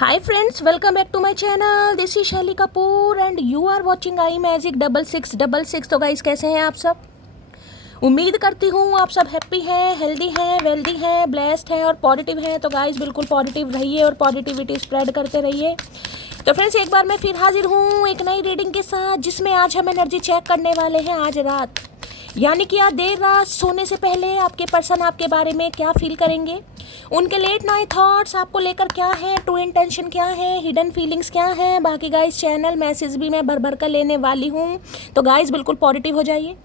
Hi friends, welcome back to my channel. This is शैली Kapoor and you are watching I magic 6666। तो guys कैसे हैं आप सब? उम्मीद करती हूँ आप सब हैप्पी हैं, हेल्दी हैं, वेल्दी हैं, ब्लेस्ड हैं और पॉजिटिव हैं। तो गाइस बिल्कुल पॉजिटिव रहिए और पॉजिटिविटी स्प्रेड करते रहिए। तो फ्रेंड्स एक बार मैं फिर हाजिर हूँ एक नई रीडिंग के साथ, जिसमें आज हम एनर्जी चेक करने वाले हैं आज रात, यानी कि आज देर रात सोने से पहले आपके पर्सन आपके बारे में क्या फील करेंगे, उनके लेट नाइट थॉट्स आपको लेकर क्या है, ट्रू इंटेंशन क्या है, हिडन फीलिंग्स क्या है। बाकी गाइस चैनल मैसेज भी मैं भर भर कर लेने वाली हूँ, तो गाइस बिल्कुल पॉजिटिव हो जाइए।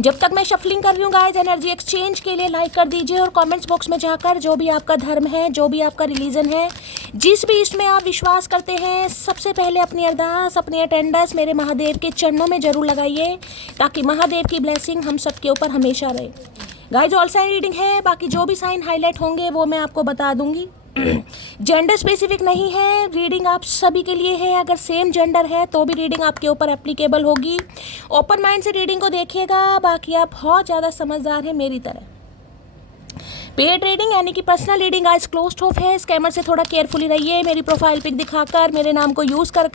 जब तक मैं शफलिंग कर रही हूँ गाइस, एनर्जी एक्सचेंज के लिए लाइक कर दीजिए और कमेंट्स बॉक्स में जाकर जो भी आपका धर्म है, जो भी आपका रिलीजन है, जिस भी इसमें आप विश्वास करते हैं, सबसे पहले अपनी अरदास, अपनी अटेंडेंस मेरे महादेव के चरणों में जरूर लगाइए, ताकि महादेव की ब्लेसिंग हम सबके ऊपर हमेशा रहे। गाइस ऑल साइन रीडिंग है, बाकी जो भी साइन हाईलाइट होंगे वो मैं आपको बता दूंगी। जेंडर स्पेसिफिक नहीं है, रीडिंग आप सभी के लिए है। अगर सेम जेंडर है तो भी रीडिंग आपके ऊपर एप्लीकेबल होगी। ओपन माइंड से रीडिंग को देखिएगा। बाकी आप बहुत ज़्यादा समझदार हैं मेरी तरह। पेड रीडिंग यानी कि पर्सनल रीडिंग आज क्लोज्ड ऑफ है। स्कैमर से थोड़ा केयरफुली रहिए। मेरी प्रोफाइल पिक दिखाकर, मेरे नाम को यूज़ कर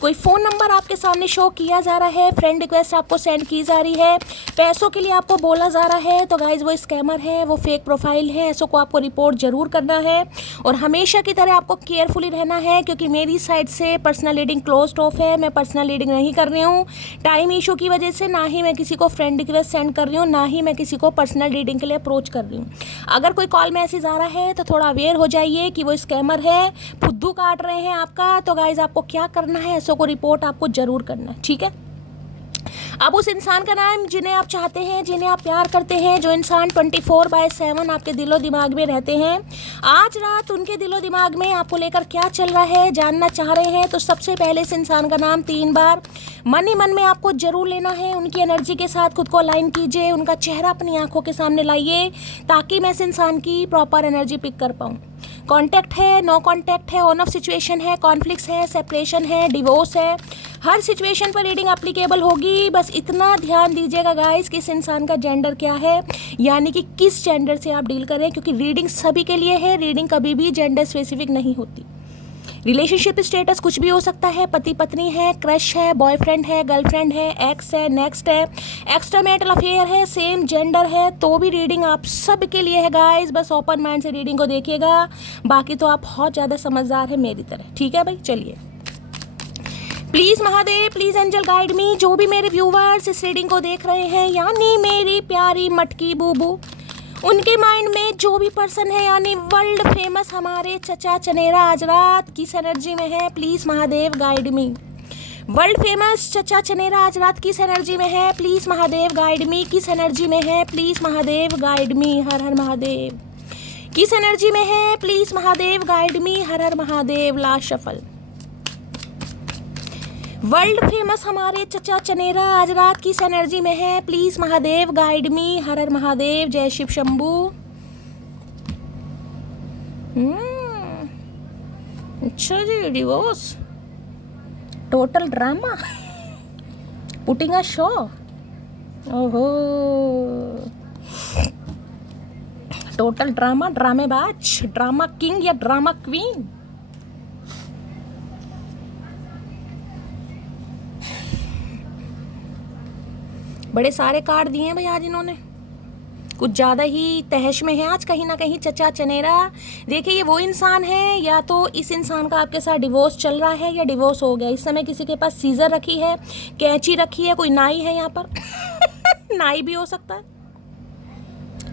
कोई फ़ोन नंबर आपके सामने शो किया जा रहा है, फ्रेंड रिक्वेस्ट आपको सेंड की जा रही है, पैसों के लिए आपको बोला जा रहा है, तो गाइज वो स्कैमर है, वो फेक प्रोफाइल है। ऐसों को आपको रिपोर्ट ज़रूर करना है और हमेशा की तरह आपको केयरफुली रहना है, क्योंकि मेरी साइड से पर्सनल रीडिंग क्लोज्ड ऑफ है। मैं पर्सनल रीडिंग नहीं कर रही हूँ टाइम इशू की वजह से। ना ही मैं किसी को फ्रेंड रिक्वेस्ट सेंड कर रही हूँ, ना ही मैं किसी को पर्सनल रीडिंग के लिए अप्रोच कर रही हूँ। अगर कोई कॉल मैसेज आ रहा है तो थोड़ा अवेयर हो जाइए कि वो स्कैमर है, फुद्दू काट रहे हैं आपका। तो गाइज आपको क्या करना है, ऐसों को रिपोर्ट आपको जरूर करना है, ठीक है। अब उस इंसान का नाम जिन्हें आप चाहते हैं, जिन्हें आप प्यार करते हैं, जो इंसान 24/7 आपके दिलो दिमाग में रहते हैं, आज रात उनके दिलो दिमाग में आपको लेकर क्या चल रहा है जानना चाह रहे हैं, तो सबसे पहले इस इंसान का नाम 3 बार मन ही मन में आपको जरूर लेना है। उनकी एनर्जी के साथ खुद को अलाइन कीजिए, उनका चेहरा अपनी आंखों के सामने लाइए, ताकि मैं इस इंसान की प्रॉपर एनर्जी पिक कर पाऊँ। कॉन्टैक्ट है, नो कॉन्टैक्ट है, ऑन ऑफ सिचुएशन है, कॉन्फ्लिक्ट्स है, सेपरेशन है, डिवोर्स है, हर सिचुएशन पर रीडिंग एप्लीकेबल होगी। बस इतना ध्यान दीजिएगा गाइस कि इस इंसान का जेंडर क्या है, यानी कि किस जेंडर से आप डील करें, क्योंकि रीडिंग सभी के लिए है। रीडिंग कभी भी जेंडर स्पेसिफिक नहीं होती। रिलेशनशिप स्टेटस कुछ भी हो सकता है, पति पत्नी है, क्रश है, बॉयफ्रेंड है, गर्लफ्रेंड है, एक्स है, नेक्स्ट है, एक्स्ट्रामैरिटल अफेयर है, सेम जेंडर है, तो भी रीडिंग आप सब के लिए है गाइस। बस ओपन माइंड से रीडिंग को देखिएगा। बाकी तो आप बहुत ज़्यादा समझदार है मेरी तरह, ठीक है भाई। चलिए please Mahadev, please angel guide me. जो भी मेरे व्यूवर्स इस रीडिंग को देख रहे हैं, यानी मेरी प्यारी मटकी बूबू, उनके माइंड में जो भी पर्सन है, यानी वर्ल्ड फेमस हमारे चचा चनेरा, आज रात किस एनर्जी में है, please Mahadev guide me. World famous चचा चनेरा आज रात किस एनर्जी में है, प्लीज़ महादेव गाइड मी। किस एनर्जी में है, प्लीज़ महादेव गाइड मी। हर हर महादेव। किस एनर्जी में है, प्लीज़ महादेव गाइड मी। हर हर Mahadev. Last shuffle. World famous हमारे चचा चनेरा आज रात किस एनर्जी में है, प्लीज महादेव गाइड मी। हर हर महादेव। जय शिव शंभू। अच्छा जी, divorce, total drama, putting a show. ओहो, टोटल ड्रामा, ड्रामेबाज, ड्रामा किंग या ड्रामा क्वीन। बड़े सारे कार्ड दिए हैं भाई आज इन्होंने, कुछ ज़्यादा ही तहश में है आज कहीं ना कहीं चचा चनेरा। देखिए ये वो इंसान है, या तो इस इंसान का आपके साथ डिवोर्स चल रहा है या डिवोर्स हो गया। इस समय किसी के पास सीजर रखी है, कैंची रखी है, कोई नाई है यहाँ पर नाई भी हो सकता है,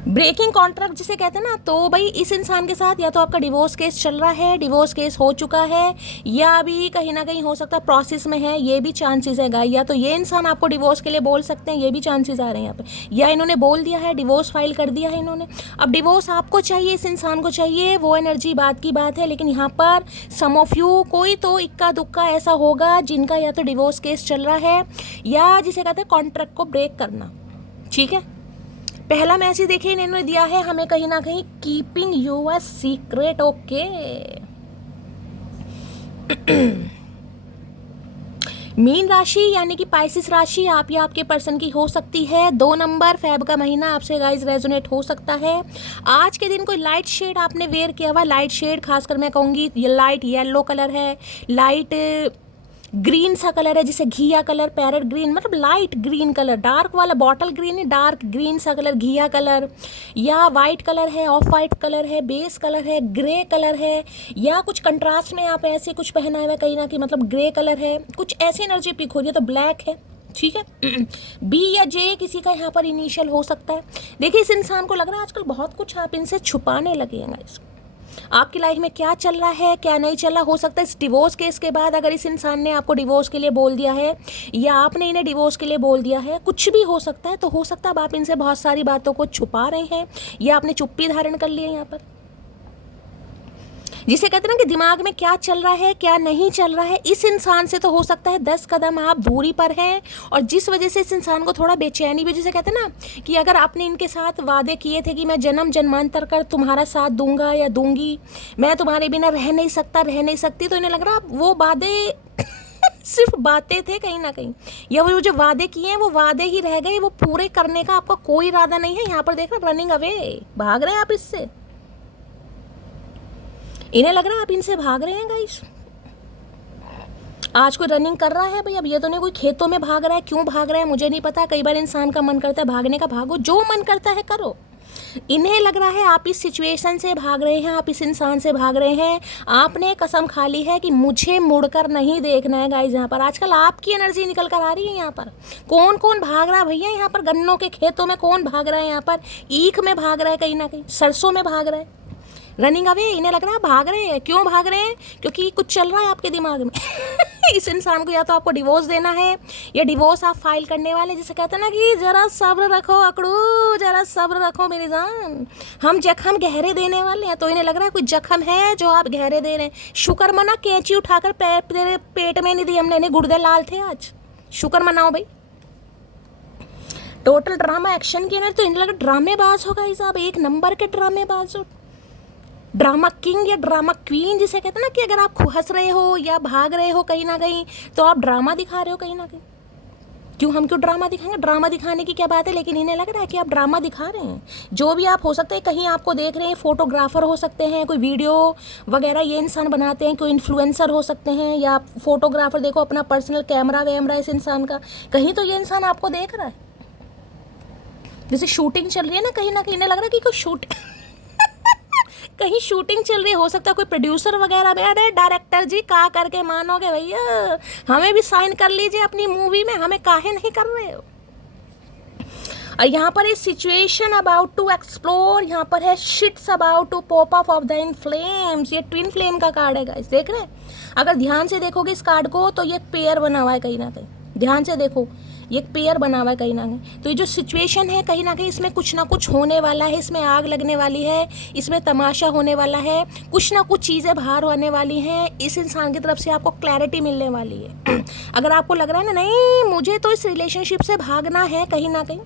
ब्रेकिंग कॉन्ट्रैक्ट जिसे कहते हैं ना। तो भाई इस इंसान के साथ या तो आपका डिवोर्स केस चल रहा है, डिवोर्स केस हो चुका है, या अभी कहीं ना कहीं हो सकता है प्रोसेस में है, ये भी चांसेस है गाइस। या तो ये इंसान आपको डिवोर्स के लिए बोल सकते हैं, ये भी चांसेस आ रहे हैं यहाँ पे, या इन्होंने बोल दिया है, डिवोर्स फाइल कर दिया है इन्होंने। अब डिवोर्स आपको चाहिए, इस इंसान को चाहिए, वो एनर्जी बात की बात है। लेकिन यहाँ पर सम ऑफ यू, कोई तो इक्का दुक्का ऐसा होगा जिनका या तो डिवोर्स केस चल रहा है, या जिसे कहते हैं कॉन्ट्रैक्ट को ब्रेक करना, ठीक है। पहला मैसेज देखिए इन्होंने दिया है हमें कहीं ना कहीं, कीपिंग यूर सीक्रेट। ओके, मीन राशि यानी कि पाइसिस राशि आप या आपके पर्सन की हो सकती है। 2 नंबर फेब का महीना आपसे गाइज रेजोनेट हो सकता है। आज के दिन कोई लाइट शेड आपने वेयर किया हुआ, लाइट शेड खासकर मैं कहूँगी ये लाइट येलो कलर है, लाइट ग्रीन सा कलर है, जिसे घिया कलर, पैरेट ग्रीन, मतलब लाइट ग्रीन कलर, डार्क वाला बॉटल ग्रीन है, डार्क ग्रीन सा कलर, घिया कलर, या वाइट कलर है, ऑफ वाइट कलर है, बेस कलर है, ग्रे कलर है, या कुछ कंट्रास्ट में आप ऐसे कुछ पहना हुआ है कहीं ना कहीं, मतलब ग्रे कलर है, कुछ ऐसी एनर्जी पिक हो रही है तो ब्लैक है। ठीक है, बी या जे किसी का यहाँ पर इनिशियल हो सकता है। देखिए इस इंसान को लग रहा है आजकल बहुत कुछ आप इनसे छुपाने लगे हैं गाइस। आपकी लाइफ में क्या चल रहा है क्या नहीं चल रहा, हो सकता है इस डिवोर्स केस के बाद अगर इस इंसान ने आपको डिवोर्स के लिए बोल दिया है या आपने इन्हें डिवोर्स के लिए बोल दिया है, कुछ भी हो सकता है। तो हो सकता है अब आप इनसे बहुत सारी बातों को छुपा रहे हैं या आपने चुप्पी धारण कर ली है यहाँ पर, जिसे कहते हैं ना कि दिमाग में क्या चल रहा है क्या नहीं चल रहा है। इस इंसान से तो हो सकता है 10 कदम आप दूरी पर हैं, और जिस वजह से इस इंसान को थोड़ा बेचैनी भी, जिसे कहते हैं ना कि अगर आपने इनके साथ वादे किए थे कि मैं जन्म जन्मांतर कर तुम्हारा साथ दूंगा या दूंगी, मैं तुम्हारे बिना रह नहीं सकता रह नहीं सकती, तो इन्हें लग रहा वो वादे सिर्फ बातें थे कहीं ना कहीं, या वो जो वादे किए हैं वो वादे ही रह गए, वो पूरे करने का आपका कोई इरादा नहीं है। यहाँ पर देख रहे रनिंग अवे, भाग रहे हैं आप इससे, इन्हें लग रहा है आप इनसे भाग रहे हैं गाइस। आज कोई रनिंग कर रहा है भाई, अब ये तो नहीं कोई खेतों में भाग रहा है, क्यों भाग रहा है मुझे नहीं पता। कई बार इंसान का मन करता है भागने का, भागो, जो मन करता है करो। इन्हें लग रहा है आप इस सिचुएशन से भाग रहे हैं, आप इस इंसान से भाग रहे हैं। आपने कसम खा ली है कि मुझे मुड़कर नहीं देखना है गाइस। यहाँ पर आजकल आपकी एनर्जी निकल कर आ रही है। यहाँ पर कौन कौन भाग रहा है भैया, यहाँ पर गन्नों के खेतों में कौन भाग रहा है, यहाँ पर ईख में भाग रहा है, कहीं ना कहीं सरसों में भाग रहा है, रनिंग अवे। इन्हें लग रहा है भाग रहे हैं, क्यों भाग रहे हैं, क्योंकि कुछ चल रहा है आपके दिमाग में। इस इंसान को या तो आपको डिवोर्स देना है या डिवोर्स आप फाइल करने वाले, जिसे कहते हैं ना कि जरा सब्र रखो अकड़ू, जरा सब्र रखो मेरी जान, हम जख्म गहरे देने वाले हैं। तो इन्हें लग रहा है कोई जख्म है जो आप गहरे दे रहे हैं। शुक्र मना कैंची उठाकर तेरे पेट में नहीं दी हमने, नहीं गुर्दे लाल थे आज, शुक्र मनाओ भाई। टोटल ड्रामा एक्शन की ना, तो इन्हें लगा ड्रामेबाज होगा इस, आप एक नंबर के ड्रामेबाज हो, ड्रामा किंग या ड्रामा क्वीन, जिसे कहते हैं ना कि अगर आप हंस रहे हो या भाग रहे हो कहीं ना कहीं तो आप ड्रामा दिखा रहे हो कहीं ना कहीं। क्यों, हम क्यों ड्रामा दिखाएंगे, ड्रामा दिखाने की क्या बात है, लेकिन इन्हें लग रहा है कि आप ड्रामा दिखा रहे हैं। जो भी आप हो सकते हैं, कहीं आपको देख रहे हैं, फोटोग्राफर हो सकते हैं, कोई वीडियो वगैरह ये इंसान बनाते हैं, कोई इन्फ्लुएंसर हो सकते हैं, या फोटोग्राफर देखो अपना पर्सनल कैमरा वैमरा इस इंसान का, कहीं तो ये इंसान आपको देख रहा है। जैसे शूटिंग चल रही है ना कहीं इन्हें लग रहा है कि कोई शूट कहीं शूटिंग चल रही, हो सकता है कोई प्रोड्यूसर वगैरह में, अरे डायरेक्टर जी का करके मानोगे भैया, हमें भी साइन कर लीजिए अपनी मूवी में, हमें काहे नहीं कर रहे हो। और यहाँ पर इस सिचुएशन अबाउट टू एक्सप्लोर, यहाँ पर है shit's about to pop up of the in flames, ये ट्विन फ्लेम का कार्ड है गाइस, देख रहे हैं। अगर ध्यान से देखोगे इस कार्ड को तो ये पेयर बना हुआ है कहीं ना कहीं, ध्यान से देखो ये एक पेयर बना हुआ है कहीं ना कहीं। तो ये जो सिचुएशन है कहीं ना कहीं इसमें कुछ ना कुछ होने वाला है, इसमें आग लगने वाली है, इसमें तमाशा होने वाला है, कुछ ना कुछ चीज़ें बाहर होने वाली हैं, इस इंसान की तरफ से आपको क्लैरिटी मिलने वाली है। अगर आपको लग रहा है ना नहीं मुझे तो इस रिलेशनशिप से भागना है कहीं ना कहीं,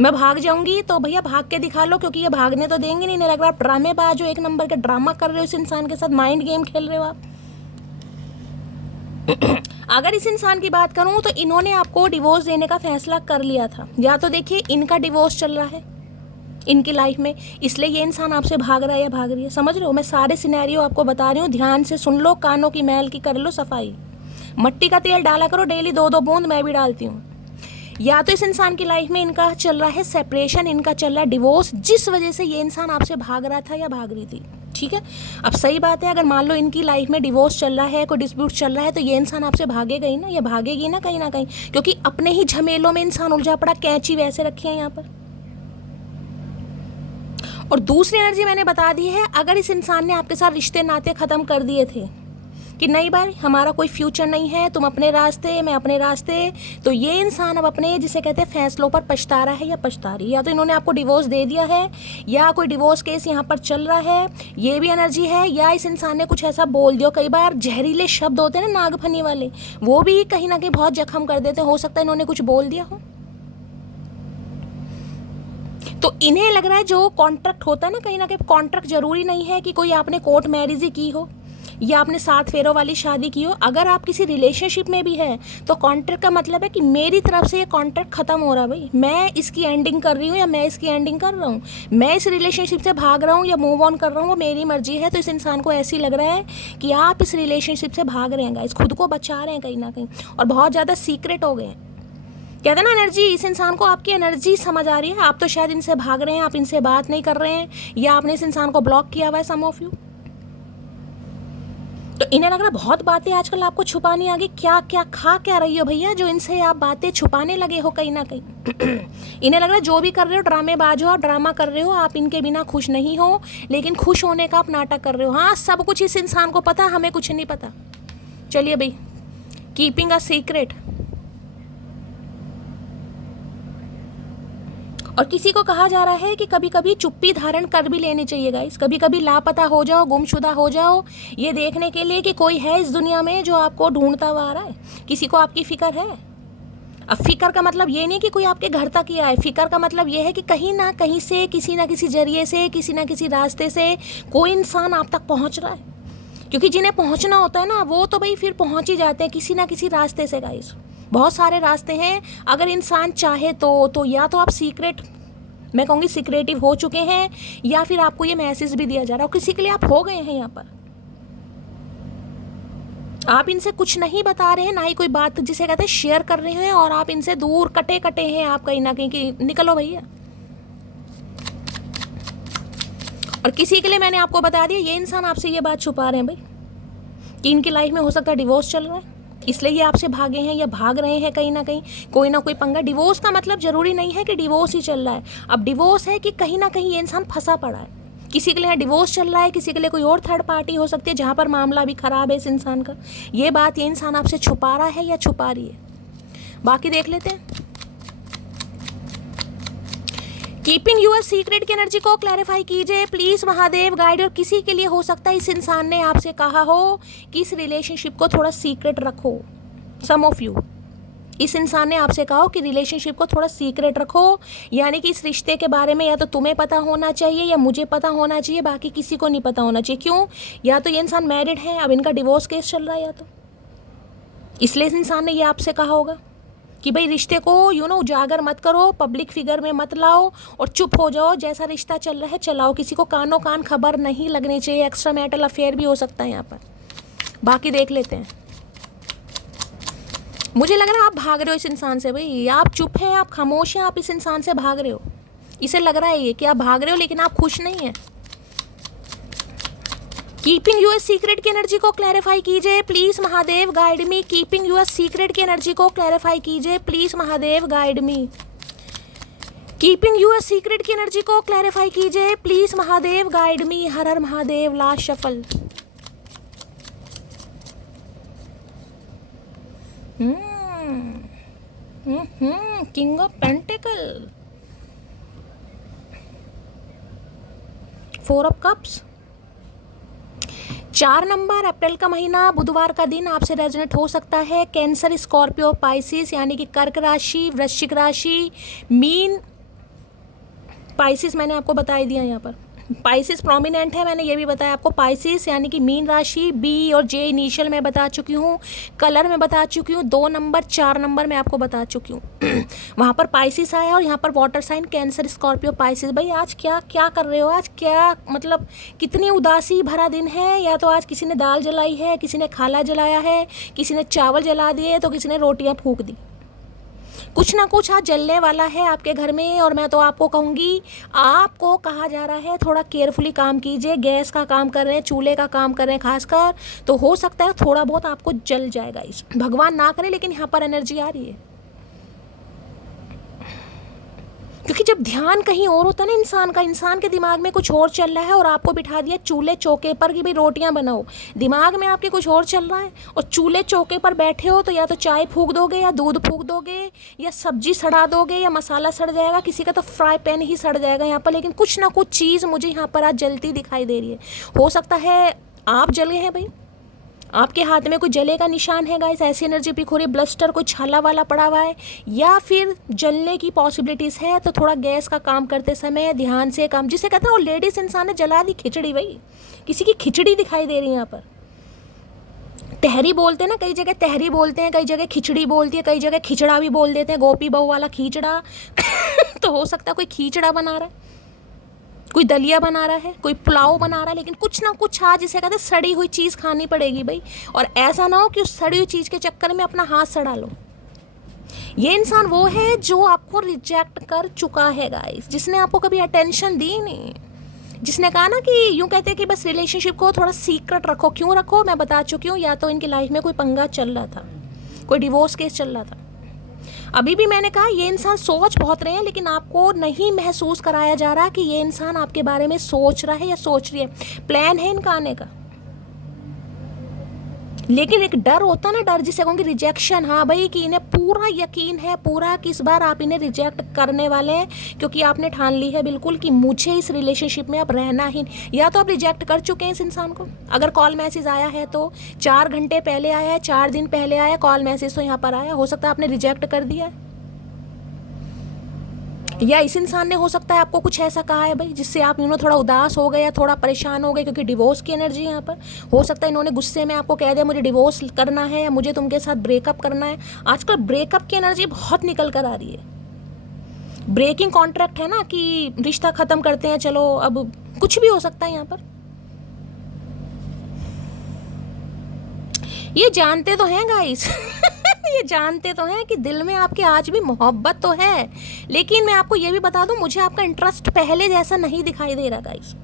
मैं भाग जाऊंगी, तो भैया भाग के दिखा लो, क्योंकि ये भागने तो देंगे नहीं लग रहा। आप ड्रामेबाज हो, एक नंबर के ड्रामा कर रहे हो इस इंसान के साथ, माइंड गेम खेल रहे हो आप। अगर इस इंसान की बात करूं तो इन्होंने आपको डिवोर्स देने का फैसला कर लिया था, या तो देखिए इनका डिवोर्स चल रहा है इनकी लाइफ में, इसलिए ये इंसान आपसे भाग रहा है या भाग रही है, समझ रहे हो। मैं सारे सिनेरियो आपको बता रही हूँ, ध्यान से सुन लो, कानों की मैल की कर लो सफाई, मट्टी का तेल डाला करो डेली 2-2 बूंद, मैं भी डालती हूँ। या तो इस इंसान की लाइफ में इनका चल रहा है सेपरेशन, इनका चल रहा है डिवोर्स, जिस वजह से ये इंसान आपसे भाग रहा था या भाग रही थी। ठीक है, अब सही बात है, अगर मान लो इनकी लाइफ में डिवोर्स चल रहा है, कोई डिस्प्यूट चल रहा है, तो ये इंसान आपसे भागेगा ही ना, ये भागेगी ना कहीं, क्योंकि अपने ही झमेलों में इंसान उलझा पड़ा, कैंची वैसे रखी है यहाँ पर। और दूसरी एनर्जी मैंने बता दी है, अगर इस इंसान ने आपके साथ रिश्ते नाते खत्म कर दिए थे कि नहीं भाई हमारा कोई फ्यूचर नहीं है, तुम अपने रास्ते मैं अपने रास्ते, तो ये इंसान अब अपने जिसे कहते हैं फैसलों पर पछता रहा है या पछता रही है। या तो इन्होंने आपको डिवोर्स दे दिया है, या कोई डिवोर्स केस यहाँ पर चल रहा है, ये भी एनर्जी है, या इस इंसान ने कुछ ऐसा बोल दिया। कई बार जहरीले शब्द होते हैं ना नागफनी वाले, वो भी कहीं ना कहीं बहुत जख्म कर देते हैं, हो सकता है इन्होंने कुछ बोल दिया हो। तो इन्हें लग रहा है जो कॉन्ट्रैक्ट होता है ना कहीं, कॉन्ट्रैक्ट जरूरी नहीं है कि कोई आपने कोर्ट मैरिज ही की हो, या आपने 7 फेरों वाली शादी की हो, अगर आप किसी रिलेशनशिप में भी हैं तो कॉन्ट्रैक्ट का मतलब है कि मेरी तरफ से ये कॉन्ट्रैक्ट ख़त्म हो रहा है भाई, मैं इसकी एंडिंग कर रही हूँ या मैं इसकी एंडिंग कर रहा हूँ, मैं इस रिलेशनशिप से भाग रहा हूँ या मूव ऑन कर रहा हूँ, वो मेरी मर्जी है। तो इस इंसान को ऐसे ही लग रहा है कि आप इस रिलेशनशिप से भाग रहे हैं गाइस, खुद को बचा रहे हैं कहीं ना कहीं, और बहुत ज़्यादा सीक्रेट हो गए हैं। कहते हैं ना एनर्जी, इस इंसान को आपकी एनर्जी समझ आ रही है। आप तो शायद इनसे भाग रहे हैं, आप इनसे बात नहीं कर रहे हैं, या आपने इस इंसान को ब्लॉक किया हुआ है, सम ऑफ यू। तो इन्हें लग रहा है बहुत बातें आजकल आपको छुपानी आ गई। क्या क्या खा क्या रही हो भैया जो इनसे आप बातें छुपाने लगे हो कहीं ना कहीं। इन्हें लग रहा है जो भी कर रहे हो ड्रामेबाज हो, आप ड्रामा कर रहे हो, आप इनके बिना खुश नहीं हो, लेकिन खुश होने का आप नाटक कर रहे हो। हाँ, सब कुछ इस इंसान को पता, हमें कुछ नहीं पता। चलिए भाई, कीपिंग अ सीक्रेट। और किसी को कहा जा रहा है कि कभी कभी चुप्पी धारण कर भी लेनी चाहिए गाइस, कभी कभी लापता हो जाओ, गुमशुदा हो जाओ, ये देखने के लिए कि कोई है इस दुनिया में जो आपको ढूंढता हुआ आ रहा है। किसी को आपकी फिक्र है। अब फिक्र का मतलब ये नहीं कि कोई आपके घर तक ही आए, फिक्र का मतलब ये है कि कहीं ना कहीं से, किसी ना किसी जरिए से, किसी ना किसी रास्ते से कोई इंसान आप तक पहुँच रहा है। क्योंकि जिन्हें पहुँचना होता है ना, वो तो भाई फिर पहुँच ही जाते हैं किसी ना किसी रास्ते से गाइस। बहुत सारे रास्ते हैं, अगर इंसान चाहे तो या तो आप सीक्रेट, मैं कहूँगी सीक्रेटिव हो चुके हैं, या फिर आपको ये मैसेज भी दिया जा रहा है और किसी के लिए आप हो गए हैं। यहाँ पर आप इनसे कुछ नहीं बता रहे हैं, ना ही कोई बात जिसे कहते हैं शेयर कर रहे हैं, और आप इनसे दूर कटे कटे हैं आप कहीं ना कहीं कि निकलो भैया। और किसी के लिए मैंने आपको बता दिया, ये इंसान आपसे ये बात छुपा रहे हैं भाई कि इनकी लाइफ में हो सकता है डिवोर्स चल रहा है, इसलिए ये आपसे भागे हैं या भाग रहे हैं कहीं ना कहीं, कोई ना कोई पंगा। डिवोर्स का मतलब जरूरी नहीं है कि डिवोर्स ही चल रहा है। अब डिवोर्स है कि कहीं ना कहीं ये इंसान फंसा पड़ा है, किसी के लिए डिवोर्स चल रहा है, किसी के लिए कोई और थर्ड पार्टी हो सकती है जहाँ पर मामला भी खराब है इस इंसान का। ये बात ये इंसान आपसे छुपा रहा है या छुपा रही है, बाकी देख लेते हैं। कीपिंग यूअर सीक्रेट की एनर्जी को क्लैरिफाई कीजिए प्लीज महादेव गाइड। और किसी के लिए हो सकता है इस इंसान ने आपसे कहा हो कि इस रिलेशनशिप को थोड़ा सीक्रेट रखो। सम ऑफ यू, इस इंसान ने आपसे कहा हो कि रिलेशनशिप को थोड़ा सीक्रेट रखो, यानी कि इस रिश्ते के बारे में या तो तुम्हें पता होना चाहिए या मुझे पता होना चाहिए, बाकी किसी को नहीं पता होना चाहिए। क्यों? या तो ये इंसान मैरिड है, अब इनका डिवोर्स केस चल रहा है, या तो इसलिए इस इंसान ने ये आपसे कहा होगा कि भाई रिश्ते को उजागर मत करो, पब्लिक फिगर में मत लाओ और चुप हो जाओ, जैसा रिश्ता चल रहा है चलाओ, किसी को कानों कान खबर नहीं लगनी चाहिए। एक्स्ट्रा मैरिटल अफेयर भी हो सकता है यहाँ पर, बाकी देख लेते हैं। मुझे लग रहा है आप भाग रहे हो इस इंसान से भाई, आप चुप हैं, आप खामोश हैं, आप इस इंसान से भाग रहे हो। इसे लग रहा है ये कि आप भाग रहे हो लेकिन आप खुश नहीं हैं। कीपिंग यूअर सीक्रेट की एनर्जी को क्लैरिफाई कीजिए please Mahadev guide me. Keeping your secret की एनर्जी को क्लैरिफाई कीजिए please Mahadev guide me. Keeping your secret की एनर्जी को क्लैरिफाई कीजिए प्लीज महादेव गाइड मी। हर हर Mahadev. Last shuffle. King of pentacle, 4 of cups. 4 number, अप्रैल का महीना, बुधवार का दिन आपसे रेजोनेट हो सकता है। कैंसर, स्कॉर्पियो, पाइसिस यानी कि कर्क राशि, वृश्चिक राशि, मीन, पाइसिस मैंने आपको बता ही दिया। यहाँ पर पाइसिस प्रोमिनेंट है, मैंने ये भी बताया आपको। पाइसिस यानी कि मीन राशि, बी और जे इनिशियल में बता चुकी हूँ, कलर में बता चुकी हूँ, 2 नंबर 4 नंबर में आपको बता चुकी हूँ। वहाँ पर पाइसिस आया और यहाँ पर water sign Cancer, Scorpio, Pisces. भाई आज क्या क्या कर रहे हो? आज क्या मतलब कितनी उदासी भरा दिन है। या तो आज किसी ने दाल जलाई है, किसी ने खाला जलाया है, किसी ने चावल जला दिए, तो किसी ने रोटियाँ फूंक दी। कुछ ना कुछ आज जलने वाला है आपके घर में। और मैं तो आपको कहूँगी, आपको कहा जा रहा है थोड़ा केयरफुली काम कीजिए। गैस का काम कर रहे हैं, चूल्हे का काम कर रहे हैं खासकर, तो हो सकता है थोड़ा बहुत आपको जल जाएगा। इस भगवान ना करे, लेकिन यहाँ पर एनर्जी आ रही है। क्योंकि जब ध्यान कहीं और होता है ना इंसान का, इंसान के दिमाग में कुछ और चल रहा है और आपको बिठा दिया चूल्हे चौके पर कि भाई रोटियां बनाओ, दिमाग में आपके कुछ और चल रहा है और चूल्हे चौके पर बैठे हो, तो या तो चाय फूंक दोगे या दूध फूंक दोगे या सब्जी सड़ा दोगे या मसाला सड़ जाएगा, किसी का तो फ्राई पैन ही सड़ जाएगा यहाँ पर। लेकिन कुछ ना कुछ चीज़ मुझे यहाँ पर आज जलती दिखाई दे रही है। हो सकता है आप जल गए हैं भाई, आपके हाथ में कोई जले का निशान है गाइस, ऐसी एनर्जी पिक हो रही है। ब्लस्टर कोई छाला वाला पड़ा हुआ है या फिर जलने की पॉसिबिलिटीज़ है। तो थोड़ा गैस का काम करते समय ध्यान से काम, जिसे कहते हैं वो लेडीज इंसान ने जला दी खिचड़ी। भाई किसी की खिचड़ी दिखाई दे रही है यहाँ पर, तहरी बोलते हैं ना, कई जगह तहरी बोलते हैं, कई जगह खिचड़ी बोलती है, कई जगह खिचड़ा भी बोल देते हैं, गोपी बहू वाला खींचड़ा। तो हो सकता है कोई खींचड़ा बना रहा है, कोई दलिया बना रहा है, कोई पुलाव बना रहा है, लेकिन कुछ ना कुछ आज जिसे कहते हैं सड़ी हुई चीज़ खानी पड़ेगी भाई। और ऐसा ना हो कि उस सड़ी हुई चीज़ के चक्कर में अपना हाथ सड़ा लो। ये इंसान वो है जो आपको रिजेक्ट कर चुका है गाइस, जिसने आपको कभी अटेंशन दी नहीं, जिसने कहा ना कि यूँ कहते हैं कि बस रिलेशनशिप को थोड़ा सीक्रेट रखो। क्यों रखो, मैं बता चुकी हूँ। या तो इनकी लाइफ में कोई पंगा चल रहा था, कोई डिवोर्स केस चल रहा था। अभी भी मैंने कहा ये इंसान सोच बहुत रहे हैं, लेकिन आपको नहीं महसूस कराया जा रहा कि ये इंसान आपके बारे में सोच रहा है या सोच रही है। प्लान है इनका आने का, लेकिन एक डर होता ना, डर जिसे कहूँगी रिजेक्शन। हाँ भाई, कि इन्हें पूरा यकीन है पूरा कि इस बार आप इन्हें रिजेक्ट करने वाले हैं, क्योंकि आपने ठान ली है बिल्कुल कि मुझे इस रिलेशनशिप में अब रहना ही। या तो आप रिजेक्ट कर चुके हैं इस इंसान को। अगर कॉल मैसेज आया है तो 4 घंटे पहले आया है, 4 दिन पहले आया, कॉल मैसेज तो यहाँ पर आया, हो सकता है आपने रिजेक्ट कर दिया है। या इस इंसान ने हो सकता है आपको कुछ ऐसा कहा है भाई जिससे आप थोड़ा उदास हो गए या थोड़ा परेशान हो गए, क्योंकि डिवोर्स की एनर्जी यहाँ पर। हो सकता है इन्होंने गुस्से में आपको कह दिया मुझे डिवोर्स करना है या मुझे तुमके साथ ब्रेकअप करना है। आजकल ब्रेकअप की एनर्जी बहुत निकल कर आ रही है। ब्रेकिंग कॉन्ट्रैक्ट है ना, कि रिश्ता खत्म करते हैं, चलो अब कुछ भी हो सकता है यहाँ पर। ये जानते तो हैं गाइस ये जानते तो हैं कि दिल में आपके आज भी मोहब्बत तो है, लेकिन मैं आपको ये भी बता दूं, मुझे आपका इंटरेस्ट पहले जैसा नहीं दिखाई दे रहा गाइस।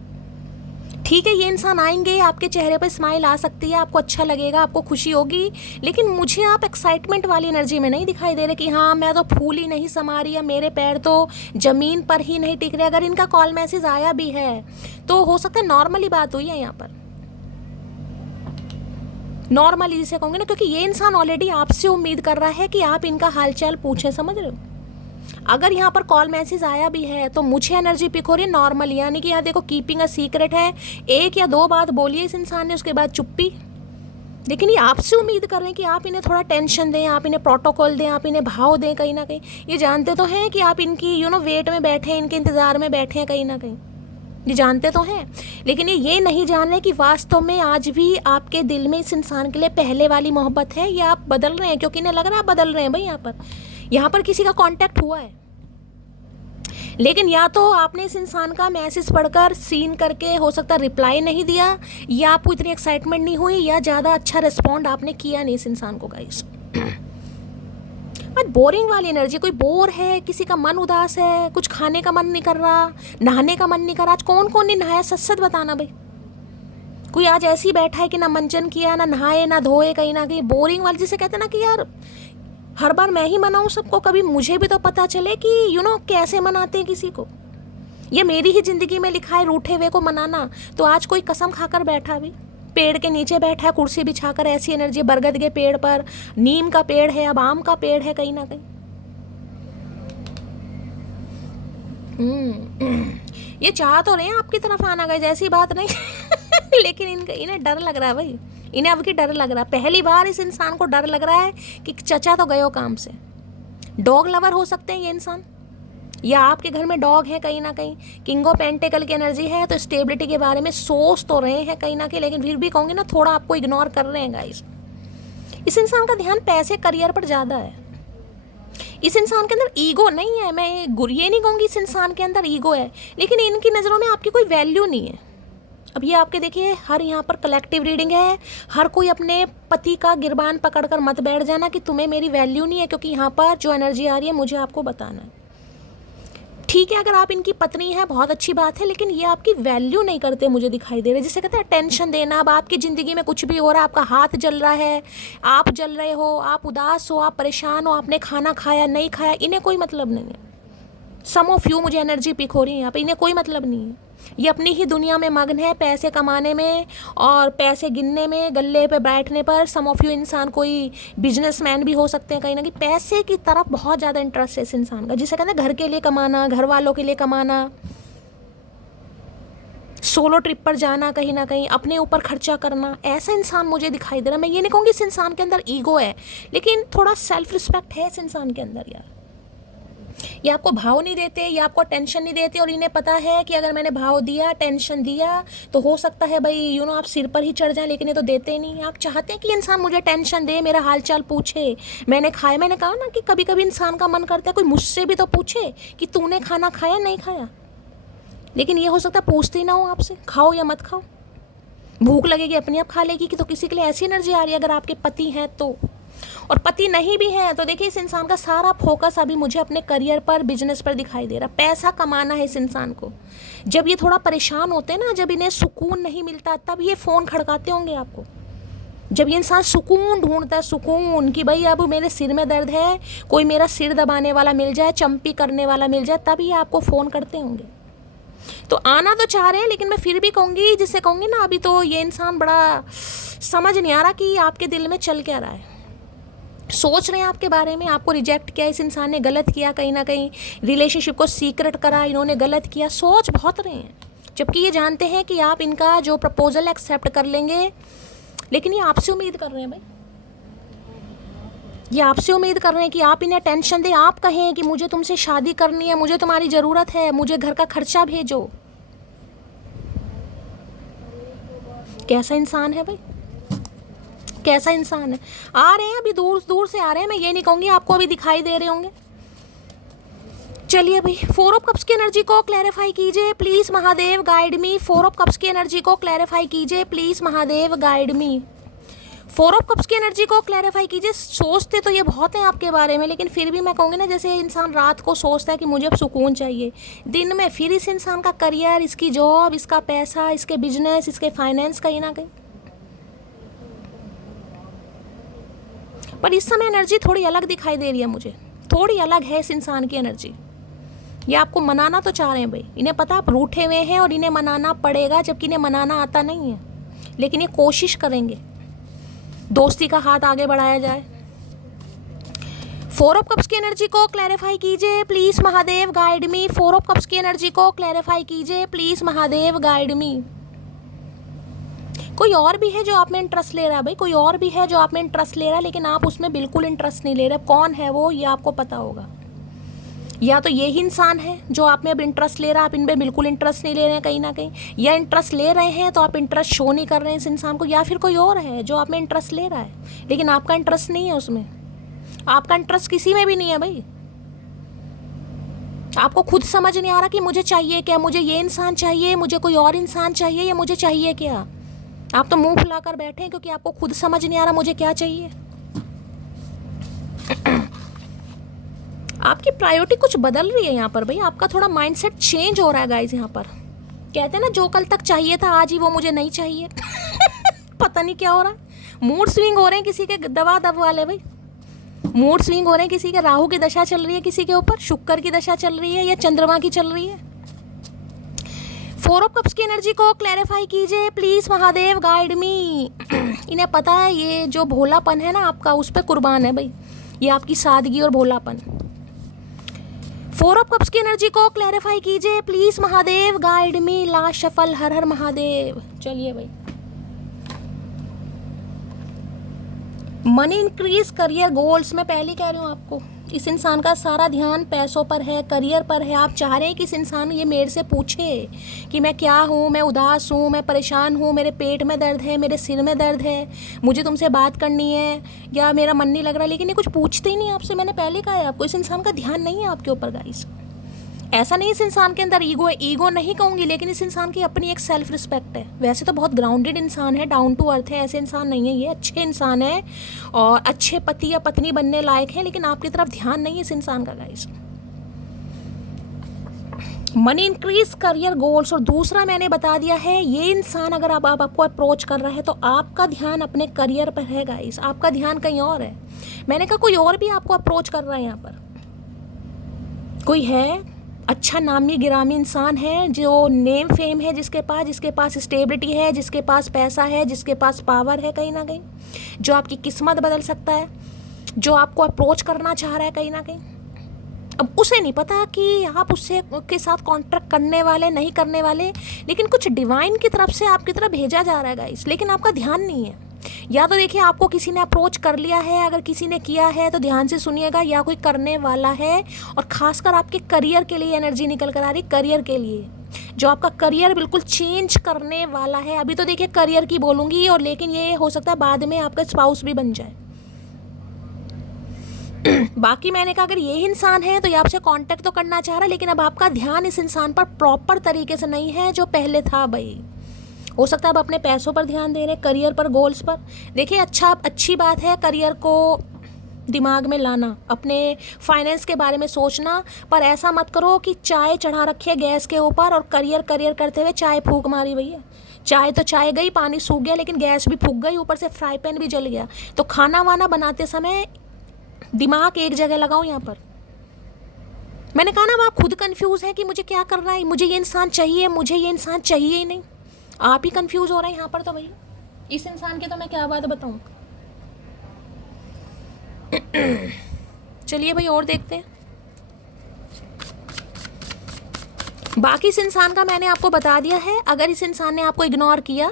ठीक है, ये इंसान आएंगे, आपके चेहरे पर स्माइल आ सकती है, आपको अच्छा लगेगा, आपको खुशी होगी, लेकिन मुझे आप एक्साइटमेंट वाली एनर्जी में नहीं दिखाई दे रहे कि हाँ मैं तो फूल ही नहीं समा रही, या मेरे पैर तो ज़मीन पर ही नहीं टिक रहे। अगर इनका कॉल मैसेज आया भी है तो हो सकता है नॉर्मली बात हुई है यहाँ पर, नॉर्मली जिसे कहूँगी ना, क्योंकि ये इंसान ऑलरेडी आपसे उम्मीद कर रहा है कि आप इनका हालचाल पूछें, समझ रहे हो। अगर यहाँ पर कॉल मैसेज आया भी है तो मुझे एनर्जी पिक हो रही है नॉर्मल, यानी कि यहाँ देखो कीपिंग अ सीक्रेट है। 1 या 2 बात बोलिए इस इंसान ने, उसके बाद चुप्पी। लेकिन ये आपसे उम्मीद कर रहे हैं कि आप इन्हें थोड़ा टेंशन दें, आप इन्हें प्रोटोकॉल दें, आप इन्हें भाव दें। कहीं ना कहीं ये जानते तो हैं कि आप इनकी वेट में बैठे हैं, इनके इंतज़ार में बैठे हैं, कहीं ना कहीं ये जानते तो हैं। लेकिन ये नहीं जान रहे कि वास्तव में आज भी आपके दिल में इस इंसान के लिए पहले वाली मोहब्बत है, या आप बदल रहे हैं, क्योंकि इन्हें लग रहा है आप बदल रहे हैं भाई। यहाँ पर किसी का कांटेक्ट हुआ है, लेकिन या तो आपने इस इंसान का मैसेज पढ़कर सीन करके हो सकता है रिप्लाई नहीं दिया, या आपको इतनी एक्साइटमेंट नहीं हुई, या ज़्यादा अच्छा रिस्पॉन्ड आपने किया नहीं इस इंसान को गाइस। आज बोरिंग वाली एनर्जी, कोई बोर है, किसी का मन उदास है, कुछ खाने का मन नहीं कर रहा, नहाने का मन नहीं कर रहा। आज कौन कौन नहीं नहाया, सच बताना भाई। कोई आज ऐसे ही बैठा है कि ना मंचन किया, ना नहाए, ना धोए, कहीं ना कहीं बोरिंग वाली, जिसे कहते हैं ना कि यार हर बार मैं ही मनाऊं सबको, कभी मुझे भी तो पता चले कि कैसे मनाते हैं किसी को। ये मेरी ही ज़िंदगी में लिखा है रूठे हुए को मनाना। तो आज कोई कसम खाकर बैठा भी, पेड़ के नीचे बैठा है कुर्सी बिछाकर, ऐसी एनर्जी, बरगद के पेड़ पर, नीम का पेड़ है, अब आम का पेड़ है, कहीं ना कहीं। ये चाह तो रहे हैं आपकी तरफ आना गए, ऐसी बात नहीं लेकिन इन्हें डर लग रहा है भाई, इन्हें अब की डर लग रहा है। पहली बार इस इंसान को डर लग रहा है कि चचा तो गयो काम से। डॉग लवर हो सकते हैं ये इंसान, या आपके घर में डॉग है कहीं ना कहीं। किंग ऑफ पेंटिकल की एनर्जी है, तो स्टेबिलिटी के बारे में सोच तो रहे हैं कहीं ना कहीं, लेकिन फिर भी कहूँगी ना थोड़ा आपको इग्नोर कर रहे हैं गाइस। इस इंसान का ध्यान पैसे करियर पर ज़्यादा है। इस इंसान के अंदर ईगो नहीं है, मैं ये नहीं कहूँगी इस इंसान के अंदर ईगो है, लेकिन इनकी नज़रों में आपकी कोई वैल्यू नहीं है। अब ये आपके देखिए, हर यहाँ पर कलेक्टिव रीडिंग है, हर कोई अपने पति का गिरबान पकड़कर मत बैठ जाना कि तुम्हें मेरी वैल्यू नहीं है, क्योंकि यहाँ पर जो एनर्जी आ रही है मुझे आपको बताना है। ठीक है, अगर आप इनकी पत्नी है बहुत अच्छी बात है, लेकिन ये आपकी वैल्यू नहीं करते मुझे दिखाई दे रहे, जिसे कहते हैं टेंशन देना। अब आपकी ज़िंदगी में कुछ भी हो रहा है, आपका हाथ जल रहा है, आप जल रहे हो, आप उदास हो, आप परेशान हो, आपने खाना खाया नहीं खाया, इन्हें कोई मतलब नहीं है। सम ऑफ यू मुझे एनर्जी पिक हो रही है यहाँ पे, इन्हें कोई मतलब नहीं है। ये अपनी ही दुनिया में मग्न है, पैसे कमाने में और पैसे गिनने में, गल्ले पे बैठने पर। सम ऑफ यू इंसान कोई बिजनेसमैन भी हो सकते हैं, कहीं ना कहीं पैसे की तरफ बहुत ज़्यादा इंटरेस्ट है इस इंसान का, जिसे कहते हैं घर के लिए कमाना, घर वालों के लिए कमाना, सोलो ट्रिप पर जाना, कहीं ना कहीं अपने ऊपर खर्चा करना। ऐसा इंसान मुझे दिखाई दे रहा है। मैं ये नहीं कहूँगी इस इंसान के अंदर ईगो है, लेकिन थोड़ा सेल्फ रिस्पेक्ट है इस इंसान के अंदर यार। ये आपको भाव नहीं देते, ये आपको टेंशन नहीं देते, और इन्हें पता है कि अगर मैंने भाव दिया, टेंशन दिया, तो हो सकता है भाई आप सिर पर ही चढ़ जाए, लेकिन ये तो देते ही नहीं। आप चाहते हैं कि इंसान मुझे टेंशन दे, मेरा हालचाल पूछे, मैंने खाया। मैंने कहा ना कि कभी कभी इंसान का मन करता है कोई मुझसे भी तो पूछे कि तूने खाना खाया नहीं खाया, लेकिन ये हो सकता है पूछते ही ना हो आपसे, खाओ या मत खाओ, भूख लगेगी अपने आप खा लेगी। कि तो किसी के लिए ऐसी एनर्जी आ रही है अगर आपके पति हैं तो। और पति नहीं भी है तो देखिए, इस इंसान का सारा फोकस अभी मुझे अपने करियर पर, बिजनेस पर दिखाई दे रहा। पैसा कमाना है इस इंसान को। जब ये थोड़ा परेशान होते हैं ना, जब इन्हें सुकून नहीं मिलता, तब ये फ़ोन खड़काते होंगे आपको। जब ये इंसान सुकून ढूंढता है, सुकून, कि भाई अब मेरे सिर में दर्द है, कोई मेरा सिर दबाने वाला मिल जाए, चंपी करने वाला मिल जाए, तब ये आपको फ़ोन करते होंगे। तो आना तो चाह रहे हैं, लेकिन मैं फिर भी कहूँगी, जिससे कहूँगी ना, अभी तो ये इंसान बड़ा समझ नहीं आ रहा कि आपके दिल में चल क्या रहा है। सोच रहे हैं आपके बारे में, आपको रिजेक्ट किया इस इंसान ने, गलत किया, कहीं ना कहीं रिलेशनशिप को सीक्रेट करा, इन्होंने गलत किया, सोच बहुत रहे हैं। जबकि ये जानते हैं कि आप इनका जो प्रपोजल एक्सेप्ट कर लेंगे, लेकिन ये आपसे उम्मीद कर रहे हैं भाई, ये आपसे उम्मीद कर रहे हैं कि आप इन्हें टेंशन दें, आप कहें कि मुझे तुमसे शादी करनी है, मुझे तुम्हारी ज़रूरत है, मुझे घर का खर्चा भेजो। कैसा इंसान है भाई, कैसा इंसान है। आ रहे हैं अभी, दूर दूर से आ रहे हैं, मैं ये नहीं कहूँगी आपको अभी दिखाई दे रहे होंगे। चलिए भाई, 4 ऑफ कप्स की एनर्जी को क्लैरिफाई कीजिए please Mahadev, guide me. 4 of cups की एनर्जी को क्लैरिफाई कीजिए please Mahadev, guide me. 4 of cups की एनर्जी को क्लैरिफाई कीजिए। सोचते तो ये बहुत हैं आपके बारे में, लेकिन फिर भी मैं कहूँगी ना, जैसे इंसान रात को सोचता है कि मुझे अब सुकून चाहिए, दिन में फिर इस इंसान का करियर, इसकी जॉब, इसका पैसा, इसके बिजनेस, इसके फाइनेंस, कहीं ना कहीं। पर इस समय एनर्जी थोड़ी अलग दिखाई दे रही है मुझे, थोड़ी अलग है इस इंसान की एनर्जी। ये आपको मनाना तो चाह रहे हैं भाई, इन्हें पता आप रूठे हुए हैं और इन्हें मनाना पड़ेगा, जबकि इन्हें मनाना आता नहीं है, लेकिन ये कोशिश करेंगे दोस्ती का हाथ आगे बढ़ाया जाए। 4 ऑफ कप्स की एनर्जी को क्लैरिफाई कीजिए please Mahadev, guide me. 4 of cups की एनर्जी को क्लैरिफाई कीजिए प्लीज़ महादेव, गाइड मी। कोई और भी है जो आप में इंटरेस्ट ले रहा है भाई, कोई और भी है जो आप में इंटरेस्ट ले रहा है, लेकिन आप उसमें बिल्कुल इंटरेस्ट नहीं ले रहे। कौन है वो, ये आपको पता होगा। या तो यही इंसान है जो आप में अब इंटरेस्ट ले रहा है, आप इन पर बिल्कुल इंटरेस्ट नहीं ले रहे हैं कहीं ना कहीं, या इंटरेस्ट ले रहे हैं तो आप इंटरेस्ट शो नहीं कर रहे हैं इस इंसान को, या फिर कोई और है जो आप में इंटरेस्ट ले रहा है लेकिन आपका इंटरेस्ट नहीं है उसमें। आपका इंटरेस्ट किसी में भी नहीं है भाई। आपको खुद समझ नहीं आ रहा कि मुझे चाहिए क्या, मुझे ये इंसान चाहिए, मुझे कोई और इंसान चाहिए, या मुझे चाहिए क्या। आप तो मुंह फुलाकर बैठे हैं क्योंकि आपको खुद समझ नहीं आ रहा मुझे क्या चाहिए। आपकी प्रायोरिटी कुछ बदल रही है यहाँ पर भाई, आपका थोड़ा माइंडसेट चेंज हो रहा है गाइस। यहाँ पर कहते हैं ना, जो कल तक चाहिए था आज ही वो मुझे नहीं चाहिए। पता नहीं क्या हो रहा है, मूड स्विंग हो रहे हैं किसी के, दबा दब वाले भाई, मूड स्विंग हो रहे हैं किसी के। राहु की दशा चल रही है किसी के ऊपर, शुक्र की दशा चल रही है, या चंद्रमा की चल रही है। 4 ऑफ कप्स की एनर्जी को क्लैरिफाई कीजिए प्लीज़ महादेव, गाइड मी। इन्हें पता है ये जो भोलापन है ना आपका, उस पर कुर्बान है भाई, ये आपकी सादगी और भोलापन। 4 ऑफ कप्स की एनर्जी को क्लैरिफाई कीजिए please Mahadev, guide me. Last shuffle, हर हर महादेव। चलिए भाई, मनी इंक्रीज, करियर गोल्स। मैं पहले कह रही हूँ आपको, इस इंसान का सारा ध्यान पैसों पर है, करियर पर है। आप चाह रहे हैं कि इस इंसान ये मेरे से पूछे कि मैं क्या हूँ, मैं उदास हूँ, मैं परेशान हूँ, मेरे पेट में दर्द है, मेरे सिर में दर्द है, मुझे तुमसे बात करनी है, या मेरा मन नहीं लग रहा, लेकिन ये कुछ पूछते ही नहीं आपसे। मैंने पहले कहा है आपको, इस इंसान का ध्यान नहीं है आपके ऊपर गाइस। ऐसा नहीं इस इंसान के अंदर ईगो है, ईगो नहीं कहूँगी, लेकिन इस इंसान की अपनी एक सेल्फ रिस्पेक्ट है। वैसे तो बहुत ग्राउंडेड इंसान है, डाउन टू अर्थ है, ऐसे इंसान नहीं है ये, अच्छे इंसान है और अच्छे पति या पत्नी बनने लायक है, लेकिन आपकी तरफ ध्यान नहीं है इस इंसान का guys. Money increase, career goals. और दूसरा मैंने बता दिया है, ये इंसान अगर आप आपको अप्रोच कर रहा है तो आपका ध्यान अपने करियर पर है गाइस, आपका ध्यान कहीं और है। मैंने कहा कोई और भी आपको अप्रोच कर रहा है, यहाँ पर कोई है अच्छा नामी गिरामी इंसान है, जो नेम फेम है जिसके पास स्टेबिलिटी है, जिसके पास पैसा है, जिसके पास पावर है कहीं ना कहीं, जो आपकी किस्मत बदल सकता है, जो आपको अप्रोच करना चाह रहा है कहीं ना कहीं। अब उसे नहीं पता कि आप उससे के साथ कॉन्ट्रैक्ट करने वाले नहीं करने वाले, लेकिन कुछ डिवाइन की तरफ से आपकी तरफ भेजा जा रहा है गाइस, लेकिन आपका ध्यान नहीं है। या तो देखिए आपको किसी ने अप्रोच कर लिया है, अगर किसी ने किया है तो ध्यान से सुनिएगा, या कोई करने वाला है, और खासकर आपके करियर के लिए एनर्जी निकल कर आ रही, करियर के लिए, जो आपका करियर बिल्कुल चेंज करने वाला है। अभी तो देखिए करियर की बोलूँगी, और लेकिन ये हो सकता है बाद में आपका स्पाउस भी बन जाए। बाकी मैंने कहा अगर ये इंसान है तो ये आपसे कांटेक्ट तो करना चाह रहा है, लेकिन अब आपका ध्यान इस इंसान पर प्रॉपर तरीके से नहीं है जो पहले था भाई। हो सकता है आप अपने पैसों पर ध्यान दे रहे हैं, करियर पर, गोल्स पर। देखिए अच्छी बात है करियर को दिमाग में लाना, अपने फाइनेंस के बारे में सोचना, पर ऐसा मत करो कि चाय चढ़ा रखिए गैस के ऊपर और करियर करते हुए चाय फूंक मारी भैया। चाय तो चाय गई, पानी सूख गया, लेकिन गैस भी फूक गई, ऊपर से फ्राई पैन भी जल गया। तो खाना वाना बनाते समय दिमाग एक जगह लगाओ यहाँ पर। मैंने कहा ना, अब आप खुद कंफ्यूज हैं कि मुझे क्या करना है, मुझे ये इंसान चाहिए, मुझे ये इंसान चाहिए ही नहीं। आप ही कंफ्यूज हो रहे हैं यहाँ पर। तो भैया इस इंसान की तो मैं क्या बात बताऊँ। चलिए भाई और देखते हैं। बाकी इस इंसान का मैंने आपको बता दिया है। अगर इस इंसान ने आपको इग्नोर किया,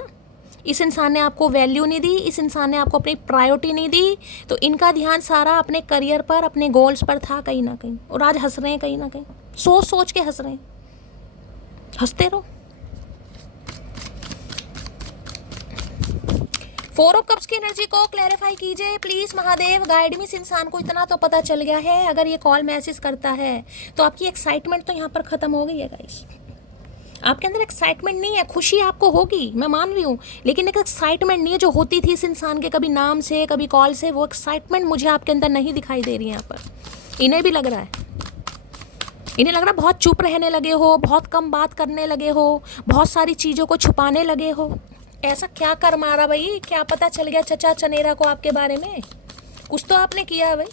इस इंसान ने आपको वैल्यू नहीं दी, इस इंसान ने आपको अपनी प्रायोरिटी नहीं दी, तो इनका ध्यान सारा अपने करियर पर, अपने गोल्स पर था कहीं ना कहीं, और आज हंस रहे हैं कहीं ना कहीं, सोच सोच के हंस रहे हैं। हंसते रहो। 4 ऑफ कप्स की एनर्जी को क्लैरिफाई कीजिए प्लीज महादेव, गाइड में। इस इंसान को इतना तो पता चल गया है, अगर ये कॉल मैसेज करता है तो आपकी एक्साइटमेंट तो यहाँ पर खत्म हो गई है गाइस। आपके अंदर एक्साइटमेंट नहीं है, खुशी आपको होगी, मैं मान रही हूँ, लेकिन एक एक्साइटमेंट नहीं है जो होती थी इस इंसान के, कभी नाम से कभी कॉल से। वो एक्साइटमेंट मुझे आपके अंदर नहीं दिखाई दे रही है यहाँ पर। इन्हें भी लग रहा है, इन्हें लग रहा है बहुत चुप रहने लगे हो, बहुत कम बात करने लगे हो, बहुत सारी चीज़ों को छुपाने लगे हो। ऐसा क्या कर मारा भाई, क्या पता चल गया चचा चनेरा को आपके बारे में? कुछ तो आपने किया है भाई,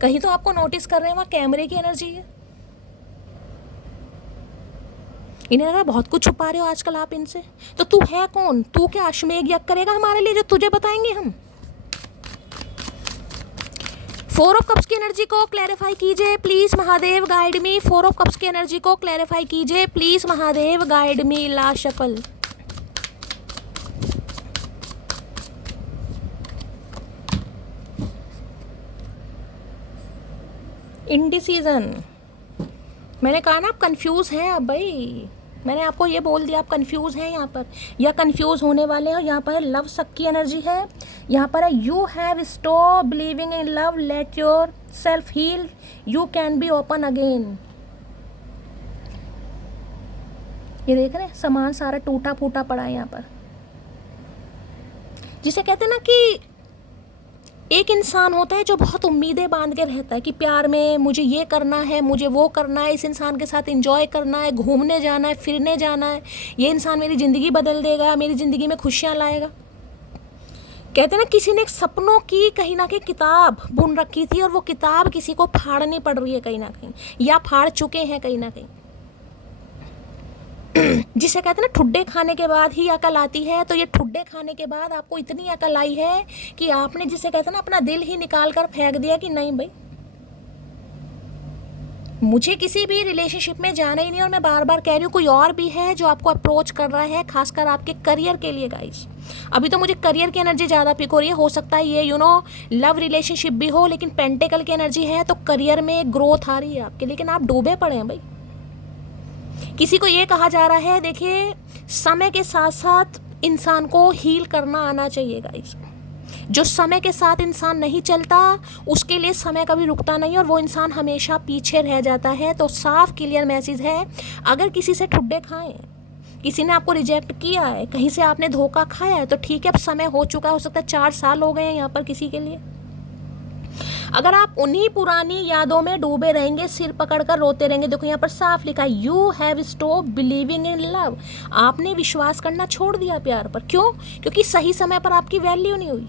कहीं तो आपको नोटिस कर रहे हैं, वहाँ कैमरे की एनर्जी है। इन्हें लग रहा है बहुत कुछ छुपा रहे हो आजकल आप इनसे। तो तू है कौन? तू क्या अश्वमेध यज्ञ करेगा हमारे लिए जो तुझे बताएंगे हम? 4 ऑफ कप्स की एनर्जी को क्लैरिफाई कीजिए please Mahadev, guide me. 4 of cups की एनर्जी को क्लैरिफाई कीजिए please Mahadev, guide me. Last shuffle. Indecision. मैंने कहा ना आप कंफ्यूज हैं अब भाई, मैंने आपको ये बोल दिया आप कंफ्यूज हैं यहाँ पर, या कंफ्यूज होने वाले हैं। यहाँ पर लव सक की एनर्जी है, यहाँ पर है you have stop believing in love, let yourself heal, you can be open again. ये देख रहे हैं, सामान सारा टूटा फूटा पड़ा है यहाँ पर। जिसे कहते हैं ना कि एक इंसान होता है जो बहुत उम्मीदें बांध के रहता है कि प्यार में मुझे ये करना है, मुझे वो करना है, इस इंसान के साथ एंजॉय करना है, घूमने जाना है, फिरने जाना है, ये इंसान मेरी ज़िंदगी बदल देगा, मेरी ज़िंदगी में खुशियाँ लाएगा। कहते हैं ना किसी ने एक सपनों की कहीं ना कहीं किताब बुन रखी थी, और वो किताब किसी को फाड़नी पड़ रही है कहीं ना कहीं, या फाड़ चुके हैं कहीं ना कहीं। जिसे कहते हैं ना ठुड्डे खाने के बाद ही अकल आती है, तो ये ठुड्डे खाने के बाद आपको इतनी अकल आई है कि आपने, जिसे कहते हैं ना, अपना दिल ही निकाल कर फेंक दिया कि नहीं भाई मुझे किसी भी रिलेशनशिप में जाना ही नहीं। और मैं बार बार कह रही हूँ कोई और भी है जो आपको अप्रोच कर रहा है, खासकर आपके करियर के लिए गाइस। अभी तो मुझे करियर की एनर्जी ज़्यादा पिक हो रही है। हो सकता है ये लव रिलेशनशिप भी हो, लेकिन पेंटेकल की एनर्जी है, तो करियर में ग्रोथ आ रही है आपके, लेकिन आप डूबे पड़े हैं भाई। किसी को ये कहा जा रहा है, देखिए समय के साथ साथ इंसान को हील करना आना चाहिए गाइस। जो समय के साथ इंसान नहीं चलता उसके लिए समय कभी रुकता नहीं, और वो इंसान हमेशा पीछे रह जाता है। तो साफ क्लियर मैसेज है, अगर किसी से ठुड्डे खाएं, किसी ने आपको रिजेक्ट किया है, कहीं से आपने धोखा खाया है, तो ठीक है अब समय हो चुका, हो सकता है 4 साल हो गए हैं यहाँ पर किसी के लिए। अगर आप उन्हीं पुरानी यादों में डूबे रहेंगे, सिर पकड़कर रोते रहेंगे, देखो यहाँ पर साफ लिखा है you have stop believing in love. आपने विश्वास करना छोड़ दिया प्यार पर। क्यों? क्योंकि सही समय पर आपकी वैल्यू नहीं हुई,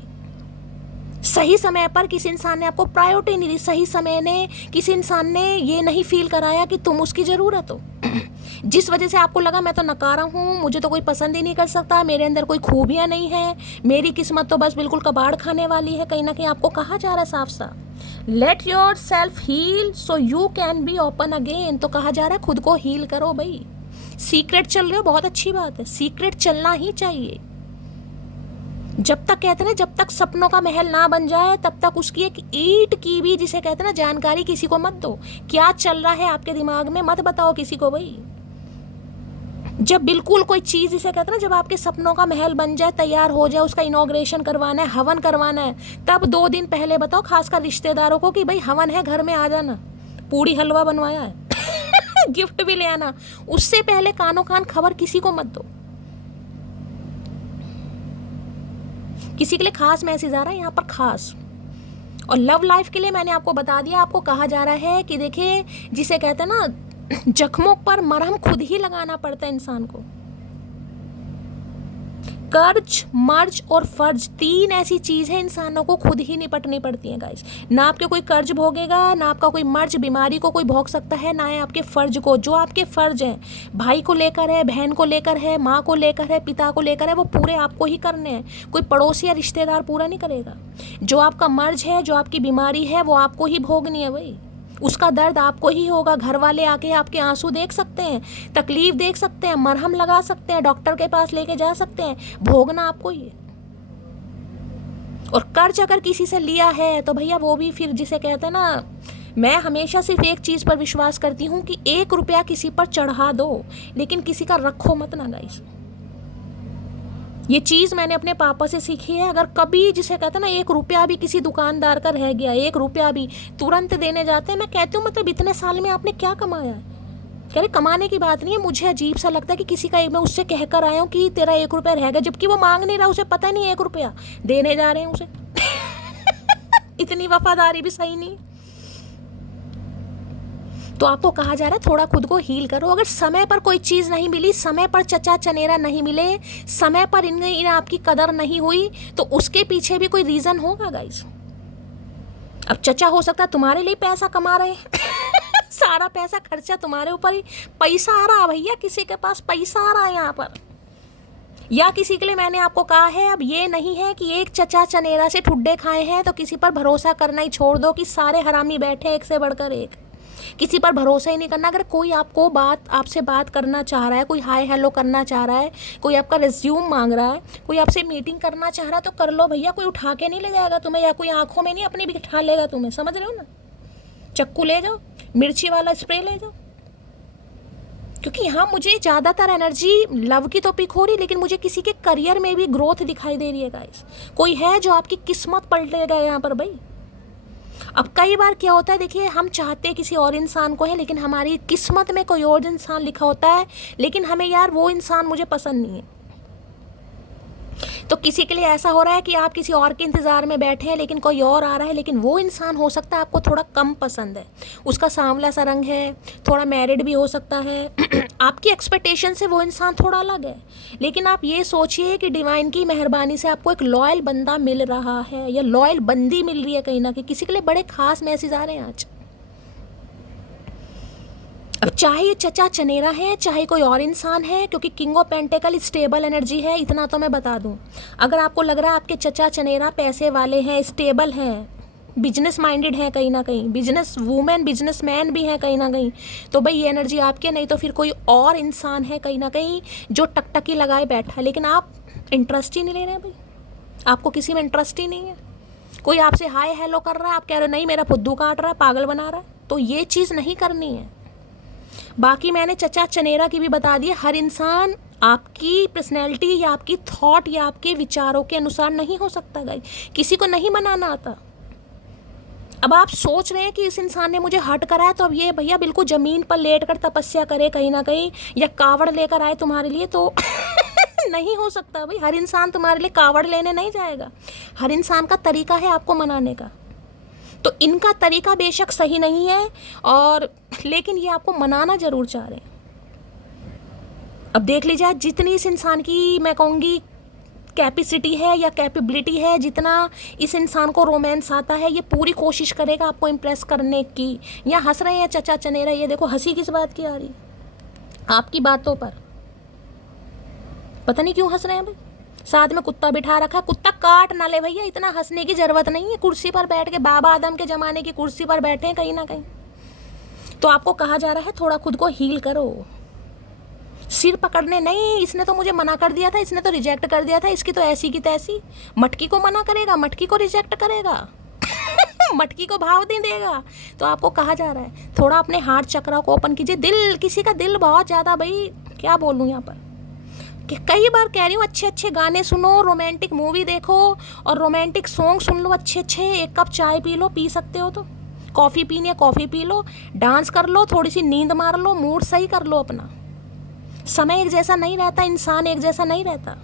सही समय पर किसी इंसान ने आपको प्रायोरिटी नहीं दी, सही समय ने किसी इंसान ने ये नहीं फील कराया कि तुम उसकी ज़रूरत हो। जिस वजह से आपको लगा मैं तो नकारा हूँ, मुझे तो कोई पसंद ही नहीं कर सकता, मेरे अंदर कोई खूबियाँ नहीं है, मेरी किस्मत तो बस बिल्कुल कबाड़ खाने वाली है। कहीं ना कहीं आपको कहा जा रहा है साफ साफ, let yourself heal so you can be open again. तो कहा जा रहा है खुद को हील करो भाई। सीक्रेट चल रहे हो, बहुत अच्छी बात है, सीक्रेट चलना ही चाहिए। जब तक कहते हैं ना, जब तक सपनों का महल ना बन जाए तब तक उसकी एक ईंट की भी, जिसे कहते हैं ना, जानकारी किसी को मत दो। क्या चल रहा है आपके दिमाग में मत बताओ किसी को भाई। जब बिल्कुल कोई चीज़, इसे कहते हैं ना, जब आपके सपनों का महल बन जाए, तैयार हो जाए, उसका इनॉग्रेशन करवाना है, हवन करवाना है, तब 2 दिन पहले बताओ, खासकर रिश्तेदारों को, कि भाई हवन है, घर में आ जाना, पूड़ी हलवा बनवाया है गिफ्ट भी ले आना। उससे पहले कानों कान खबर किसी को मत दो। किसी के लिए खास मैसेज आ रहा है यहाँ पर, खास। और लव लाइफ के लिए मैंने आपको बता दिया, आपको कहा जा रहा है कि देखिए, जिसे कहते हैं ना, जख्मों पर मरहम खुद ही लगाना पड़ता है इंसान को। कर्ज, मर्ज और फर्ज, 3 ऐसी चीज है इंसानों को खुद ही निपटनी पड़ती हैं गाइस। ना आपके कोई कर्ज भोगेगा, ना आपका कोई मर्ज, बीमारी को कोई भोग सकता है, ना है आपके फर्ज को। जो आपके फर्ज हैं, भाई को लेकर है, बहन को लेकर है, माँ को लेकर है, पिता को लेकर है, वो पूरे आपको ही करने हैं। कोई पड़ोसी या रिश्तेदार पूरा नहीं करेगा। जो आपका मर्ज है, जो आपकी बीमारी है, वो आपको ही भोगनी है भाई। उसका दर्द आपको ही होगा। घर वाले आके आपके आंसू देख सकते हैं, तकलीफ देख सकते हैं, मरहम लगा सकते हैं, डॉक्टर के पास लेके जा सकते हैं, भोगना आपको ही है। और कर्ज अगर किसी से लिया है तो भैया वो भी फिर, जिसे कहते हैं ना, मैं हमेशा सिर्फ एक चीज़ पर विश्वास करती हूँ कि 1 रुपया किसी पर चढ़ा दो, लेकिन किसी का रखो मत ना गाइस। ये चीज़ मैंने अपने पापा से सीखी है। अगर कभी, जिसे कहते हैं ना, 1 रुपया भी किसी दुकानदार का रह गया, 1 रुपया भी, तुरंत देने जाते हैं। मैं कहती हूँ मतलब इतने साल में आपने क्या कमाया है? कह रहे कमाने की बात नहीं है, मुझे अजीब सा लगता है कि किसी का, एक मैं उससे कह कर आया हूँ कि तेरा 1 रुपया रह गया, जबकि वो मांग नहीं रहा, उसे पता नहीं 1 रुपया देने जा रहे हैं उसे इतनी वफादारी भी सही नहीं। तो आपको कहा जा रहा है थोड़ा खुद को हील करो। अगर समय पर कोई चीज़ नहीं मिली, समय पर चचा चनेरा नहीं मिले, समय पर इन आपकी कदर नहीं हुई, तो उसके पीछे भी कोई रीज़न होगा गाइस। अब चचा हो सकता है तुम्हारे लिए पैसा कमा रहे हैं सारा पैसा खर्चा तुम्हारे ऊपर ही, पैसा आ रहा भैया, किसी के पास पैसा आ रहा है यहाँ पर। या किसी के लिए मैंने आपको कहा है, अब ये नहीं है कि एक चचा चनेरा से ठुड्डे खाए हैं तो किसी पर भरोसा करना ही छोड़ दो कि सारे हरामी बैठे एक से बढ़कर एक। किसी पर भरोसा ही नहीं करना। अगर कोई आपसे बात करना चाह रहा है, कोई हाय हेलो करना चाह रहा है, कोई आपका रिज्यूम मांग रहा है, कोई आपसे मीटिंग करना चाह रहा है, तो कर लो भैया। कोई उठा के नहीं ले जाएगा तुम्हें, या कोई आंखों में नहीं अपनी बिठा लेगा तुम्हें, समझ रहे हो ना। चक्कू ले जाओ, मिर्ची वाला स्प्रे ले जाओ। क्योंकि यहाँ मुझे ज़्यादातर एनर्जी लव की तो पिक हो रही, लेकिन मुझे किसी के करियर में भी ग्रोथ दिखाई दे रही है गाइस। कोई है जो आपकी किस्मत पलटेगा यहाँ पर भाई। अब कई बार क्या होता है, देखिए, हम चाहते हैं किसी और इंसान को है, लेकिन हमारी किस्मत में कोई और इंसान लिखा होता है, लेकिन हमें यार वो इंसान मुझे पसंद नहीं है। तो किसी के लिए ऐसा हो रहा है कि आप किसी और के इंतज़ार में बैठे हैं, लेकिन कोई और आ रहा है, लेकिन वो इंसान हो सकता है आपको थोड़ा कम पसंद है, उसका सांवला सा रंग है, थोड़ा मैरिड भी हो सकता है आपकी एक्सपेक्टेशन से वो इंसान थोड़ा अलग है। लेकिन आप ये सोचिए कि डिवाइन की मेहरबानी से आपको एक लॉयल बंदा मिल रहा है, या लॉयल बंदी मिल रही है कहीं ना कहीं। किसी के लिए बड़े खास मैसेज आ रहे हैं आज। अब चाहे ये चचा चनेरा है, चाहे कोई और इंसान है, क्योंकि king of pentacle stable energy है, इतना तो मैं बता दूं। अगर आपको लग रहा है आपके चचा चनेरा पैसे वाले हैं, स्टेबल हैं, बिजनेस माइंडेड है कहीं ना कहीं, बिजनेस वूमेन, बिजनेस मैन भी है कहीं ना कहीं, तो भाई ये एनर्जी आपके, नहीं तो फिर कोई और इंसान है कहीं ना कहीं जो टकटकी लगाए बैठा है। लेकिन आप इंटरेस्ट ही नहीं ले रहे हैं भाई, आपको किसी में इंटरेस्ट ही नहीं है। कोई आपसे हाय हेलो कर रहा है, आप कह रहे हो नहीं मेरा फुद्दू काट रहा है, पागल बना रहा है, तो ये चीज़ नहीं करनी है। बाकी मैंने चचा चनेरा की भी बता दी, हर इंसान आपकी पर्सनैलिटी या आपकी थॉट या आपके विचारों के अनुसार नहीं हो सकता गाइस। किसी को नहीं बनाना आता। अब आप सोच रहे हैं कि इस इंसान ने मुझे हर्ट करा है, तो अब ये भैया बिल्कुल ज़मीन पर लेट कर तपस्या करे कहीं ना कहीं, या कावड़ लेकर आए तुम्हारे लिए, तो नहीं हो सकता भाई। हर इंसान तुम्हारे लिए कावड़ लेने नहीं जाएगा। हर इंसान का तरीका है आपको मनाने का। तो इनका तरीका बेशक सही नहीं है, और लेकिन ये आपको मनाना ज़रूर चाह रहे हैं। अब देख लीजिए, जितनी इस इंसान की, मैं कहूँगी, कैपेसिटी है या कैपेबिलिटी है, जितना इस इंसान को रोमांस आता है, ये पूरी कोशिश करेगा आपको इम्प्रेस करने की। या हंस रहे हैं चचा चनेरा, ये देखो हंसी किस बात की आ रही, आपकी बातों पर। पता नहीं क्यों हंस रहे हैं भाई। साथ में कुत्ता बिठा रखा, कुत्ता काट ना ले भैया, इतना हंसने की ज़रूरत नहीं है। कुर्सी पर बैठ के, बाबा आदम के ज़माने की कुर्सी पर बैठे हैं कहीं ना कहीं। तो आपको कहा जा रहा है थोड़ा खुद को हील करो। सिर पकड़ने नहीं, इसने तो मुझे मना कर दिया था, इसने तो रिजेक्ट कर दिया था, इसकी तो ऐसी की तैसी। मटकी को मना करेगा, मटकी को रिजेक्ट करेगा मटकी को भाव नहीं देगा। तो आपको कहा जा रहा है थोड़ा अपने हार्ट चक्रा को ओपन कीजिए। दिल, किसी का दिल बहुत ज़्यादा, भाई क्या बोलूँ यहाँ पर, कि कई बार कह रही हूँ अच्छे अच्छे गाने सुनो, रोमांटिक मूवी देखो और रोमांटिक सॉन्ग सुन लो अच्छे अच्छे, एक कप चाय पी लो, पी सकते हो तो, कॉफ़ी पीनी है कॉफ़ी पी लो, डांस कर लो, थोड़ी सी नींद मार लो, मूड सही कर लो अपना। समय एक जैसा नहीं रहता, इंसान एक जैसा नहीं रहता,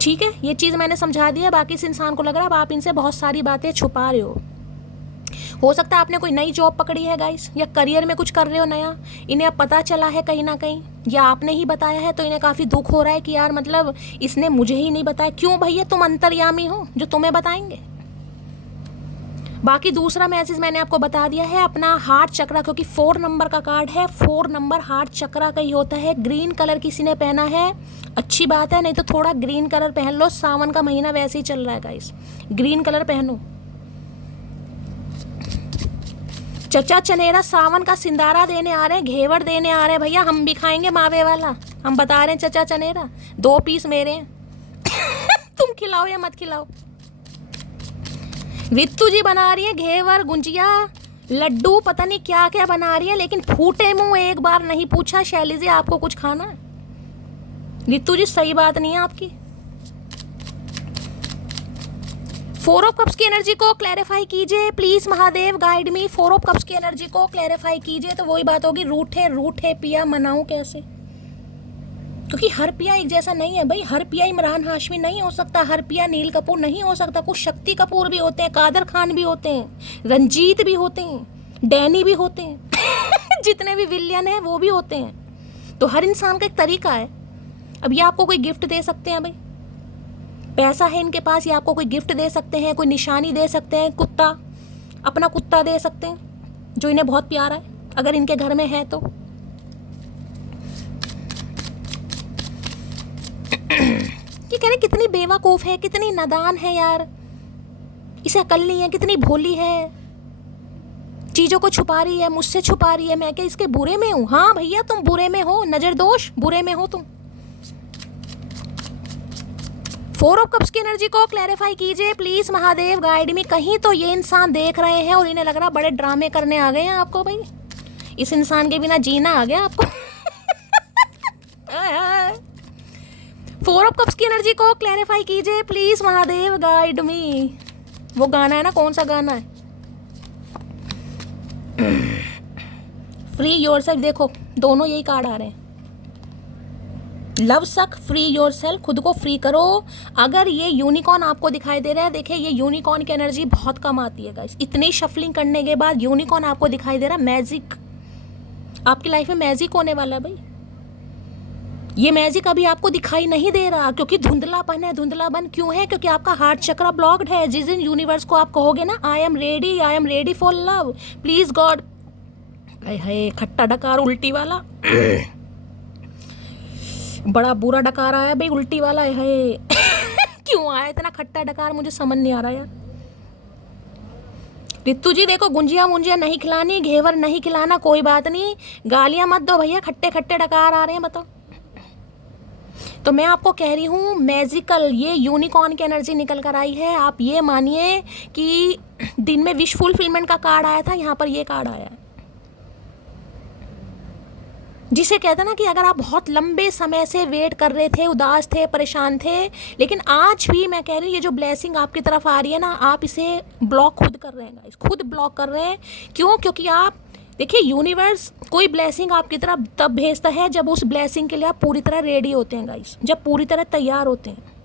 ठीक है। ये चीज़ मैंने समझा दिया। बाकी इस इंसान को लग रहा है अब आप इनसे बहुत सारी बातें छुपा रहे हो सकता है आपने कोई नई जॉब पकड़ी है गाइस, या करियर में कुछ कर रहे हो नया, इन्हें अब पता चला है कहीं ना कहीं, या आपने ही बताया है, तो इन्हें काफ़ी दुख हो रहा है कि यार मतलब इसने मुझे ही नहीं बताया। क्यों भैया, तुम अंतर्यामी हो जो तुम्हें बताएंगे। बाकी दूसरा मैसेज मैंने आपको बता दिया है, अपना हार्ट चक्रा, क्योंकि 4 नंबर का कार्ड है, 4 नंबर हार्ट चक्रा का ही होता है। ग्रीन कलर किसी ने पहना है, अच्छी बात है, नहीं तो थोड़ा ग्रीन कलर पहन लो, सावन का महीना वैसे ही चल रहा है गाइस, ग्रीन कलर पहनो। चचा चनेरा सावन का सिंदारा देने आ रहे हैं, घेवर देने आ रहे हैं भैया, हम भी खाएंगे मावे वाला, हम बता रहे हैं चचा चनेरा, 2 पीस मेरे हैं तुम खिलाओ या मत खिलाओ। रितु जी बना रही है घेवर, गुंजिया, लड्डू, पता नहीं क्या क्या बना रही है, लेकिन फूटे मुंह एक बार नहीं पूछा शैली जी आपको कुछ खाना है। रितु जी सही बात नहीं है आपकी। 4 ऑफ कप्स की एनर्जी को क्लैरिफाई कीजिए please Mahadev, guide me. 4 of cups की एनर्जी को क्लैरिफाई कीजिए। तो वही बात होगी, रूठे पिया मनाऊं कैसे, क्योंकि हर पिया एक जैसा नहीं है भाई। हर पिया इमरान हाशमी नहीं हो सकता, हर पिया नील कपूर नहीं हो सकता, कुछ शक्ति कपूर भी होते हैं, कादर खान भी होते हैं, रंजीत भी होते हैं, डैनी भी होते हैं जितने भी विलियन हैं वो भी होते हैं। तो हर इंसान का एक तरीका है। अब ये आपको कोई गिफ्ट दे सकते हैं भाई, पैसा है इनके पास, ये आपको कोई गिफ्ट दे सकते हैं, कोई निशानी दे सकते हैं, कुत्ता, अपना कुत्ता दे सकते हैं जो इन्हें बहुत प्यारा है, अगर इनके घर में है तो। ये कह रहे कितनी बेवकूफ है, कितनी नादान है यार, इसे अकल नहीं है, कितनी भोली है, चीजों को छुपा रही है, मुझसे छुपा रही है। मैं क्या इसके बुरे में हूँ? हाँ भैया तुम बुरे में हो, नजर दोष, बुरे में हो तुम। 4 ऑफ कप्स की एनर्जी को क्लैरिफाई कीजिए प्लीज महादेव, गाइड मी। कहीं तो ये इंसान देख रहे हैं और इन्हें लग रहा बड़े ड्रामे करने आ गए हैं आपको भाई, इस इंसान के बिना जीना आ गया आपको 4 ऑफ कप्स की एनर्जी को क्लैरिफाई कीजिए प्लीज महादेव, गाइड मी। वो गाना है ना, कौन सा गाना है, फ्री योरसेल्फ। देखो दोनों यही कार्ड आ रहे हैं, लव सक, फ्री योरसेल्फ, खुद को फ्री करो। अगर ये यूनिकॉर्न आपको दिखाई दे रहा है, देखिए ये यूनिकॉर्न की एनर्जी बहुत कम आती है गाइस। इतनी शफलिंग करने के बाद यूनिकॉर्न आपको दिखाई दे रहा है, मैजिक आपकी लाइफ में मैजिक होने वाला है भाई। ये मैजिक अभी आपको दिखाई नहीं दे रहा क्योंकि धुंधलापन है। धुंधलापन क्यों है? क्योंकि आपका हार्ट चक्रा ब्लॉक्ड है। जिस दिन यूनिवर्स को आप कहोगे ना I am ready for love, please God, हाय खट्टा डकार उल्टी वाला बड़ा बुरा डकार आया भाई, उल्टी वाला है क्यों आया इतना खट्टा डकार, मुझे समझ नहीं आ रहा यार। रितु जी देखो, गुंजिया नहीं खिलानी, घेवर नहीं खिलाना, कोई बात नहीं, गालियां मत दो भैया, खट्टे खट्टे डकार आ रहे हैं बताओ। तो मैं आपको कह रही हूँ मैजिकल, ये यूनिकॉर्न की एनर्जी निकल कर आई है। आप ये मानिए कि दिन में विश फुलफिलमेंट का कार्ड आया था, यहाँ पर ये कार्ड आया है, जिसे कहते हैं ना कि अगर आप बहुत लंबे समय से वेट कर रहे थे, उदास थे, परेशान थे, लेकिन आज भी मैं कह रही हूँ ये जो ब्लेसिंग आपकी तरफ आ रही है ना, आप इसे ब्लॉक खुद कर रहे हैं गाइस, खुद ब्लॉक कर रहे हैं। क्यों? क्योंकि आप देखिए यूनिवर्स कोई ब्लेसिंग आपकी तरफ तब भेजता है जब उस ब्लेसिंग के लिए आप पूरी तरह रेडी होते हैं गाइस, जब पूरी तरह तैयार होते हैं।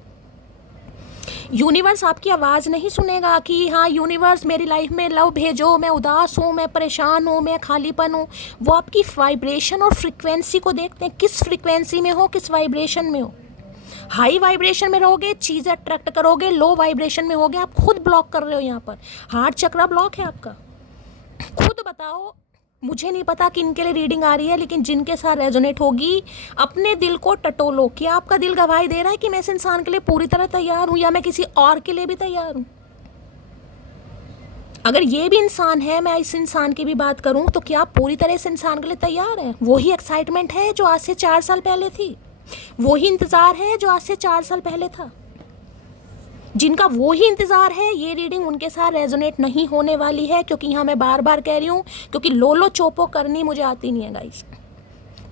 यूनिवर्स आपकी आवाज़ नहीं सुनेगा कि हाँ यूनिवर्स मेरी लाइफ में लव भेजो, मैं उदास हूँ, मैं परेशान हूँ, मैं खालीपन हूँ। वो आपकी वाइब्रेशन और फ्रिक्वेंसी को देखते हैं, किस फ्रिक्वेंसी में हो, किस वाइब्रेशन में हो। हाई वाइब्रेशन में रहोगे चीज़ें अट्रैक्ट करोगे, लो वाइब्रेशन में होगे आप खुद ब्लॉक कर रहे हो। यहाँ पर हार्ट चक्रा ब्लॉक है आपका। खुद बताओ, मुझे नहीं पता कि इनके लिए रीडिंग आ रही है, लेकिन जिनके साथ रेजोनेट होगी अपने दिल को टटोलो कि आपका दिल गवाही दे रहा है कि मैं इस इंसान के लिए पूरी तरह तैयार हूँ, या मैं किसी और के लिए भी तैयार हूँ। अगर ये भी इंसान है, मैं इस इंसान की भी बात करूं, तो क्या आप पूरी तरह इस इंसान के लिए तैयार हैं? वही एक्साइटमेंट है जो आज से 4 साल पहले थी, वही इंतज़ार है जो आज से 4 साल पहले था। जिनका वो ही इंतज़ार है, ये रीडिंग उनके साथ रेजोनेट नहीं होने वाली है, क्योंकि यहाँ मैं बार बार कह रही हूँ, क्योंकि लोलो चोपो करनी मुझे आती नहीं है गाइस।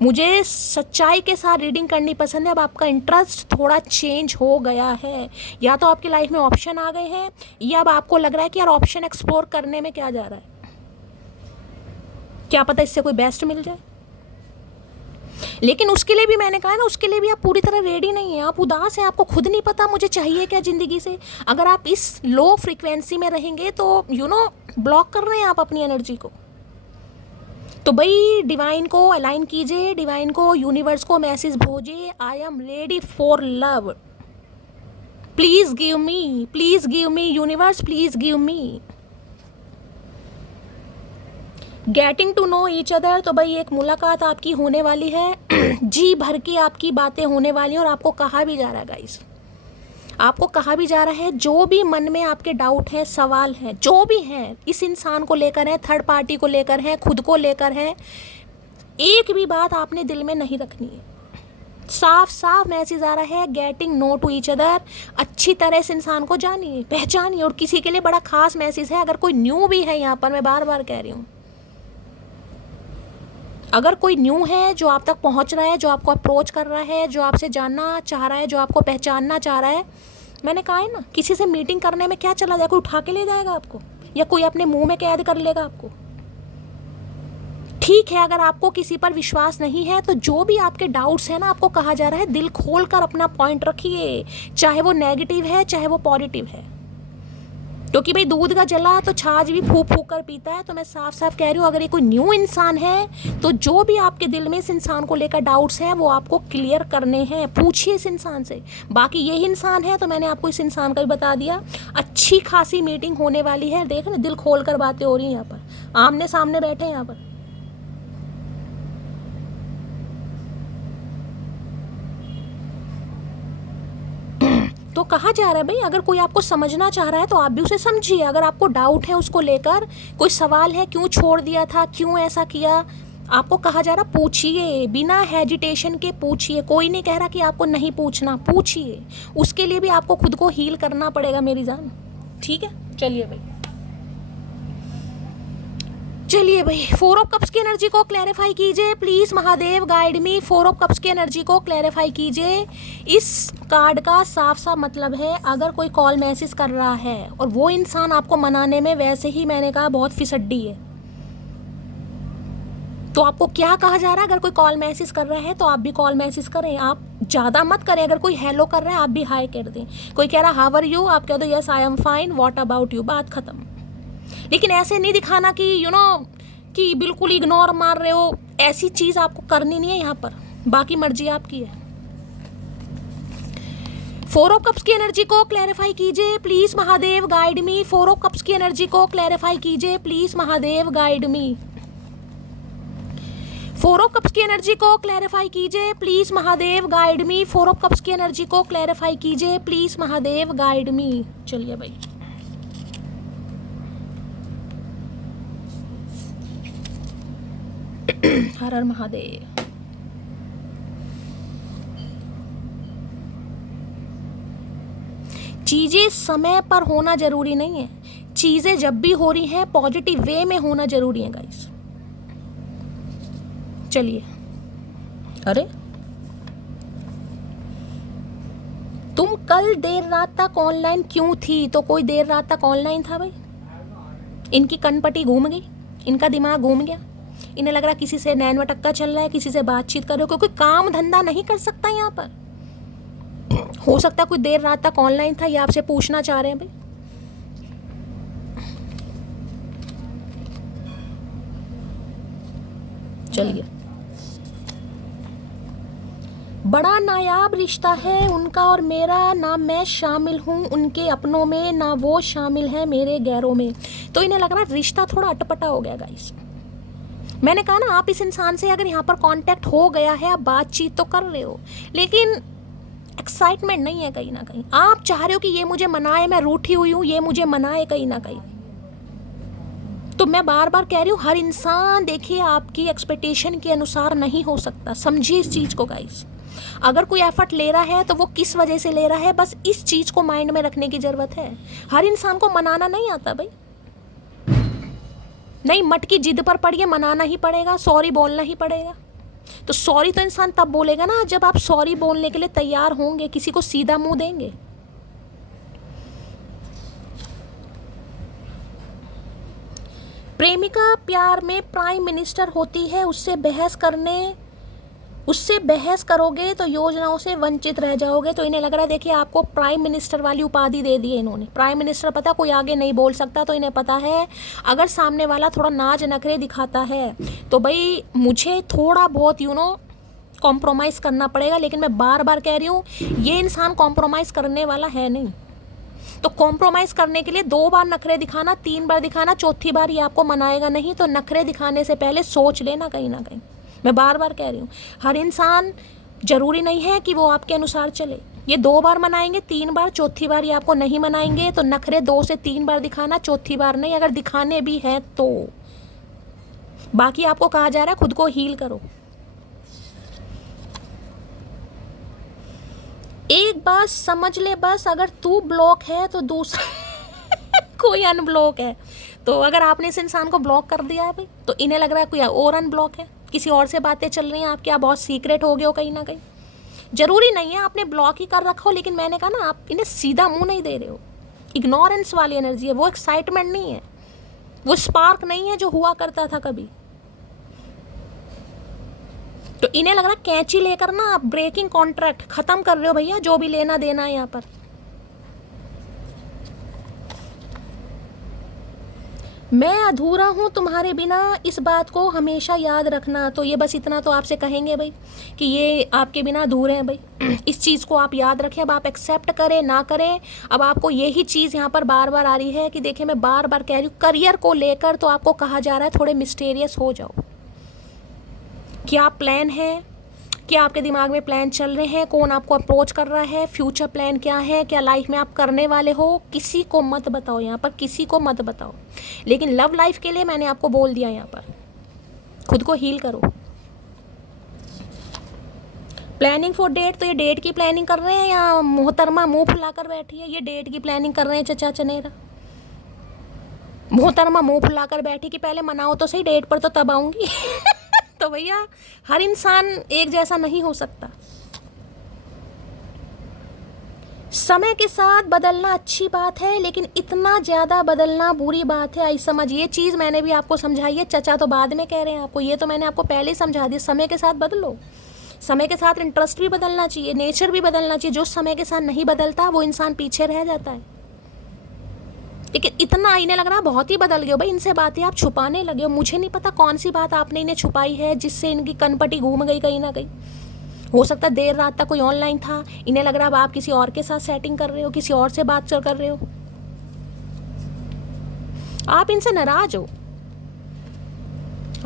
मुझे सच्चाई के साथ रीडिंग करनी पसंद है। अब आपका इंटरेस्ट थोड़ा चेंज हो गया है, या तो आपकी लाइफ में ऑप्शन आ गए हैं, या अब आपको लग रहा है कि यार ऑप्शन एक्सप्लोर करने में क्या जा रहा है, क्या पता इससे कोई बेस्ट मिल जाए। लेकिन उसके लिए भी मैंने कहा है ना, उसके लिए भी आप पूरी तरह रेडी नहीं है। आप उदास हैं, आपको खुद नहीं पता मुझे चाहिए क्या ज़िंदगी से। अगर आप इस लो फ्रिक्वेंसी में रहेंगे तो ब्लॉक कर रहे हैं आप अपनी एनर्जी को। तो भाई डिवाइन को अलाइन कीजिए, डिवाइन को, यूनिवर्स को मैसेज भेजिए, I am ready for love, please give me universe, please give me. Getting to know each other, तो भाई एक मुलाकात आपकी होने वाली है, जी भर के आपकी बातें होने वाली हैं। और आपको कहा भी जा रहा है गाइस, आपको कहा भी जा रहा है, जो भी मन में आपके डाउट हैं, सवाल हैं, जो भी हैं, इस इंसान को लेकर हैं, थर्ड पार्टी को लेकर हैं, खुद को लेकर हैं, एक भी बात आपने दिल में नहीं रखनी है। साफ साफ मैसेज आ रहा है, getting know to each other. अच्छी तरह इस इंसान को जानिए, पहचानिए। और किसी के लिए बड़ा खास मैसेज है, अगर कोई न्यू भी है यहाँ पर, मैं बार बार कह रही हूँ, अगर कोई न्यू है जो आप तक पहुंच रहा है, जो आपको अप्रोच कर रहा है, जो आपसे जानना चाह रहा है, जो आपको पहचानना चाह रहा है, मैंने कहा है ना, किसी से मीटिंग करने में क्या चला जाए, कोई उठा के ले जाएगा आपको, या कोई अपने मुंह में कैद कर लेगा आपको। ठीक है, अगर आपको किसी पर विश्वास नहीं है, तो जो भी आपके डाउट्स हैं ना, आपको कहा जा रहा है, दिल खोल कर अपना पॉइंट रखिए, चाहे वो नेगेटिव है, चाहे वो पॉजिटिव है। क्योंकि भाई दूध का जला तो छाछ भी फूक फूक कर पीता है। तो मैं साफ साफ कह रही हूँ, अगर ये कोई न्यू इंसान है, तो जो भी आपके दिल में इस इंसान को लेकर डाउट्स हैं, वो आपको क्लियर करने हैं। पूछिए इस इंसान से। बाकी यही इंसान है तो मैंने आपको इस इंसान का भी बता दिया। अच्छी खासी मीटिंग होने वाली है। देख ना, दिल खोल कर बातें हो रही हैं यहाँ पर, आमने सामने बैठे हैं यहाँ पर। तो कहा जा रहा है भाई, अगर कोई आपको समझना चाह रहा है तो आप भी उसे समझिए। अगर आपको डाउट है उसको लेकर, कोई सवाल है, क्यों छोड़ दिया था, क्यों ऐसा किया, आपको कहा जा रहा पूछिए, बिना हेजिटेशन के पूछिए। कोई नहीं कह रहा कि आपको नहीं पूछना, पूछिए। उसके लिए भी आपको खुद को हील करना पड़ेगा मेरी जान। ठीक है, चलिए भाई, चलिए भाई, 4 ऑफ कप्स की एनर्जी को क्लैरिफाई कीजिए please Mahadev, guide me. 4 of cups की एनर्जी को क्लैरिफाई कीजिए। इस कार्ड का साफ साफ मतलब है, अगर कोई कॉल मैसेज कर रहा है और वो इंसान आपको मनाने में, वैसे ही मैंने कहा, बहुत फिसड्डी है, तो आपको क्या कहा जा रहा है, अगर कोई कॉल मैसेज कर रहा है तो आप भी कॉल मैसेज करें। आप ज़्यादा मत करें। अगर कोई हेलो कर रहा है, आप भी हाय कर दें। कोई कह रहा हाउ आर यू, आप कह दो yes I am fine, what about you, बात खत्म। लेकिन ऐसे नहीं दिखाना कि कि बिल्कुल इग्नोर मार रहे हो। ऐसी चीज़ आपको करनी नहीं है यहाँ पर। बाकी मर्जी आपकी है। 4 ऑफ कप्स की एनर्जी को क्लैरिफाई कीजिए please Mahadev, guide me. 4 of cups की एनर्जी को क्लैरिफाई कीजिए please Mahadev, guide me. 4 of cups की एनर्जी को क्लैरिफाई कीजिए please Mahadev, guide me. 4 of cups की एनर्जी को क्लैरिफाई कीजिए प्लीज़ महादेव, गाइड मी। चलिए भाई, हर हर महादेव। चीजें समय पर होना जरूरी नहीं है। चीजें जब भी हो रही हैं, पॉजिटिव वे में होना जरूरी है गाइस। चलिए, अरे तुम कल देर रात तक ऑनलाइन क्यों थी? तो कोई देर रात तक ऑनलाइन था भाई। इनकी कनपटी घूम गई, इनका दिमाग घूम गया। इन्हें लग रहा किसी से नैन मटक्का चल रहा है, किसी से बातचीत कर रहे हो, क्योंकि काम धंधा नहीं कर सकता यहाँ पर। हो सकता है कोई देर रात तक ऑनलाइन था, ये आपसे पूछना चाह रहे हैं भाई। चलिए, बड़ा नायाब रिश्ता है उनका और मेरा, ना मैं शामिल हूँ उनके अपनों में, ना वो शामिल है मेरे गैरों में। तो इन्हें लग रहा रिश्ता थोड़ा अटपटा हो गया गाइस। मैंने कहा ना, आप इस इंसान से अगर यहाँ पर कांटेक्ट हो गया है, आप बातचीत तो कर रहे हो, लेकिन एक्साइटमेंट नहीं है कहीं ना कहीं। आप चाह रहे हो कि ये मुझे मनाए, मैं रूठी हुई हूँ, ये मुझे मनाए कहीं ना कहीं। तो मैं बार बार कह रही हूँ, हर इंसान देखिए आपकी एक्सपेक्टेशन के अनुसार नहीं हो सकता, समझिए इस चीज़ को गाइस। अगर कोई एफर्ट ले रहा है तो वो किस वजह से ले रहा है, बस इस चीज़ को माइंड में रखने की ज़रूरत है। हर इंसान को मनाना नहीं आता भाई, नहीं मटकी जिद पर पड़िए, मनाना ही पड़ेगा, सॉरी बोलना ही पड़ेगा। तो सॉरी तो इंसान तब बोलेगा ना जब आप सॉरी बोलने के लिए तैयार होंगे, किसी को सीधा मुंह देंगे। प्रेमिका प्यार में प्राइम मिनिस्टर होती है, उससे बहस करोगे तो योजनाओं से वंचित रह जाओगे। तो इन्हें लग रहा है देखिए आपको प्राइम मिनिस्टर वाली उपाधि दे दी है इन्होंने। प्राइम मिनिस्टर पता कोई आगे नहीं बोल सकता, तो इन्हें पता है अगर सामने वाला थोड़ा नाज नखरे दिखाता है तो भाई मुझे थोड़ा बहुत कॉम्प्रोमाइज़ करना पड़ेगा। लेकिन मैं बार बार कह रही हूँ ये इंसान कॉम्प्रोमाइज़ करने वाला है नहीं। तो कॉम्प्रोमाइज़ करने के लिए 2 बार नखरे दिखाना, 3 बार दिखाना, चौथी बार ये आपको मनाएगा नहीं। तो नखरे दिखाने से पहले सोच लेना कहीं ना कहीं। मैं बार बार कह रही हूँ हर इंसान ज़रूरी नहीं है कि वो आपके अनुसार चले। ये 2 बार मनाएंगे, 3 बार, चौथी बार ये आपको नहीं मनाएंगे। तो नखरे 2 से 3 बार दिखाना, चौथी बार नहीं। अगर दिखाने भी हैं तो बाकी आपको कहा जा रहा है खुद को हील करो। एक बात समझ ले बस, अगर तू ब्लॉक है तो दूसरा कोई अनब्लॉक है। तो अगर आपने इस इंसान को ब्लॉक कर दिया है भाई, तो इन्हें लग रहा है कोई और अनब्लॉक है, किसी और से बातें चल रही हैं आपकी, आप बहुत सीक्रेट हो गए हो कहीं ना कहीं। ज़रूरी नहीं है आपने ब्लॉक ही कर रखा हो, लेकिन मैंने कहा ना आप इन्हें सीधा मुंह नहीं दे रहे हो। इग्नोरेंस वाली एनर्जी है, वो एक्साइटमेंट नहीं है, वो स्पार्क नहीं है जो हुआ करता था कभी। तो इन्हें लग रहा है कैंची लेकर ना आप ब्रेकिंग कॉन्ट्रैक्ट ख़त्म कर रहे हो भैया, जो भी लेना देना है यहाँ पर। मैं अधूरा हूँ तुम्हारे बिना, इस बात को हमेशा याद रखना। तो ये बस इतना तो आपसे कहेंगे भाई कि ये आपके बिना अधूरे हैं भाई, इस चीज़ को आप याद रखें। अब आप एक्सेप्ट करें ना करें, अब आपको यही चीज़ यहाँ पर बार बार आ रही है कि देखिए मैं बार बार कह रही हूँ करियर को लेकर तो आपको कहा जा रहा है थोड़े मिस्टीरियस हो जाओ। क्या प्लान है, क्या आपके दिमाग में प्लान चल रहे हैं, कौन आपको अप्रोच कर रहा है, फ्यूचर प्लान क्या है, क्या लाइफ में आप करने वाले हो, किसी को मत बताओ यहाँ पर, किसी को मत बताओ। लेकिन लव लाइफ के लिए मैंने आपको बोल दिया यहाँ पर खुद को हील करो। प्लानिंग फॉर डेट, तो ये डेट की प्लानिंग कर रहे हैं या मोहतरमा मुंह फुलाकर बैठी है? ये डेट की प्लानिंग कर रहे हैं चचा चनेरा। मोहतरमा मुंह फुलाकर बैठी कि पहले मनाओ तो सही, डेट पर तो तब आऊँगी। तो भैया हर इंसान एक जैसा नहीं हो सकता। समय के साथ बदलना अच्छी बात है, लेकिन इतना ज़्यादा बदलना बुरी बात है। आई समझ, ये चीज़ मैंने भी आपको समझाई है, चचा तो बाद में कह रहे हैं आपको, ये तो मैंने आपको पहले ही समझा दिया। समय के साथ बदलो, समय के साथ इंटरेस्ट भी बदलना चाहिए, नेचर भी बदलना चाहिए। जो समय के साथ नहीं बदलता वो इंसान पीछे रह जाता है। लेकिन इतना इन्हें लग रहा है बहुत ही बदल गए हो भाई, इनसे बातें आप छुपाने लगे हो। मुझे नहीं पता कौन सी बात आपने इन्हें छुपाई है जिससे इनकी कनपटी घूम गई कहीं ना कहीं। हो सकता है देर रात तक कोई ऑनलाइन था, इन्हें लग रहा है अब आप किसी और के साथ सेटिंग कर रहे हो, किसी और से बात कर रहे हो। आप इनसे नाराज हो,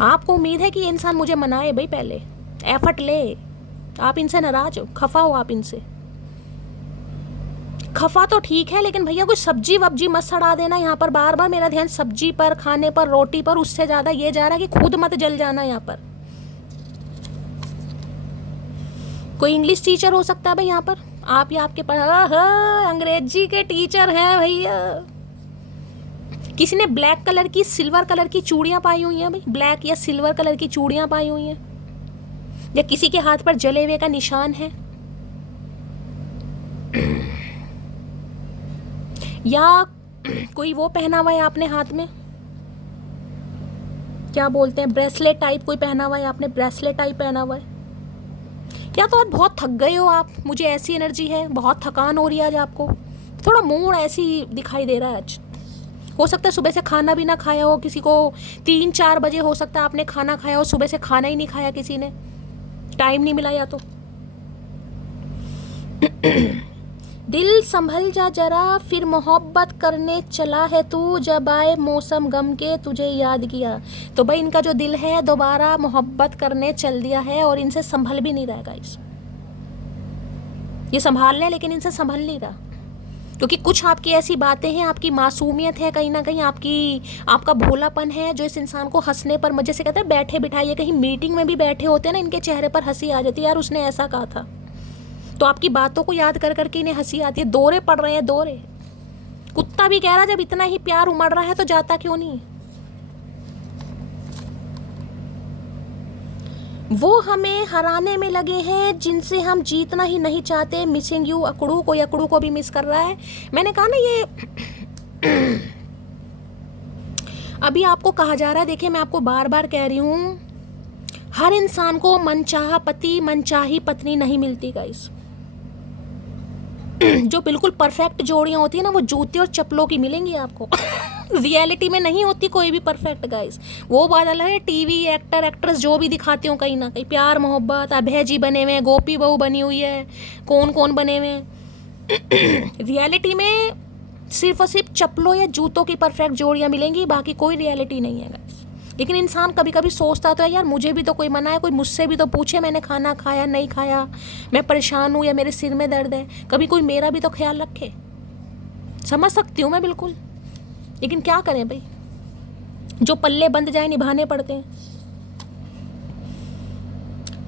आपको उम्मीद है कि ये इंसान मुझे मनाए भाई, पहले एफर्ट ले। आप इनसे नाराज हो, खफा हो आप इनसे। खफा तो ठीक है, लेकिन भैया कोई सब्जी वब्जी मत सड़ा देना यहाँ पर। बार बार मेरा ध्यान सब्जी पर, खाने पर, रोटी पर, उससे ज़्यादा ये जा रहा है कि खुद मत जल जाना यहाँ पर। कोई इंग्लिश टीचर हो सकता है भाई यहाँ पर, आप या आपके पास अंग्रेजी के टीचर हैं भैया। किसी ने ब्लैक कलर की, सिल्वर कलर की चूड़ियाँ पाई हुई हैं भाई, ब्लैक या सिल्वर कलर की चूड़ियाँ पाई हुई हैं, या किसी के हाथ पर जले हुए का निशान है, या कोई वो पहना हुआ है आपने हाथ में, क्या बोलते हैं, ब्रेसलेट टाइप कोई पहना हुआ है आपने, ब्रेसलेट टाइप पहना हुआ है। या तो आज बहुत थक गए हो आप, मुझे ऐसी एनर्जी है, बहुत थकान हो रही है आज आपको, थोड़ा मूड ऐसी दिखाई दे रहा है आज। हो सकता है सुबह से खाना भी ना खाया हो, किसी को 3-4 बजे हो सकता है आपने खाना खाया हो, सुबह से खाना ही नहीं खाया किसी ने, टाइम नहीं मिला या तो। दिल संभल जा जरा, फिर मोहब्बत करने चला है तू, जब आए मौसम गम के तुझे याद किया। तो भाई इनका जो दिल है दोबारा मोहब्बत करने चल दिया है, और इनसे संभल भी नहीं रहेगा। ये संभाल लें लेकिन इनसे संभल नहीं रहा। क्योंकि कुछ आपकी ऐसी बातें हैं, आपकी मासूमियत है, कहीं ना कहीं आपका भोलापन है जो इस इंसान को हंसने पर, जैसे कहते हैं बैठे बिठाइए, कहीं मीटिंग में भी बैठे होते हैं ना, इनके चेहरे पर हंसी आ जाती है, यार उसने ऐसा कहा था, तो आपकी बातों को याद कर करके इन्हें हंसी आती है। दौरे पड़ रहे हैं, दौरे। कुत्ता भी कह रहा जब इतना ही प्यार उमड़ रहा है तो जाता क्यों नहीं। वो हमें हराने में लगे हैं जिनसे हम जीतना ही नहीं चाहते। मिसिंग यू अकड़ू, कोई अकड़ू को भी मिस कर रहा है। मैंने कहा ना ये अभी आपको कहा जा रहा है, देखिए मैं आपको बार बार कह रही हूँ, हर इंसान को मनचाहा पति मनचाही पत्नी नहीं मिलती गाइस। जो बिल्कुल परफेक्ट जोड़ियां होती है ना, वो जूते और चप्पलों की मिलेंगी आपको। रियलिटी में नहीं होती कोई भी परफेक्ट गाइस। वो बादल है टीवी एक्टर एक्ट्रेस जो भी दिखाते हो, कहीं ना कहीं प्यार मोहब्बत, अभय जी बने हुए हैं, गोपी बहू बनी हुई है, कौन कौन बने हुए हैं। रियलिटी में सिर्फ और सिर्फ चप्पलों या जूतों की परफेक्ट जोड़ियां मिलेंगी, बाकी कोई रियलिटी नहीं है गाइस। लेकिन इंसान कभी कभी सोचता तो है, यार मुझे भी तो कोई मना है, कोई मुझसे भी तो पूछे मैंने खाना खाया नहीं खाया, मैं परेशान हूँ या मेरे सिर में दर्द है, कभी कोई मेरा भी तो ख्याल रखे। समझ सकती हूँ मैं बिल्कुल, लेकिन क्या करें भाई, जो पल्ले बंद जाए निभाने पड़ते हैं।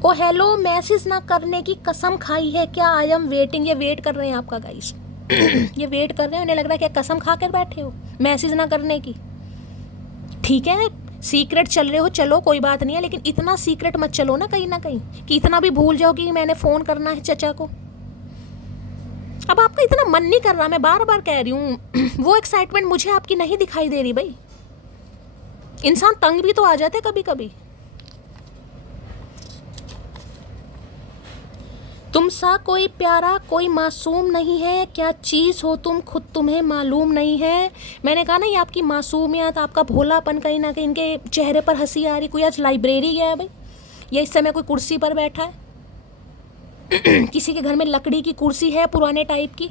ओ हेलो, मैसेज ना करने की कसम खाई है क्या? I am waiting. ये वेट कर रहे हैं आपका गाइस। ये वेट कर रहे हैं, उन्हें लग रहा है क्या कसम खा कर बैठे हो मैसेज ना करने की। ठीक है, सीक्रेट चल रहे हो, चलो कोई बात नहीं है, लेकिन इतना सीक्रेट मत चलो ना कहीं कि इतना भी भूल जाओ कि मैंने फ़ोन करना है चचा को। अब आपका इतना मन नहीं कर रहा, मैं बार बार कह रही हूँ। वो एक्साइटमेंट मुझे आपकी नहीं दिखाई दे रही भाई। इंसान तंग भी तो आ जाते कभी कभी। तुम सा कोई प्यारा कोई मासूम नहीं है, क्या चीज़ हो तुम खुद तुम्हें मालूम नहीं है। मैंने कहा ना, ये आपकी मासूमियत, आपका भोलापन, कहीं ना कहीं इनके चेहरे पर हंसी आ रही। कोई आज लाइब्रेरी गया है भाई, या इस समय कोई कुर्सी पर बैठा है। किसी के घर में लकड़ी की कुर्सी है पुराने टाइप की,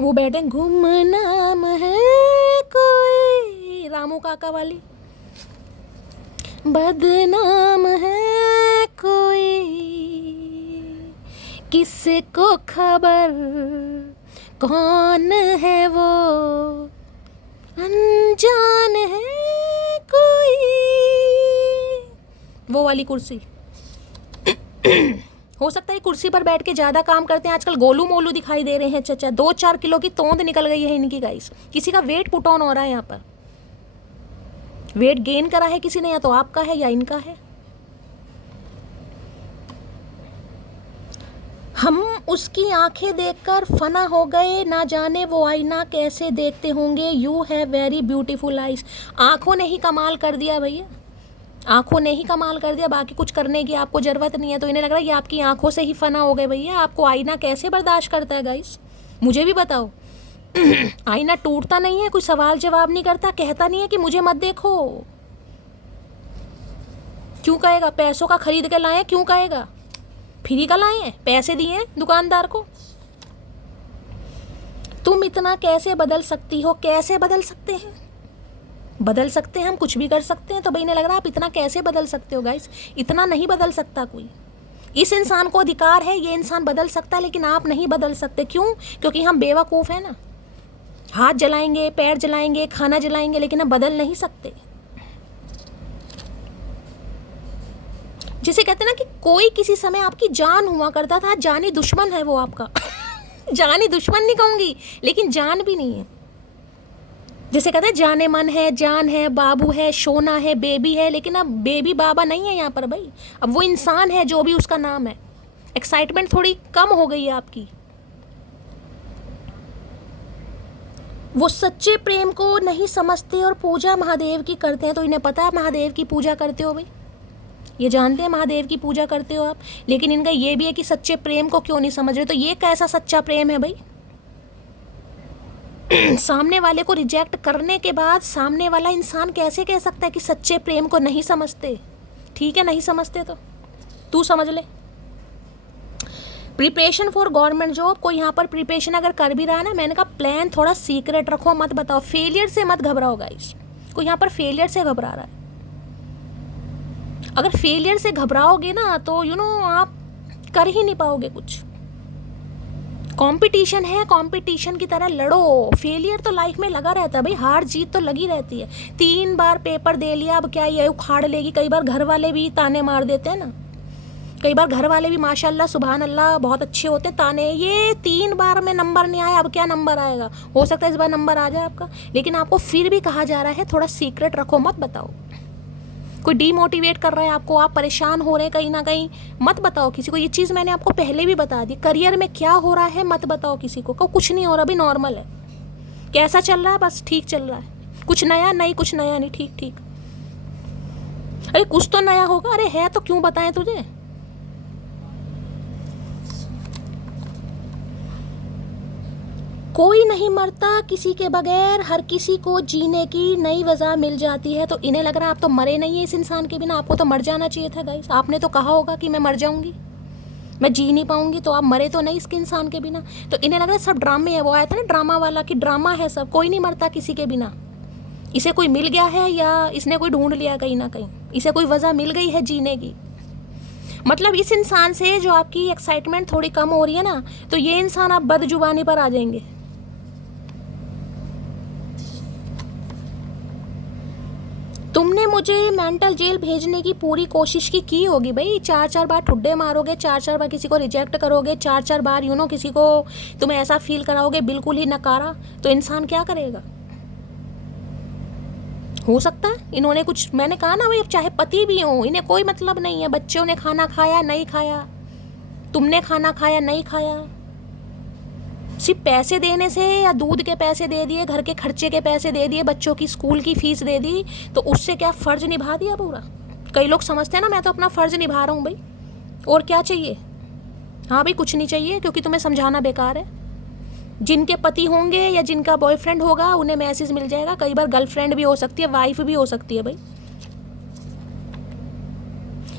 वो बैठे। गुमनाम है कोई, रामू काका वाली। बदनाम है कोई, किसको खबर कौन है वो, अनजान है कोई। वो वाली कुर्सी। हो सकता है कुर्सी पर बैठ के ज़्यादा काम करते हैं आजकल, गोलू मोलू दिखाई दे रहे हैं चचा। 2-4 किलो की तोंद निकल गई है इनकी गाइस। किसी का वेट पुट ऑन हो रहा है यहाँ पर, वेट गेन करा है किसी ने, या तो आपका है या इनका है। हम उसकी आंखें देखकर फना हो गए, ना जाने वो आईना कैसे देखते होंगे। You have very beautiful eyes. आंखों ने ही कमाल कर दिया भैया, आंखों ने ही कमाल कर दिया, बाकी कुछ करने की आपको ज़रूरत नहीं है। तो इन्हें लग रहा है ये आपकी आंखों से ही फना हो गए भैया। आपको आईना कैसे बर्दाश्त करता है गाइस, मुझे भी बताओ। आईना टूटता नहीं है, कोई सवाल जवाब नहीं करता, कहता नहीं है कि मुझे मत देखो। क्यों कहेगा? पैसों का खरीद के लाए, क्यों कहेगा? फ्री का लाए हैं, पैसे दिए हैं दुकानदार को। तुम इतना कैसे बदल सकती हो? कैसे बदल सकते हैं? बदल सकते हैं हम, कुछ भी कर सकते हैं। तो भाई ने लग रहा है आप इतना कैसे बदल सकते हो गाइस? इतना नहीं बदल सकता कोई। इस इंसान को अधिकार है, ये इंसान बदल सकता है, लेकिन आप नहीं बदल सकते। क्यों? क्योंकि हम बेवकूफ़ हैं ना। हाथ जलाएंगे, पैर जलाएंगे, खाना जलाएंगे, लेकिन हम बदल नहीं सकते। जैसे कहते हैं ना कि कोई किसी समय आपकी जान हुआ करता था, जानी दुश्मन है वो आपका। जानी दुश्मन नहीं कहूँगी, लेकिन जान भी नहीं है। जैसे कहते हैं जाने मन है, जान है, बाबू है, सोना है, बेबी है, लेकिन अब बेबी बाबा नहीं है यहाँ पर भाई। अब वो इंसान है जो भी उसका नाम है। एक्साइटमेंट थोड़ी कम हो गई है आपकी। वो सच्चे प्रेम को नहीं समझते और पूजा महादेव की करते हैं। तो इन्हें पता है महादेव की पूजा करते हो भाई, ये जानते हैं महादेव की पूजा करते हो आप, लेकिन इनका ये भी है कि सच्चे प्रेम को क्यों नहीं समझ रहे। तो ये कैसा सच्चा प्रेम है भाई? सामने वाले को रिजेक्ट करने के बाद सामने वाला इंसान कैसे कह सकता है कि सच्चे प्रेम को नहीं समझते? ठीक है, नहीं समझते तो तू समझ ले। प्रिपरेशन फॉर गवर्नमेंट जॉब, कोई यहाँ पर प्रिपरेशन अगर कर भी रहा है ना, मैंने कहा प्लान थोड़ा सीक्रेट रखो, मत बताओ। फेलियर से मत घबराओ गाइस। कोई यहाँ पर फेलियर से घबरा रहा है। अगर फेलियर से घबराओगे ना तो आप कर ही नहीं पाओगे कुछ। कंपटीशन है, कंपटीशन की तरह लड़ो। फेलियर तो लाइफ में लगा रहता है भाई, हार जीत तो लगी रहती है। 3 बार पेपर दे लिया, अब क्या ये उखाड़ लेगी। कई बार घर वाले भी ताने मार देते हैं ना, कई बार घर वाले भी माशाल्लाह सुभान अल्लाह बहुत अच्छे होते हैं, ताने ये 3 बार में नंबर नहीं आया, अब क्या नंबर आएगा, हो सकता है इस बार नंबर आ जाए आपका। लेकिन आपको फिर भी कहा जा रहा है थोड़ा सीक्रेट रखो, मत बताओ। कोई डीमोटिवेट कर रहा है आपको, आप परेशान हो रहे हैं कहीं ना कहीं, मत बताओ किसी को। ये चीज़ मैंने आपको पहले भी बता दी, करियर में क्या हो रहा है मत बताओ किसी को। कुछ नहीं हो रहा, अभी नॉर्मल है। कैसा चल रहा है, बस ठीक चल रहा है, कुछ नया नहीं, कुछ नया नहीं, ठीक ठीक। अरे कुछ तो नया होगा, अरे है तो क्यों बताएं तुझे। कोई नहीं मरता किसी के बगैर, हर किसी को जीने की नई वजह मिल जाती है। तो इन्हें लग रहा है आप तो मरे नहीं है इस इंसान के बिना, आपको तो मर जाना चाहिए था गाइस। आपने तो कहा होगा कि मैं मर जाऊंगी, मैं जी नहीं पाऊंगी, तो आप मरे तो नहीं इसके इंसान के बिना। तो इन्हें लग रहा है सब ड्रामे है, वो आया था ना ड्रामा वाला कि ड्रामा है सब, कोई नहीं मरता किसी के बिना। इसे कोई मिल गया है या इसने कोई ढूंढ लिया कहीं ना कहीं, इसे कोई वजह मिल गई है जीने की। मतलब इस इंसान से जो आपकी एक्साइटमेंट थोड़ी कम हो रही है ना, तो ये इंसान आप बदजुबानी पर आ जाएंगे। तुमने मुझे मेंटल जेल भेजने की पूरी कोशिश की होगी भाई। 4 बार ठुड्डे मारोगे, 4 बार किसी को रिजेक्ट करोगे, 4 बार किसी को तुम्हें ऐसा फील कराओगे बिल्कुल ही नकारा, तो इंसान क्या करेगा। हो सकता है इन्होंने कुछ, मैंने कहा ना भाई, अब चाहे पति भी हो इन्हें कोई मतलब नहीं है, बच्चों ने खाना खाया नहीं खाया, तुमने खाना खाया नहीं खाया, सिर्फ पैसे देने से या दूध के पैसे दे दिए, घर के खर्चे के पैसे दे दिए, बच्चों की स्कूल की फीस दे दी, तो उससे क्या फ़र्ज निभा दिया पूरा। कई लोग समझते हैं ना मैं तो अपना फ़र्ज निभा रहा हूँ भाई, और क्या चाहिए। हाँ भाई कुछ नहीं चाहिए, क्योंकि तुम्हें समझाना बेकार है। जिनके पति होंगे या जिनका बॉयफ्रेंड होगा उन्हें मैसेज मिल जाएगा, कई बार गर्लफ्रेंड भी हो सकती है, वाइफ भी हो सकती है भाई।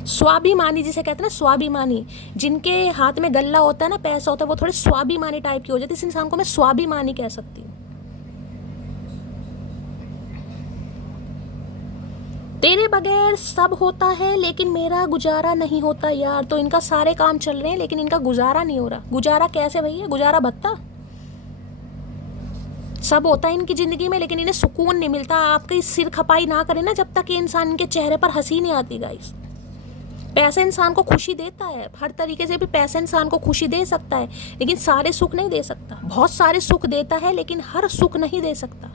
स्वाभिमानी जिसे कहते हैं ना, स्वाभिमानी, जिनके हाथ में गल्ला होता है ना, पैसा होता है, वो थोड़े स्वाभिमानी टाइप की हो जाती है। इस इंसान को मैं स्वाभिमानी कह सकती हूँ। तेरे बगैर सब होता है लेकिन मेरा गुजारा नहीं होता यार। तो इनका सारे काम चल रहे हैं लेकिन इनका गुजारा नहीं हो रहा। गुजारा कैसे भैया, गुजारा भत्ता सब होता है इनकी ज़िंदगी में, लेकिन इन्हें सुकून नहीं मिलता। आपकी सिर खपाई ना करे ना जब तक ये इंसान इनके चेहरे पर हंसी नहीं आती गाइस। पैसा इंसान को खुशी देता है, हर तरीके से भी पैसा इंसान को खुशी दे सकता है, लेकिन सारे सुख नहीं दे सकता। बहुत सारे सुख देता है लेकिन हर सुख नहीं दे सकता।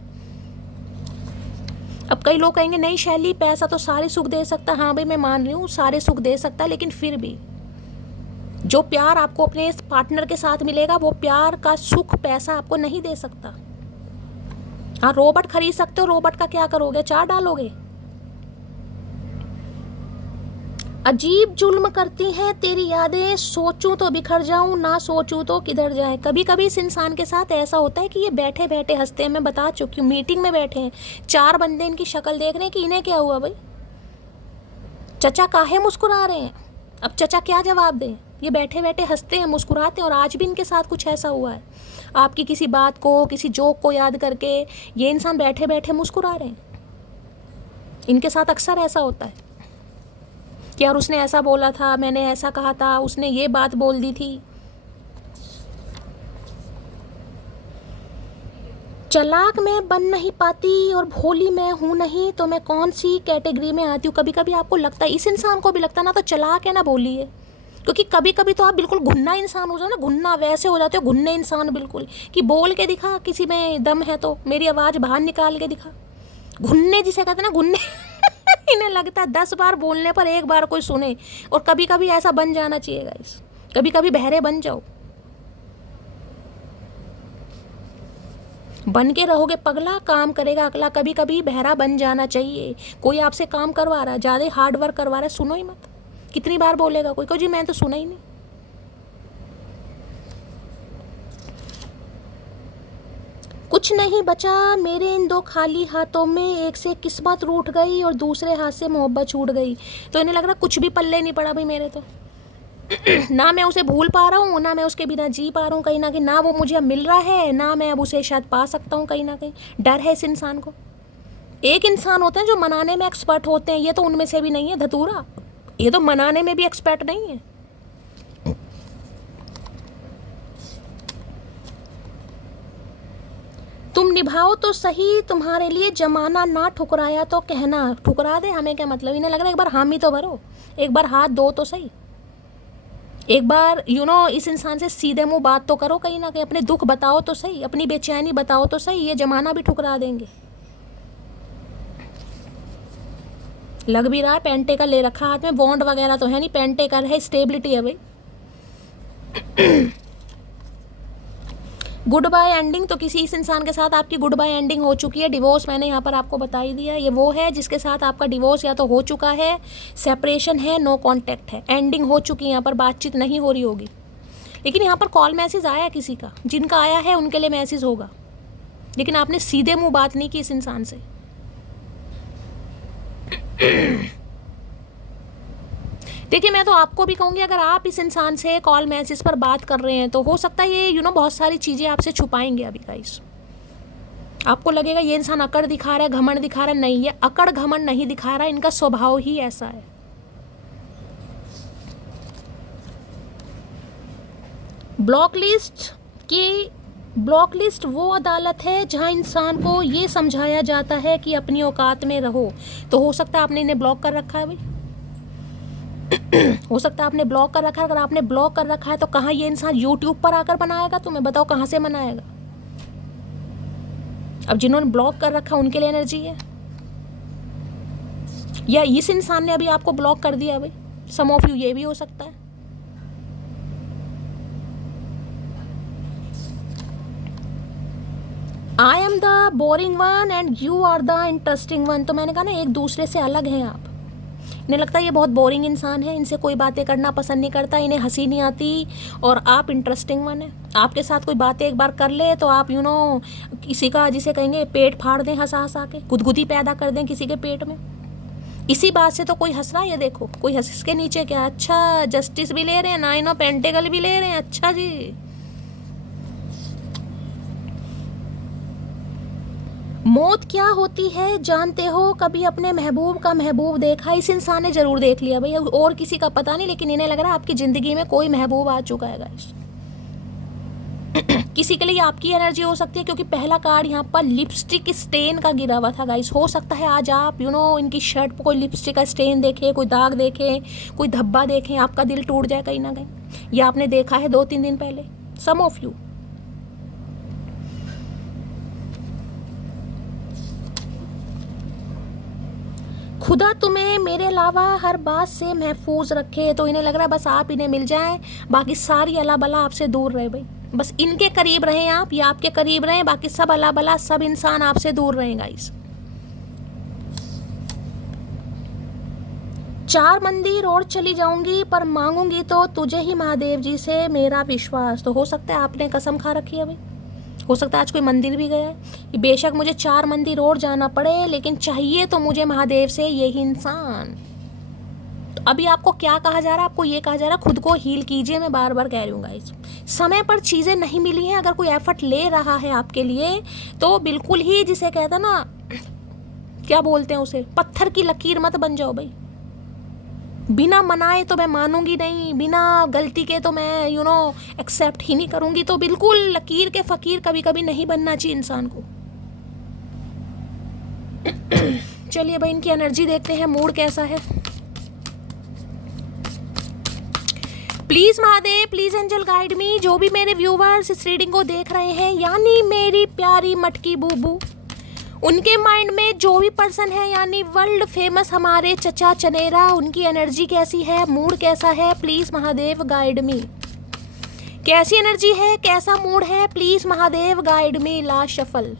अब कई लोग कहेंगे नहीं शैली, पैसा तो सारे सुख दे सकता। हाँ भाई मैं मान रही हूँ सारे सुख दे सकता है, लेकिन फिर भी जो प्यार आपको अपने पार्टनर के साथ मिलेगा वो प्यार का सुख पैसा आपको नहीं दे सकता। हाँ रोबोट खरीद सकते हो, रोबोट का क्या करोगे, चार डालोगे। अजीब जुल्म करती हैं तेरी यादें, सोचूं तो बिखर जाऊं, ना सोचूं तो किधर जाए। कभी कभी इस इंसान के साथ ऐसा होता है कि ये बैठे बैठे हंसते हैं। मैं बता चुकी हूँ, मीटिंग में बैठे हैं, 4 बंदे इनकी शक्ल देख रहे हैं कि इन्हें क्या हुआ भाई, चचा काहे मुस्कुरा रहे हैं। अब चचा क्या जवाब दें, ये बैठे बैठे हंसते हैं मुस्कुराते हैं। और आज भी इनके साथ कुछ ऐसा हुआ है, आपकी किसी बात को किसी जोक को याद करके ये इंसान बैठे बैठे मुस्कुरा रहे हैं। इनके साथ अक्सर ऐसा होता है कि यार उसने ऐसा बोला था, मैंने ऐसा कहा था, उसने ये बात बोल दी थी। चालाक मैं बन नहीं पाती और भोली मैं हूँ नहीं, तो मैं कौन सी कैटेगरी में आती हूँ। कभी कभी आपको लगता है, इस इंसान को भी लगता है ना तो चालाक है ना भोली है, क्योंकि कभी कभी तो आप बिल्कुल घुन्ना इंसान हो जाओ ना, घुन्ना वैसे हो जाते हो, घुन्ने इंसान बिल्कुल, कि बोल के दिखा किसी में दम है तो मेरी आवाज़ बाहर निकाल के दिखा। घुन्ने जिसे कहते हैं ना, घुन्ने इन्हें लगता है 10 बार बोलने पर 1 बार कोई सुने। और कभी कभी ऐसा बन जाना चाहिए गाइस, कभी कभी बहरे बन जाओ, बन के रहोगे पगला, काम करेगा अगला। कभी कभी बहरा बन जाना चाहिए। कोई आपसे काम करवा रहा है, ज़्यादा हार्ड वर्क करवा रहा है, सुनो ही मत। कितनी बार बोलेगा कोई, जी मैं तो सुना ही नहीं। कुछ नहीं बचा मेरे इन 2 खाली हाथों में, एक से किस्मत रूठ गई और दूसरे हाथ से मोहब्बत छूट गई। तो इन्हें लग रहा कुछ भी पल्ले नहीं पड़ा भाई मेरे तो ना मैं उसे भूल पा रहा हूँ, ना मैं उसके बिना जी पा रहा हूँ कहीं ना कहीं, ना वो मुझे अब मिल रहा है, ना मैं अब उसे शायद पा सकता हूँ कहीं ना कहीं। डर है इस इंसान को। एक इंसान होते हैं जो मनाने में एक्सपर्ट होते हैं, ये तो उनमें से भी नहीं है धतूरा, ये तो मनाने में भी एक्सपर्ट नहीं है। तुम निभाओ तो सही, तुम्हारे लिए जमाना ना ठुकराया तो कहना। ठुकरा दे हमें क्या मतलब, इन्हें लग रहा है एक बार हामी तो भरो, एक बार हाथ दो तो सही, एक बार इस इंसान से सीधे मुंह बात तो करो, कहीं ना कहीं अपने दुख बताओ तो सही, अपनी बेचैनी बताओ तो सही, ये जमाना भी ठुकरा देंगे। लग भी रहा है पेंटेकल ले रखा हाथ में, बॉन्ड वगैरह तो है नहीं, पेंटेकल है, स्टेबिलिटी है भाई। गुड बाय एंडिंग, तो किसी इस इंसान के साथ आपकी गुड बाय एंडिंग हो चुकी है। डिवोर्स मैंने यहाँ पर आपको बता ही दिया, ये वो है जिसके साथ आपका डिवोर्स या तो हो चुका है, सेपरेशन है, नो कांटेक्ट है, एंडिंग हो चुकी है, यहाँ पर बातचीत नहीं हो रही होगी। लेकिन यहाँ पर कॉल मैसेज आया किसी का, जिनका आया है उनके लिए मैसेज होगा, लेकिन आपने सीधे मुंह बात नहीं की इस इंसान से। देखिए मैं तो आपको भी कहूँगी, अगर आप इस इंसान से कॉल मैसेज पर बात कर रहे हैं तो हो सकता है ये बहुत सारी चीज़ें आपसे छुपाएंगे अभी गाइस। आपको लगेगा ये इंसान अकड़ दिखा रहा है, घमंड दिखा रहा है, नहीं, ये अकड़ घमंड नहीं दिखा रहा है, इनका स्वभाव ही ऐसा है। ब्लॉक लिस्ट वो अदालत है जहां इंसान को ये समझाया जाता है कि अपनी औकात में रहो। तो हो सकता है आपने इन्हें ब्लॉक कर रखा है भाई, हो सकता है आपने ब्लॉक कर रखा है। अगर आपने ब्लॉक कर रखा है तो कहाँ ये इंसान यूट्यूब पर आकर बनाएगा तुम्हें, बताओ कहाँ से मनाएगा। अब जिन्होंने ब्लॉक कर रखा है उनके लिए एनर्जी है, या इस इंसान ने अभी आपको ब्लॉक कर दिया भाई, सम ऑफ यू, ये भी हो सकता है। I am the boring one and you are the interesting one. तो मैंने कहा ना, एक दूसरे से अलग हैं आप। इन्हें लगता है ये बहुत बोरिंग इंसान है, इनसे कोई बातें करना पसंद नहीं करता, इन्हें हंसी नहीं आती, और आप इंटरेस्टिंग वन है। आपके साथ कोई बातें एक बार कर ले तो आप किसी का, जिसे कहेंगे, पेट फाड़ दें, हंसा हंसा के गुदगुदी पैदा कर दें किसी के पेट में। इसी बात से तो कोई हंस रहा है, ये देखो कोई हंस के नीचे क्या, अच्छा जस्टिस भी ले रहे हैं, 9 पेंटेकल भी ले रहे हैं, अच्छा जी। मौत क्या होती है जानते हो, कभी अपने महबूब का महबूब देखा। इस इंसान ने जरूर देख लिया भाई, और किसी का पता नहीं, लेकिन इन्हें लग रहा है आपकी ज़िंदगी में कोई महबूब आ चुका है गाइस। किसी के लिए आपकी एनर्जी हो सकती है, क्योंकि पहला कार्ड यहाँ पर लिपस्टिक स्टेन का गिरा हुआ था गाइस। हो सकता है आज आप इनकी शर्ट पर कोई लिपस्टिक का स्टेन देखे, कोई दाग देखे, कोई धब्बा देखें, आपका दिल टूट जाए कहीं ना कहीं। ये आपने देखा है 2-3 दिन पहले, सम ऑफ यू। खुदा तुम्हें मेरे अलावा हर बात से महफूज रखे। तो इन्हें लग रहा है बस आप इन्हें मिल जाएं, बाकी सारी अला बला आपसे दूर रहे भाई। बस इनके करीब रहें आप, या आपके करीब रहें, बाकी सब अला बला, सब इंसान आपसे दूर रहें गाइस। 4 मंदिर और चली जाऊंगी, पर मांगूंगी तो तुझे ही महादेव जी से मेरा विश्वास। तो हो सकता है आपने कसम खा रखी है भाई, हो सकता है आज कोई मंदिर भी गया है कि बेशक मुझे 4 मंदिर और जाना पड़े, लेकिन चाहिए तो मुझे महादेव से यही इंसान। तो अभी आपको क्या कहा जा रहा है, आपको ये कहा जा रहा है खुद को हील कीजिए। मैं बार बार कह रही हूँ गाइस, समय पर चीज़ें नहीं मिली हैं, अगर कोई एफर्ट ले रहा है आपके लिए तो बिल्कुल ही, जिसे कहते हैं ना, क्या बोलते हैं उसे, पत्थर की लकीर मत बन जाओ भाई। बिना मनाए तो मैं मानूंगी नहीं, बिना गलती के तो मैं एक्सेप्ट ही नहीं करूंगी। तो बिल्कुल लकीर के फकीर कभी कभी नहीं बनना चाहिए इंसान को। चलिए भाई इनकी एनर्जी देखते हैं, मूड कैसा है। Please Mahadev, please angel guide me. जो भी मेरे व्यूवर्स इस रीडिंग को देख रहे हैं, यानी मेरी प्यारी मटकी बूबू, उनके माइंड में जो भी पर्सन है, यानी वर्ल्ड फेमस हमारे चचा चनेरा, उनकी एनर्जी कैसी है, मूड कैसा है, प्लीज महादेव गाइड मी। कैसी एनर्जी है, कैसा मूड है, please Mahadev guide me. Last shuffle.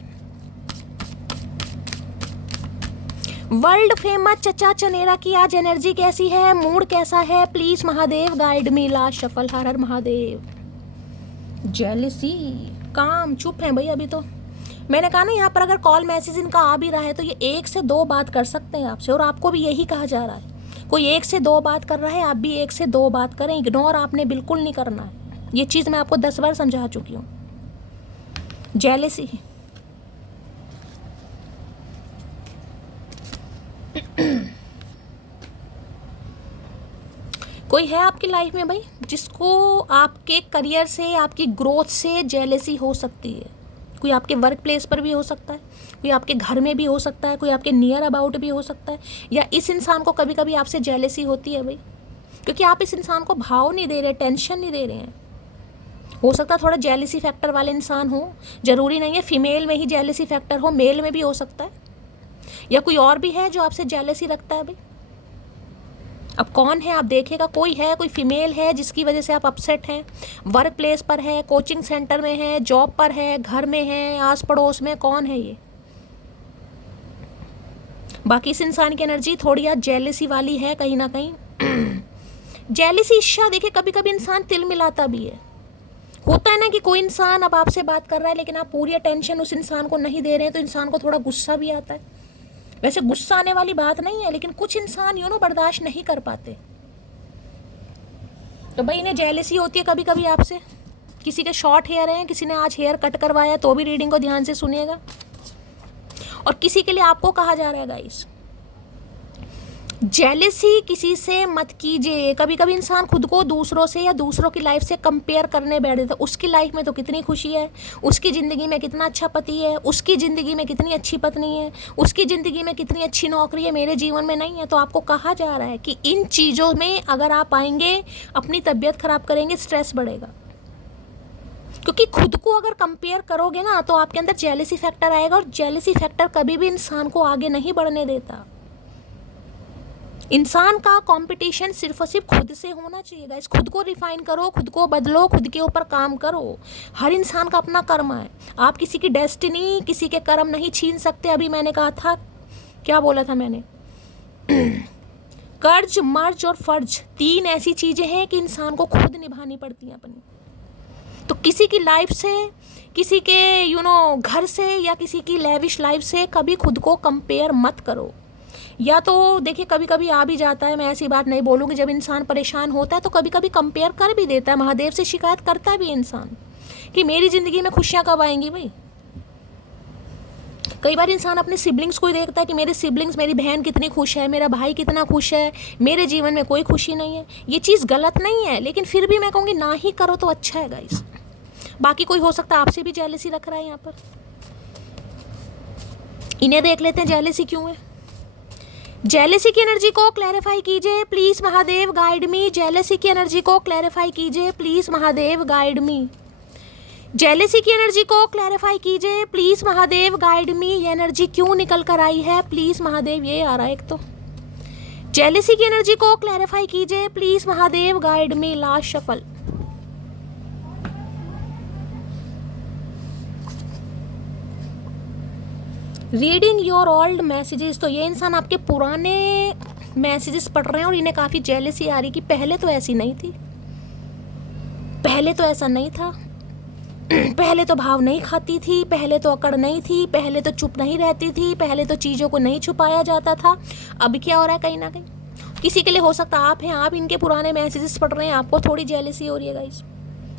World famous चचा चनेरा की आज एनर्जी कैसी है, मूड कैसा है, please Mahadev guide me. Last shuffle. हर हर महादेव। जेलसी, काम, चुप है भाई अभी तो। मैंने कहा ना, यहाँ पर अगर कॉल मैसेज इनका आ भी रहा है तो ये 1 से 2 बात कर सकते हैं आपसे, और आपको भी यही कहा जा रहा है। कोई 1 से 2 बात कर रहा है, आप भी 1 से 2 बात करें। इग्नोर आपने बिल्कुल नहीं करना है, ये चीज़ मैं आपको 10 बार समझा चुकी हूँ। जेलसी। कोई है आपकी लाइफ में भाई जिसको आपके करियर से, आपकी ग्रोथ से जेलसी हो सकती है, कोई आपके वर्क प्लेस पर भी हो सकता है, कोई आपके घर में भी हो सकता है, कोई आपके नियर अबाउट भी हो सकता है। या इस इंसान को कभी कभी आपसे जेलसी होती है भाई, क्योंकि आप इस इंसान को भाव नहीं दे रहे, टेंशन नहीं दे रहे हैं। हो सकता है थोड़ा जेलसी फैक्टर वाले इंसान हो, ज़रूरी नहीं है फीमेल में ही जेलसी फैक्टर हो, मेल में भी हो सकता है। या कोई और भी है जो आपसे जेलसी रखता है भाई। अब कौन है आप देखिएगा, कोई है, कोई फीमेल है जिसकी वजह से आप अपसेट हैं। वर्क प्लेस पर है, कोचिंग सेंटर में है, जॉब पर है, घर में है, आस पड़ोस में, कौन है ये। बाकी इस इंसान की एनर्जी थोड़ी यार जेलसी वाली है कहीं ना कहीं। जेलसी ईर्ष्या, देखिए कभी कभी इंसान तिल मिलाता भी है। होता है ना कि कोई इंसान अब आपसे बात कर रहा है लेकिन आप पूरी अटेंशन उस इंसान को नहीं दे रहे हैं, तो इंसान को थोड़ा गुस्सा भी आता है। वैसे गुस्सा आने वाली बात नहीं है, लेकिन कुछ इंसान बर्दाश्त नहीं कर पाते, तो भाई इन्हें जेलसी होती है कभी कभी आपसे। किसी के शॉर्ट हेयर हैं, किसी ने आज हेयर कट करवाया, तो भी रीडिंग को ध्यान से सुनिएगा। और किसी के लिए आपको कहा जा रहा है गाइस, जेलसी किसी से मत कीजिए। कभी कभी इंसान खुद को दूसरों से या दूसरों की लाइफ से कंपेयर करने बैठ जाता है। उसकी लाइफ में तो कितनी खुशी है, उसकी ज़िंदगी में कितना अच्छा पति है, उसकी ज़िंदगी में कितनी अच्छी पत्नी है, उसकी ज़िंदगी में कितनी अच्छी नौकरी है, मेरे जीवन में नहीं है। तो आपको कहा जा रहा है कि इन चीज़ों में अगर आप आएंगे, अपनी तबीयत ख़राब करेंगे, स्ट्रेस बढ़ेगा। क्योंकि खुद को अगर कंपेयर करोगे ना, तो आपके अंदर जेलसी फैक्टर आएगा, और जेलसी फैक्टर कभी भी इंसान को आगे नहीं बढ़ने देता। इंसान का कंपटीशन सिर्फ और सिर्फ खुद से होना चाहिए गाइस। खुद को रिफाइन करो, खुद को बदलो, खुद के ऊपर काम करो। हर इंसान का अपना कर्म है, आप किसी की डेस्टिनी, किसी के कर्म नहीं छीन सकते। अभी मैंने कहा था, क्या बोला था मैंने, कर्ज, मर्ज और फर्ज, 3 ऐसी चीज़ें हैं कि इंसान को खुद निभानी पड़ती हैं अपनी। तो किसी की लाइफ से, किसी के घर से, या किसी की लेविश लाइफ से कभी खुद को कंपेयर मत करो। या तो देखिए कभी कभी आ भी जाता है, मैं ऐसी बात नहीं बोलूँगी, जब इंसान परेशान होता है तो कभी कभी कंपेयर कर भी देता है, महादेव से शिकायत करता भी इंसान कि मेरी ज़िंदगी में खुशियाँ कब आएंगी भाई। कई बार इंसान अपने सिबलिंग्स को ही देखता है कि मेरे सिबलिंग्स, मेरी बहन कितनी खुश है, मेरा भाई कितना खुश है, मेरे जीवन में कोई खुशी नहीं है। ये चीज़ गलत नहीं है, लेकिन फिर भी मैं कहूँगी ना ही करो तो अच्छा है गाइस। बाकी कोई हो सकता है आपसे भी जेलसी रख रहा है यहाँ पर। इन्हें देख लेते हैं जेलसी क्यों है। जेलसी की एनर्जी को क्लैरिफाई कीजिए please Mahadev, guide me. Jealousy की एनर्जी को क्लैरिफाई कीजिए please Mahadev, guide me. Jealousy की एनर्जी को क्लैरिफाई कीजिए प्लीज़ महादेव, गाइड मी। ये एनर्जी क्यों निकल कर आई है प्लीज़ महादेव, ये आ रहा है एक तो। जेलसी की एनर्जी को क्लैरिफाई कीजिए please Mahadev, guide me. Last shuffle. Reading your old messages, तो ये इंसान आपके पुराने मैसेजेस पढ़ रहे हैं और इन्हें काफ़ी जेलसी आ रही कि पहले तो ऐसी नहीं थी, पहले तो ऐसा नहीं था, पहले तो भाव नहीं खाती थी, पहले तो अकड़ नहीं थी, पहले तो चुप नहीं रहती थी, पहले तो चीज़ों को नहीं छुपाया जाता था। अब क्या हो रहा है, कहीं ना कहीं किसी के लिए हो सकता आप हैं, आप इनके पुराने मैसेजेस पढ़ रहे हैं, आपको थोड़ी जेलसी हो रही है गाइस।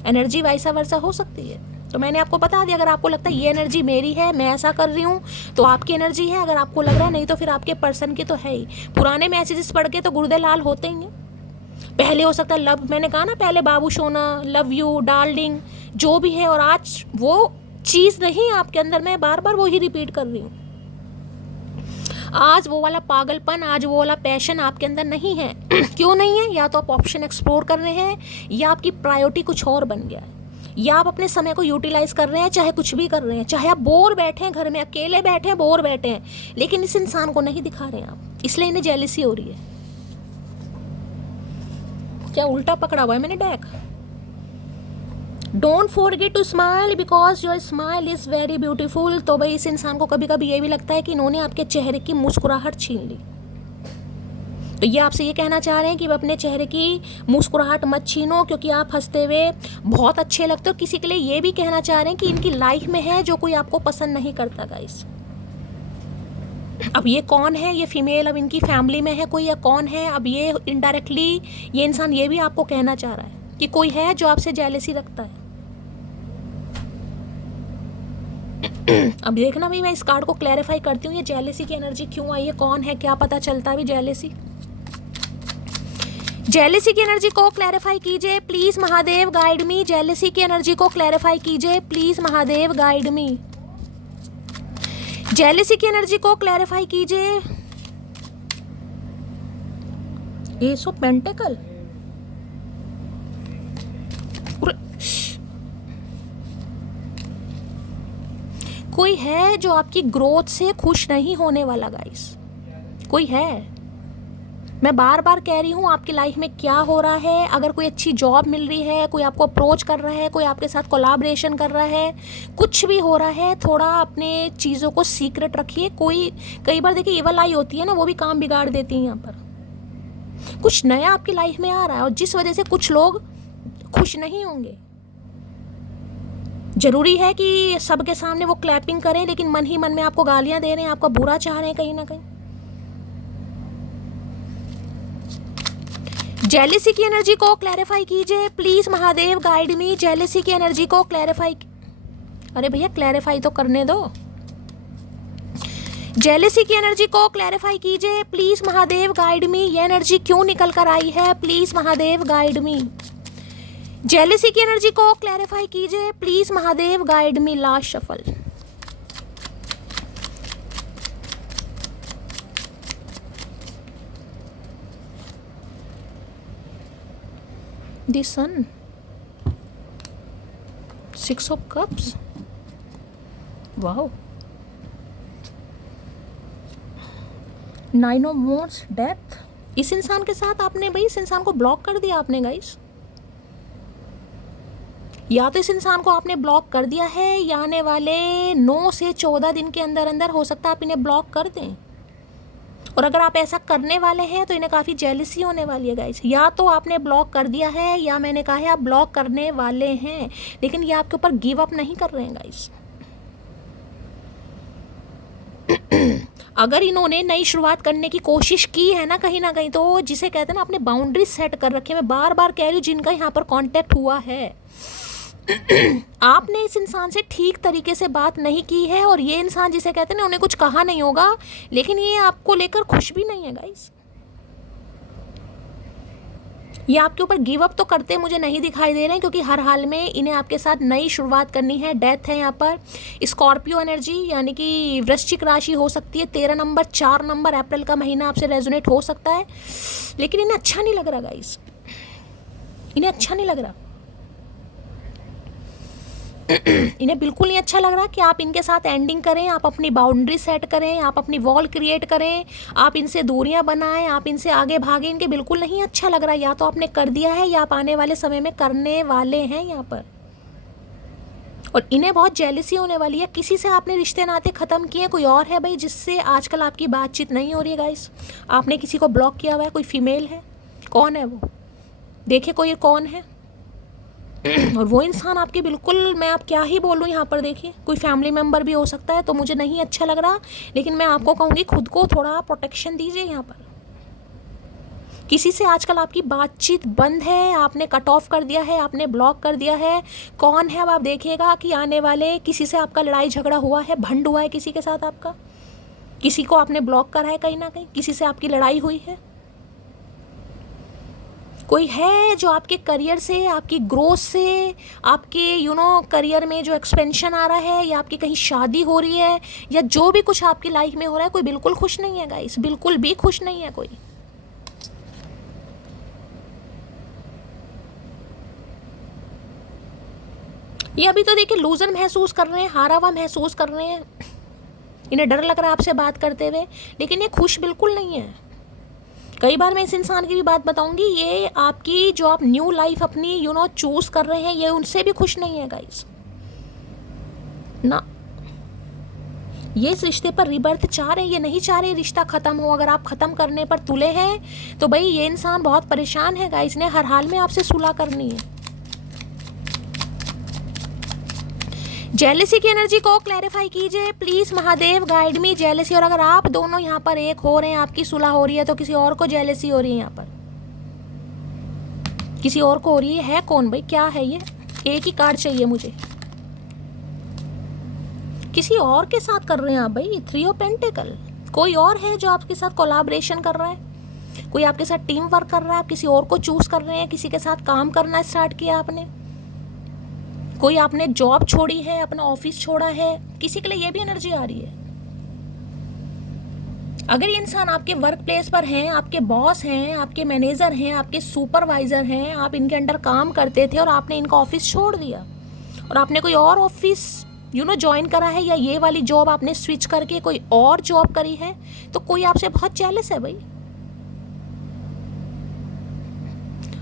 एनर्जी वैसा वर्सा हो सकती है, तो मैंने आपको बता दिया। अगर आपको लगता है ये एनर्जी मेरी है, मैं ऐसा कर रही हूँ, तो आपकी एनर्जी है। अगर आपको लग रहा है नहीं, तो फिर आपके पर्सन की तो है ही। पुराने मैसेजेस पढ़ के तो गुर्दे लाल होते ही हैं। पहले हो सकता है लव, मैंने कहा ना पहले, बाबू सोना, लव यू, डार्लिंग, जो भी है, और आज वो चीज़ नहीं आपके अंदर। मैं बार बार वो ही रिपीट कर रही हूँ। आज वो वाला पागलपन, आज वो वाला पैशन आपके अंदर नहीं है। क्यों नहीं है? या तो आप ऑप्शन एक्सप्लोर कर रहे हैं, या आपकी प्रायोरिटी कुछ और बन गया है, या आप अपने समय को यूटिलाइज कर रहे हैं, चाहे कुछ भी कर रहे हैं, चाहे आप बोर बैठे हैं घर में, अकेले बैठे हैं, बोर बैठे हैं, लेकिन इस इंसान को नहीं दिखा रहे हैं आप, इसलिए इन्हें जेलसी हो रही है। क्या उल्टा पकड़ा हुआ है मैंने deck. Don't forget to smile because your smile is very beautiful. तो भाई इस इंसान को कभी कभी ये भी लगता है कि इन्होंने आपके चेहरे की मुस्कुराहट छीन ली। तो ये आपसे ये कहना चाह रहे हैं कि अपने चेहरे की मुस्कुराहट मत छीनो, क्योंकि आप हंसते हुए बहुत अच्छे लगते हो। किसी के लिए ये भी कहना चाह रहे हैं कि इनकी लाइफ में है जो कोई आपको पसंद नहीं करता गाइस। अब ये कौन है, ये फीमेल अब इनकी फैमिली में है कोई, या कौन है, अब ये इनडायरेक्टली ये इंसान ये भी आपको कहना चाह रहा है कि कोई है जो आपसे जेलसी रखता है। अब देखना भाई, मैं इस कार्ड को क्लैरिफाई करती हूँ, ये जेलसी की एनर्जी क्यों आई है, कौन है, क्या पता चलता है भी जेलसी। जेलसी की एनर्जी को क्लैरिफाई कीजिए please Mahadev, guide me. Jealousy की एनर्जी को क्लैरिफाई कीजिए please Mahadev, guide me. Jealousy की एनर्जी को क्लैरिफाई कीजिए। एस ऑफ पेंटिकल, कोई है जो आपकी ग्रोथ से खुश नहीं होने वाला गाइस, कोई है। मैं बार बार कह रही हूँ आपकी लाइफ में क्या हो रहा है। अगर कोई अच्छी जॉब मिल रही है, कोई आपको अप्रोच कर रहा है, कोई आपके साथ कोलैबोरेशन कर रहा है, कुछ भी हो रहा है, थोड़ा अपने चीज़ों को सीक्रेट रखिए। कई बार देखिए इवल आई होती है ना, वो भी काम बिगाड़ देती है। यहाँ पर कुछ नया आपकी लाइफ में आ रहा है और जिस वजह से कुछ लोग खुश नहीं होंगे। जरूरी है कि सबके सामने वो क्लैपिंग करें, लेकिन मन ही मन में आपको गालियां दे रहे हैं, आपका बुरा चाह रहे हैं कहीं ना कहीं। जेलेसी की एनर्जी को क्लैरिफाई कीजिए please Mahadev, guide me. Jealousy की एनर्जी को क्लैरिफाई, अरे भैया क्लैरिफाई तो करने दो। जेलेसी की एनर्जी को क्लैरिफाई कीजिए प्लीज महादेव, गाइड मी। ये एनर्जी क्यों निकल कर आई है, please Mahadev guide me. Jealousy की एनर्जी को क्लैरिफाई कीजिए please Mahadev, guide me. Last shuffle. The sun, 6 of cups, wow. 9 of wands, death. इस इंसान के साथ आपने भाई इस इंसान को ब्लॉक कर दिया आपने गाइस। या तो इस इंसान को आपने ब्लॉक कर दिया है, या आने वाले 9 से 14 दिन के अंदर अंदर हो सकता है आप इन्हें ब्लॉक कर दें। और अगर आप ऐसा करने वाले हैं तो इन्हें काफ़ी जेलसी होने वाली है गाइस। या तो आपने ब्लॉक कर दिया है, या मैंने कहा है आप ब्लॉक करने वाले हैं, लेकिन ये आपके ऊपर गिव अप नहीं कर रहे हैं गाइस। अगर इन्होंने नई शुरुआत करने की कोशिश की है ना कहीं, तो जिसे कहते हैं ना, अपने बाउंड्री सेट कर रखे। मैं बार बार कह रही हूँ, जिनका यहाँ पर कांटेक्ट हुआ है, आपने इस इंसान से ठीक तरीके से बात नहीं की है, और ये इंसान जिसे कहते हैं ना, उन्हें कुछ कहा नहीं होगा, लेकिन ये आपको लेकर खुश भी नहीं है गाइस। ये आपके ऊपर गिव अप तो करते मुझे नहीं दिखाई दे रहे हैं, क्योंकि हर हाल में इन्हें आपके साथ नई शुरुआत करनी है। डेथ है यहाँ पर। स्कॉर्पियो एनर्जी, यानी कि वृश्चिक राशि हो सकती है। 13 नंबर, 4 नंबर, अप्रैल का महीना आपसे रेजोनेट हो सकता है, लेकिन इन्हें अच्छा नहीं लग रहा गाइस, इन्हें अच्छा नहीं लग रहा। इन्हें बिल्कुल नहीं अच्छा लग रहा कि आप इनके साथ एंडिंग करें, आप अपनी बाउंड्री सेट करें, आप अपनी वॉल क्रिएट करें, आप इनसे दूरियां बनाएं, आप इनसे आगे भागें। इनके बिल्कुल नहीं अच्छा लग रहा। या तो आपने कर दिया है, या आप आने वाले समय में करने वाले हैं यहाँ पर। और इन्हें बहुत जेलसी होने वाली है। किसी से आपने रिश्ते नाते ख़त्म किए, कोई और है भाई जिससे आजकल आपकी बातचीत नहीं हो रही है गाइस। आपने किसी को ब्लॉक किया हुआ है, कोई फीमेल है, कौन है वो, देखिए कोई कौन है। और वो इंसान आपके बिल्कुल, मैं आप क्या ही बोलूँ यहाँ पर, देखिए कोई फैमिली मेम्बर भी हो सकता है। तो मुझे नहीं अच्छा लग रहा, लेकिन मैं आपको कहूँगी खुद को थोड़ा प्रोटेक्शन दीजिए यहाँ पर। किसी से आजकल आपकी बातचीत बंद है, आपने कट ऑफ कर दिया है, आपने ब्लॉक कर दिया है। कौन है अब आप देखिएगा कि आने वाले किसी से आपका लड़ाई झगड़ा हुआ है, भंड हुआ है किसी के साथ आपका, किसी को आपने ब्लॉक करा है कहीं ना कहीं, किसी से आपकी लड़ाई हुई है। कोई है जो आपके करियर से, आपकी ग्रोथ से, आपके करियर में जो एक्सपेंशन आ रहा है, या आपकी कहीं शादी हो रही है, या जो भी कुछ आपकी लाइफ में हो रहा है, कोई बिल्कुल खुश नहीं है गाइस, बिल्कुल भी खुश नहीं है कोई। ये अभी तो देखिए लूजर महसूस कर रहे हैं, हारा हुआ महसूस कर रहे हैं, इन्हें डर लग रहा है आपसे बात करते हुए, लेकिन ये खुश बिल्कुल नहीं है। कई बार मैं इस इंसान की भी बात बताऊंगी, ये आपकी जो आप न्यू लाइफ अपनी चूज कर रहे हैं, ये उनसे भी खुश नहीं है गाइस ना। ये इस रिश्ते पर रिबर्थ चाह रहे हैं, ये नहीं चाह रहे रिश्ता खत्म हो। अगर आप खत्म करने पर तुले हैं तो भाई ये इंसान बहुत परेशान है गाइस, ने हर हाल में आपसे सुलह करनी है। जेलसी की एनर्जी को क्लैरिफाई कीजिए please Mahadev, guide me. Jealousy, और अगर आप दोनों यहाँ पर एक हो रहे हैं, आपकी सुलह हो रही है, तो किसी और को जेलसी हो रही है यहाँ पर, किसी और को हो रही है कौन भाई, क्या है ये? एक ही कार्ड चाहिए मुझे। किसी और के साथ कर रहे हैं आप भाई, 3 ऑफ पेंटिकल। कोई और है जो आपके साथ कोलैबोरेशन कर रहा है, कोई आपके साथ टीम वर्क कर रहा है, आप किसी और को चूज कर रहे हैं, किसी के साथ काम करना स्टार्ट किया आपने, कोई आपने जॉब छोड़ी है, अपना ऑफिस छोड़ा है, किसी के लिए ये भी एनर्जी आ रही है। अगर ये इंसान आपके वर्क प्लेस पर हैं, आपके बॉस हैं, आपके मैनेजर हैं, आपके सुपरवाइज़र हैं, आप इनके अंडर काम करते थे और आपने इनका ऑफिस छोड़ दिया और आपने कोई और ऑफिस ज्वाइन करा है, या ये वाली जॉब आपने स्विच करके कोई और जॉब करी है, तो कोई आपसे बहुत जेलस है भाई।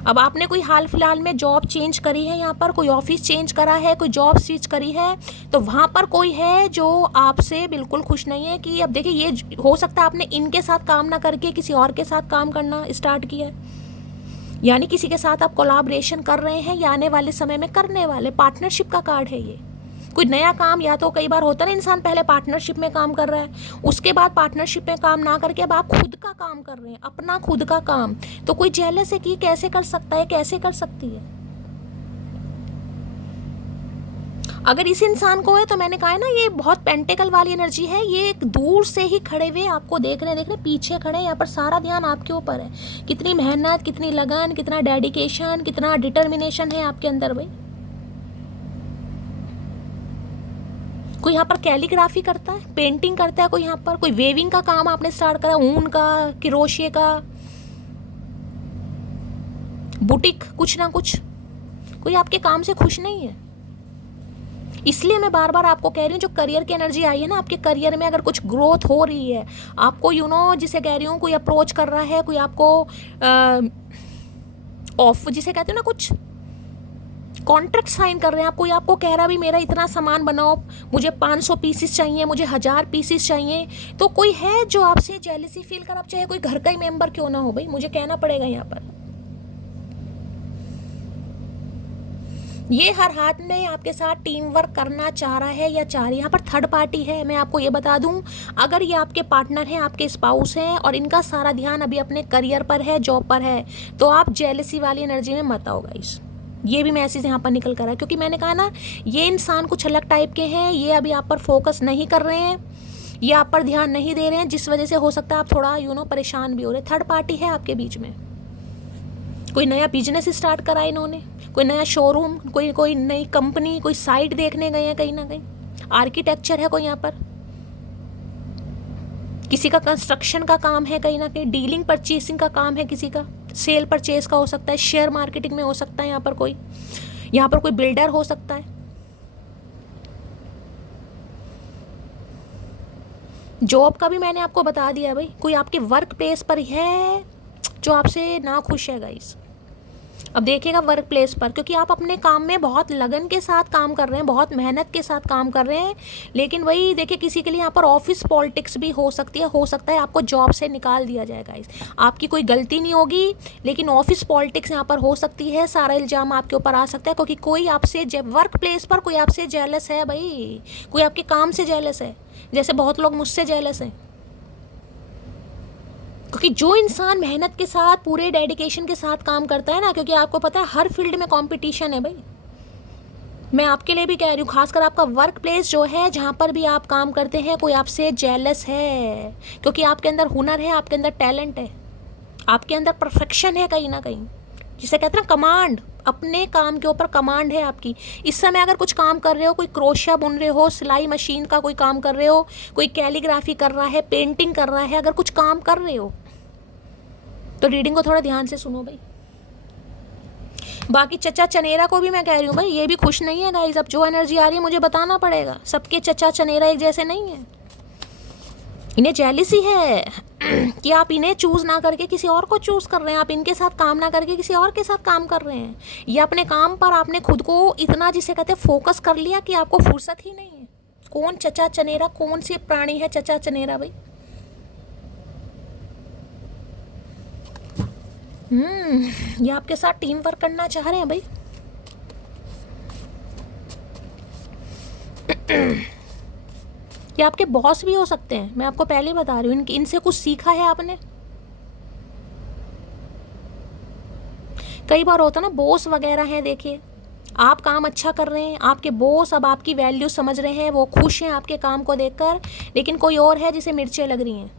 अब आपने कोई हाल फिलहाल में जॉब चेंज करी है, यहाँ पर कोई ऑफिस चेंज करा है, कोई जॉब स्विच करी है, तो वहाँ पर कोई है जो आपसे बिल्कुल खुश नहीं है कि अब देखिए ये हो सकता है आपने इनके साथ काम ना करके किसी और के साथ काम करना स्टार्ट किया है, यानी किसी के साथ आप कोलैबोरेशन कर रहे हैं या आने वाले समय में करने वाले, पार्टनरशिप का कार्ड है ये। कोई नया काम, या तो कई बार होता है ना इंसान पहले पार्टनरशिप में काम कर रहा है, उसके बाद पार्टनरशिप में काम ना करके अब आप खुद का काम कर रहे हैं, अपना खुद का काम, तो कोई जेलस है कि कैसे कर सकता है, कैसे कर सकती है। अगर इस इंसान को है तो मैंने कहा है ना, ये बहुत पेंटेकल वाली एनर्जी है, ये एक दूर से ही खड़े हुए आपको देख रहे पीछे खड़े, यहाँ पर सारा ध्यान आपके ऊपर है। कितनी मेहनत, कितनी लगन, कितना डेडिकेशन, कितना डिटर्मिनेशन है आपके अंदर भाई। कोई यहाँ पर कैलीग्राफी करता है, पेंटिंग करता है, कोई यहाँ पर कोई वेविंग का काम आपने स्टार्ट करा, ऊन का, क्रोशिया का, बुटीक, कुछ ना कुछ। कोई आपके काम से खुश नहीं है। इसलिए मैं बार बार आपको कह रही हूँ, जो करियर की एनर्जी आई है ना, आपके करियर में अगर कुछ ग्रोथ हो रही है, आपको जिसे कह रही हूँ, कोई अप्रोच कर रहा है, कोई आपको ऑफ जिसे कहते हो ना, कुछ कॉन्ट्रैक्ट साइन कर रहे हैं, आप कोई आपको कह रहा भी मेरा इतना सामान बनाओ, मुझे 500 पीसेस चाहिए, मुझे 1000 पीसेस चाहिए, तो कोई है जो आपसे जेलसी फील कर, आप चाहे कोई घर का ही मेंबर क्यों ना हो भाई, मुझे कहना पड़ेगा यहाँ पर। ये हर हाथ में आपके साथ टीम वर्क करना चाह रहा है या चाह रही है। यहाँ पर थर्ड पार्टी है, मैं आपको ये बता दूं, अगर ये आपके पार्टनर हैं, आपके स्पाउस हैं और इनका सारा ध्यान अभी अपने करियर पर है, जॉब पर है, तो आप जेलसी वाली एनर्जी में मत आओ गाइस। ये भी मैसेज यहाँ पर निकल कर रहा है, क्योंकि मैंने कहा ना, ये इंसान कुछ अलग टाइप के हैं, ये अभी आप पर फोकस नहीं कर रहे हैं, ये आप पर ध्यान नहीं दे रहे हैं, जिस वजह से हो सकता है आप थोड़ा परेशान भी हो रहे हैं। थर्ड पार्टी है आपके बीच में, कोई नया बिजनेस स्टार्ट करा है इन्होंने, कोई नया शोरूम, कोई नई कंपनी, कोई साइट देखने गए हैं कहीं ना कहीं, आर्किटेक्चर है कोई यहाँ पर, किसी का कंस्ट्रक्शन का काम है कहीं ना कहीं, डीलिंग परचेसिंग का काम है किसी का, सेल परचेस का हो सकता है, शेयर मार्केटिंग में हो सकता है, यहाँ पर कोई बिल्डर हो सकता है। जॉब का भी मैंने आपको बता दिया भाई, कोई आपके वर्क प्लेस पर है जो आपसे ना खुश है गाइस। अब देखिएगा वर्क प्लेस पर, क्योंकि आप अपने काम में बहुत लगन के साथ काम कर रहे हैं, बहुत मेहनत के साथ काम कर रहे हैं, लेकिन वही देखिए किसी के लिए यहाँ पर ऑफिस पॉलिटिक्स भी हो सकती है, हो सकता है आपको जॉब से निकाल दिया जाएगा। आपकी कोई गलती नहीं होगी, लेकिन ऑफिस पॉलिटिक्स यहाँ पर हो सकती है, सारा इल्ज़ाम आपके ऊपर आ सकता है, क्योंकि कोई आपसे वर्क प्लेस पर कोई आपसे जेलस है भाई, कोई आपके काम से जेलस है, जैसे बहुत लोग मुझसे जेलस हैं। क्योंकि जो इंसान मेहनत के साथ, पूरे डेडिकेशन के साथ काम करता है ना, क्योंकि आपको पता है हर फील्ड में कंपटीशन है भाई, मैं आपके लिए भी कह रही हूँ, खासकर आपका वर्क प्लेस जो है, जहाँ पर भी आप काम करते हैं, कोई आपसे जेलस है, क्योंकि आपके अंदर हुनर है, आपके अंदर टैलेंट है, आपके अंदर परफेक्शन है कहीं ना कहीं, जिसे कहते हैं ना कमांड, अपने काम के ऊपर कमांड है आपकी। इस समय अगर कुछ काम कर रहे हो, कोई क्रोशिया बुन रहे हो, सिलाई मशीन का कोई काम कर रहे हो, कोई कैलीग्राफी कर रहा है, पेंटिंग कर रहा है, अगर कुछ काम कर रहे हो तो रीडिंग को थोड़ा ध्यान से सुनो भाई। बाकी चचा चनेरा को भी मैं कह रही हूँ भाई, ये भी खुश नहीं है गाइस। अब जो एनर्जी आ रही है मुझे बताना पड़ेगा, सबके चचा चनेरा एक जैसे नहीं है। इन्हें जेलिसी है कि आप इन्हें चूज़ ना करके किसी और को चूज़ कर रहे हैं, आप इनके साथ काम ना करके किसी और के साथ काम कर रहे हैं, या अपने काम पर आपने खुद को इतना, जिसे कहते हैं, फोकस कर लिया कि आपको फुर्सत ही नहीं है। कौन चचा चनेरा, कौन सी प्राणी है चचा चनेरा भाई? ये आपके साथ टीम वर्क करना चाह रहे हैं भाई। ये आपके बॉस भी हो सकते हैं, मैं आपको पहले बता रही हूँ, इनसे कुछ सीखा है आपने। कई बार होता ना बॉस वगैरह है, देखिए आप काम अच्छा कर रहे हैं, आपके बॉस अब आपकी वैल्यू समझ रहे हैं, वो खुश हैं आपके काम को देखकर, लेकिन कोई और है जिसे मिर्चें लग रही हैं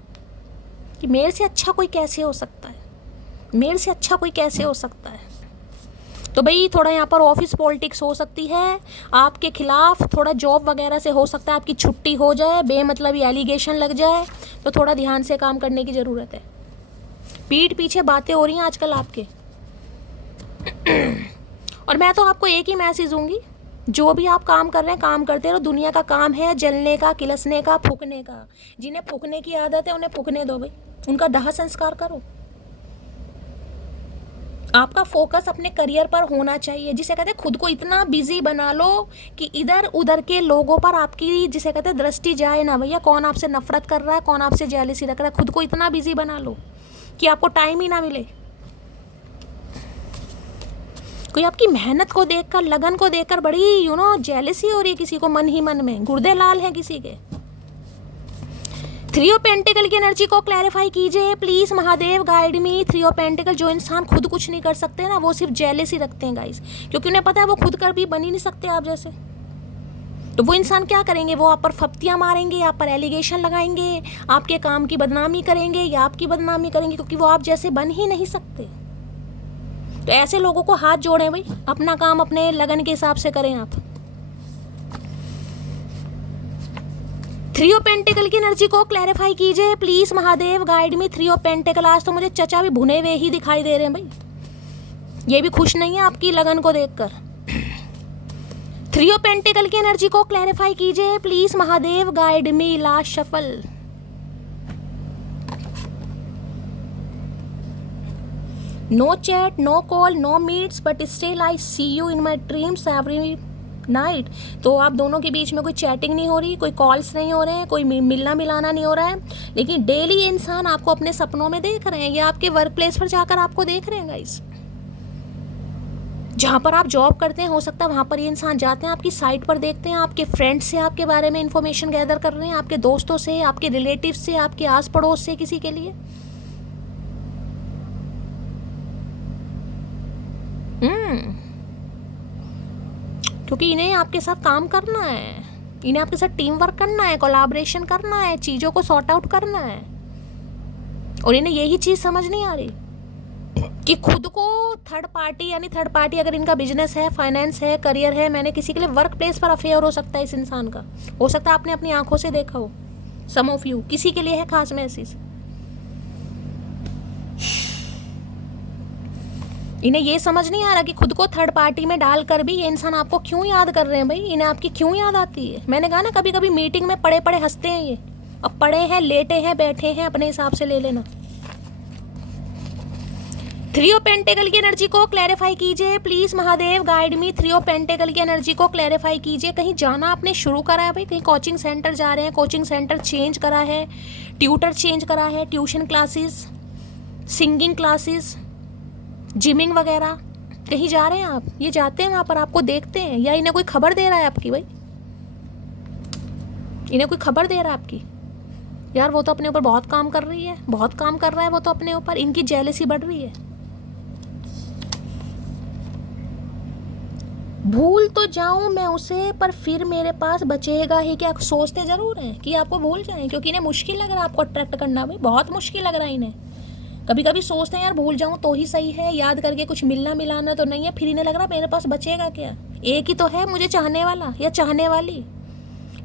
कि मेरे से अच्छा कोई कैसे हो सकता है, मेरे से अच्छा कोई कैसे हो सकता है। तो भाई थोड़ा यहाँ पर ऑफिस पॉलिटिक्स हो सकती है आपके खिलाफ, थोड़ा जॉब वगैरह से हो सकता है आपकी छुट्टी हो जाए, बेमतलबी एलिगेशन लग जाए, तो थोड़ा ध्यान से काम करने की ज़रूरत है। पीठ पीछे बातें हो रही हैं आजकल आपके। और मैं तो आपको एक ही मैसेज दूंगी, जो भी आप काम कर रहे हैं काम करते रहो। दुनिया का काम है जलने का, किलसने का, फूकने का। जिन्हें फूकने की आदत है उन्हें फूकने दो भाई, उनका दाह संस्कार करो। आपका फोकस अपने करियर पर होना चाहिए, जिसे कहते हैं खुद को इतना बिजी बना लो कि इधर उधर के लोगों पर आपकी, जिसे कहते हैं दृष्टि जाए ना भैया। कौन आपसे नफरत कर रहा है, कौन आपसे जेलसी रख रहा है, खुद को इतना बिजी बना लो कि आपको टाइम ही ना मिले। कोई आपकी मेहनत को देखकर, लगन को देखकर बड़ी जेलसी हो रही है किसी को, मन ही मन में गुर्दे लाल हैं किसी के। 3 ऑफ पेंटिकल की एनर्जी को क्लैरिफाई कीजिए please Mahadev, guide me. 3 of pentacle, जो इंसान खुद कुछ नहीं कर सकते ना, वो सिर्फ जेलसी रखते हैं गाइस, क्योंकि उन्हें पता है वो खुद कर भी बन ही नहीं सकते आप जैसे। तो वो इंसान क्या करेंगे, वो आप पर फप्तियाँ मारेंगे, आप पर एलिगेशन लगाएंगे, आपके काम की बदनामी करेंगे या आपकी बदनामी करेंगे, क्योंकि वो आप जैसे बन ही नहीं सकते। तो ऐसे लोगों को हाथ जोड़ें भाई, अपना काम अपने लगन के हिसाब से करें आप। 3 ऑफ पेंटिकल की एनर्जी को क्लैरिफाई कीजिए please Mahadev, guide me. 3 of pentacle, आज तो मुझे चचा भी भुने हुए ही दिखाई दे रहे हैं भाई, ये भी खुश नहीं है आपकी लगन को देखकर। 3 ऑफ पेंटिकल की एनर्जी को क्लैरिफाई कीजिए please Mahadev, guide me. Last shuffle. No chat, no call, no meets, but still I see you in my dreams every night. तो आप दोनों के बीच में कोई चैटिंग नहीं हो रही, कोई कॉल्स नहीं हो रहे हैं, कोई मिलना मिलाना नहीं हो रहा है, लेकिन डेली ये इंसान आपको अपने सपनों में देख रहे हैं या आपके वर्क प्लेस पर जाकर आपको देख रहे हैं गाइस। जहाँ पर आप जॉब करते हैं हो सकता है वहाँ पर ये इंसान जाते हैं, आपकी साइट पर देखते हैं, आपके फ्रेंड्स से आपके बारे में इंफॉर्मेशन गैदर कर रहे हैं, आपके दोस्तों से, आपके रिलेटिव से, आपके आस पड़ोस से, किसी के लिए। क्योंकि इन्हें आपके साथ काम करना है, इन्हें आपके साथ टीम वर्क करना है, कोलैबोरेशन करना है, चीज़ों को सॉर्ट आउट करना है। और इन्हें यही चीज़ समझ नहीं आ रही कि खुद को थर्ड पार्टी, यानी थर्ड पार्टी अगर इनका बिजनेस है, फाइनेंस है, करियर है, मैंने किसी के लिए वर्क प्लेस पर अफेयर हो सकता है इस इंसान का, हो सकता है आपने अपनी आंखों से देखा हो, सम ऑफ यू, किसी के लिए है खास मैसेज। इन्हें ये समझ नहीं आ रहा कि खुद को थर्ड पार्टी में डालकर भी ये इंसान आपको क्यों याद कर रहे हैं भाई, इन्हें आपकी क्यों याद आती है। मैंने कहा ना कभी कभी मीटिंग में पड़े पड़े हंसते हैं ये, अब पड़े हैं, लेटे हैं, बैठे हैं, अपने हिसाब से ले लेना। 3 ऑफ पेंटिकल की एनर्जी को क्लैरिफाई कीजिए please Mahadev, guide me. 3 of pentacle की एनर्जी को क्लैरिफाई कीजिए। कहीं जाना आपने शुरू करा है भाई, कहीं कोचिंग सेंटर जा रहे हैं, कोचिंग सेंटर चेंज करा है, ट्यूटर चेंज करा है, tuition classes, singing classes, gymming वगैरह, कहीं जा रहे हैं आप, ये जाते हैं वहाँ पर आपको देखते हैं, या इन्हें कोई खबर दे रहा है आपकी भाई, इन्हें कोई खबर दे रहा है आपकी, यार वो तो अपने ऊपर बहुत काम कर रही है, बहुत काम कर रहा है वो तो अपने ऊपर, इनकी जेलसी बढ़ रही है। भूल तो जाऊं मैं उसे पर फिर मेरे पास बचेगा ही क्या। सोचते जरूर हैं कि आपको भूल जाएं, क्योंकि इन्हें मुश्किल लग रहा है आपको अट्रैक्ट करना भाई, बहुत मुश्किल लग रहा है इन्हें। कभी कभी सोचते हैं यार भूल जाऊं तो ही सही है, याद करके कुछ मिलना मिलाना तो नहीं है, फिर इन्हें लग रहा है मेरे पास बचेगा क्या। एक ही तो है मुझे चाहने वाला या चाहने वाली,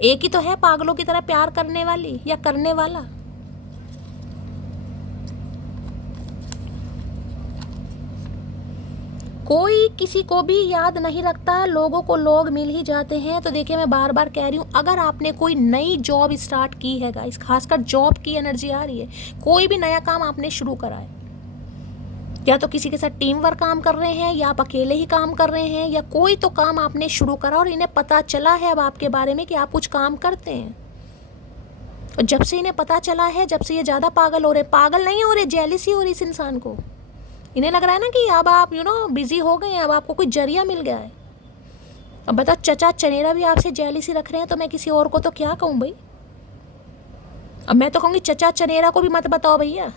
एक ही तो है पागलों की तरह प्यार करने वाली या करने वाला। कोई किसी को भी याद नहीं रखता, लोगों को लोग मिल ही जाते हैं। तो देखिए मैं बार बार कह रही हूँ, अगर आपने कोई नई जॉब स्टार्ट की है गाइस, खासकर जॉब की एनर्जी आ रही है, कोई भी नया काम आपने शुरू करा है, या तो किसी के साथ टीम वर्क काम कर रहे हैं, या आप अकेले ही काम कर रहे हैं, या कोई तो काम आपने शुरू करा और इन्हें पता चला है अब आपके बारे में कि आप कुछ काम करते हैं। और जब से इन्हें पता चला है, जब से ये ज़्यादा पागल हो रहे, पागल नहीं हो रहे, जेलिसी हो रही इस इंसान को। इन्हें लग रहा है ना कि अब आप बिजी हो गए हैं, अब आपको कोई जरिया मिल गया है। अब बताओ चचा चनेरा भी आपसे जेलिसी रख रहे हैं, तो मैं किसी और को तो क्या कहूँ भाई। अब मैं तो कहूँगी चचा चनेरा को भी मत बताओ भैया,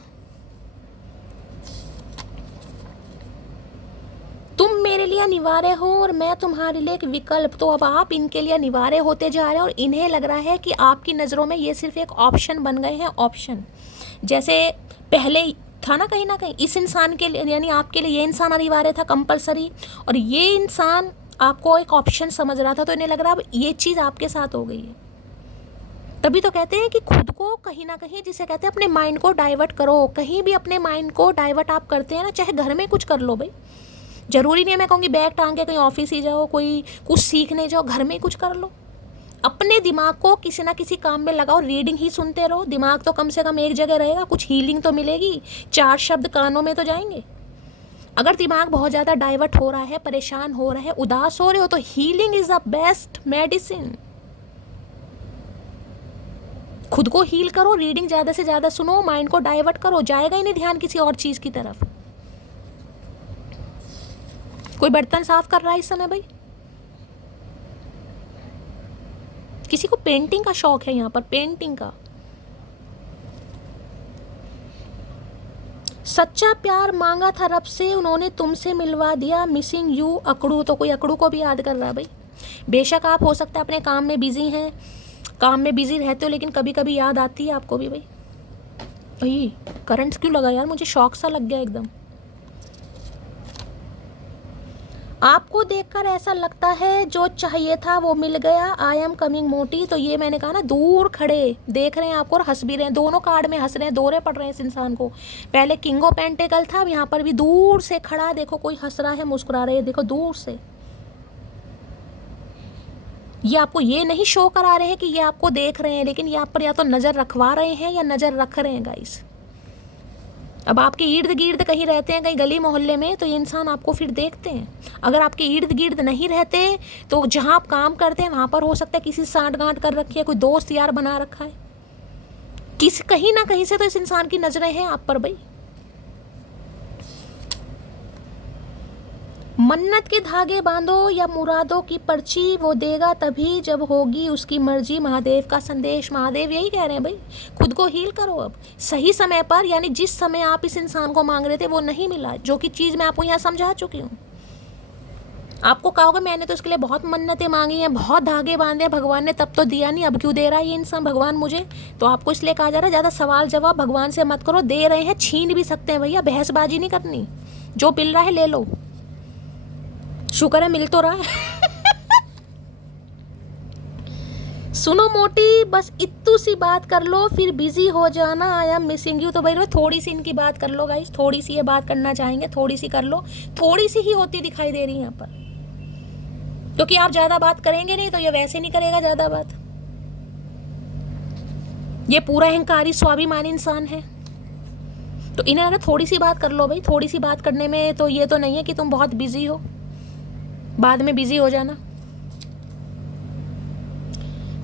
तुम मेरे लिए अनिवार्य हो और मैं तुम्हारे लिए एक विकल्प। तो अब आप इनके लिए अनिवार्य होते जा रहे हैं और इन्हें लग रहा है कि आपकी नज़रों में ये सिर्फ एक ऑप्शन बन गए हैं, ऑप्शन। जैसे पहले था ना कहीं ना कहीं इस इंसान के लिए, यानी आपके लिए ये इंसान अनिवार्य था, कंपलसरी, और ये इंसान आपको एक ऑप्शन समझ रहा था, तो इन्हें लग रहा अब ये चीज़ आपके साथ हो गई है। तभी तो कहते हैं कि खुद को कहीं ना कहीं, जिसे कहते हैं अपने माइंड को डाइवर्ट करो। कहीं भी अपने माइंड को डाइवर्ट आप करते हैं ना, चाहे घर में कुछ कर लो भाई, ज़रूरी नहीं है मैं कहूँगी बैग टांग के कहीं ऑफिस ही जाओ, कोई कुछ सीखने जाओ, घर में ही कुछ कर लो। अपने दिमाग को किसी ना किसी काम में लगाओ, रीडिंग ही सुनते रहो, दिमाग तो कम से कम एक जगह रहेगा, कुछ हीलिंग तो मिलेगी, 4 शब्द कानों में तो जाएंगे। अगर दिमाग बहुत ज़्यादा डाइवर्ट हो रहा है, परेशान हो रहा है, उदास हो रहे हो, तो healing is the best medicine. खुद को हील करो, रीडिंग ज़्यादा से ज़्यादा सुनो, माइंड को डाइवर्ट करो, जाएगा ही नहीं ध्यान किसी और चीज़ की तरफ। कोई बर्तन साफ कर रहा है इस समय भाई? किसी को पेंटिंग का शौक है यहाँ पर, पेंटिंग का। सच्चा प्यार मांगा था रब से, उन्होंने तुमसे मिलवा दिया, मिसिंग यू अकड़ू। तो कोई अकड़ू को भी याद कर रहा है भाई। बेशक आप हो सकता है अपने काम में बिजी हैं, काम में बिजी रहते हो, लेकिन कभी कभी याद आती है आपको भी भाई। भाई करंट क्यों लगा यार, मुझे शौक सा लग गया एकदम। आपको देखकर ऐसा लगता है जो चाहिए था वो मिल गया, आई एम कमिंग मोटी। तो ये मैंने कहा ना, दूर खड़े देख रहे हैं आपको और हंस भी रहे हैं, दोनों कार्ड में हंस रहे हैं, दौरे पड़ रहे हैं इस इंसान को। पहले किंग ऑफ पेंटिकल था, अब यहाँ पर भी दूर से खड़ा, देखो कोई हंस रहा है, मुस्कुरा रहे हैं, देखो दूर से। ये आपको ये नहीं शो करा रहे हैं कि ये आपको देख रहे हैं, लेकिन ये आप पर या तो नज़र रखवा रहे हैं या नज़र रख रहे हैं गाइस। अब आपके इर्द गिर्द कहीं रहते हैं, कहीं गली मोहल्ले में, तो ये इंसान आपको फिर देखते हैं। अगर आपके इर्द गिर्द नहीं रहते, तो जहाँ आप काम करते हैं वहाँ पर हो सकता है किसी से सांठ गांठ कर रखी है, कोई दोस्त यार बना रखा है, किसी कहीं ना कहीं से तो इस इंसान की नजरें हैं आप पर भाई। मन्नत के धागे बांधो या मुरादों की पर्ची, वो देगा तभी जब होगी उसकी मर्जी। महादेव का संदेश, महादेव यही कह रहे हैं भाई, खुद को हील करो अब सही समय पर। यानी जिस समय आप इस इंसान को मांग रहे थे वो नहीं मिला, जो कि चीज़ मैं आपको यहाँ समझा चुकी हूँ। आपको कहा होगा मैंने तो इसके लिए बहुत मन्नतें मांगी हैं, बहुत धागे बांधे हैं, भगवान ने तब तो दिया नहीं, अब क्यों दे रहा है ये इंसान भगवान मुझे। तो आपको इसलिए कहा जा रहा है ज़्यादा सवाल जवाब भगवान से मत करो, दे रहे हैं, छीन भी सकते हैं भैया, बहसबाजी नहीं करनी, जो मिल रहा है ले लो। शुक्र है मिल तो रहा है। सुनो मोटी, बस इत्तू सी बात कर लो, फिर बिजी हो जाना, आई एम मिसिंग यू। तो भाई थोड़ी सी इनकी बात कर लो गाइस, थोड़ी सी ये बात करना चाहेंगे, थोड़ी सी कर लो, थोड़ी सी ही होती दिखाई दे रही है यहाँ पर, क्योंकि आप ज्यादा बात करेंगे नहीं तो ये वैसे नहीं करेगा ज्यादा बात। ये पूरा अहंकारी स्वाभिमानी इंसान है, तो इन्हें अगर थोड़ी सी बात कर लो भाई, थोड़ी सी बात करने में तो ये तो नहीं है कि तुम बहुत बिजी हो, बाद में बिजी हो जाना।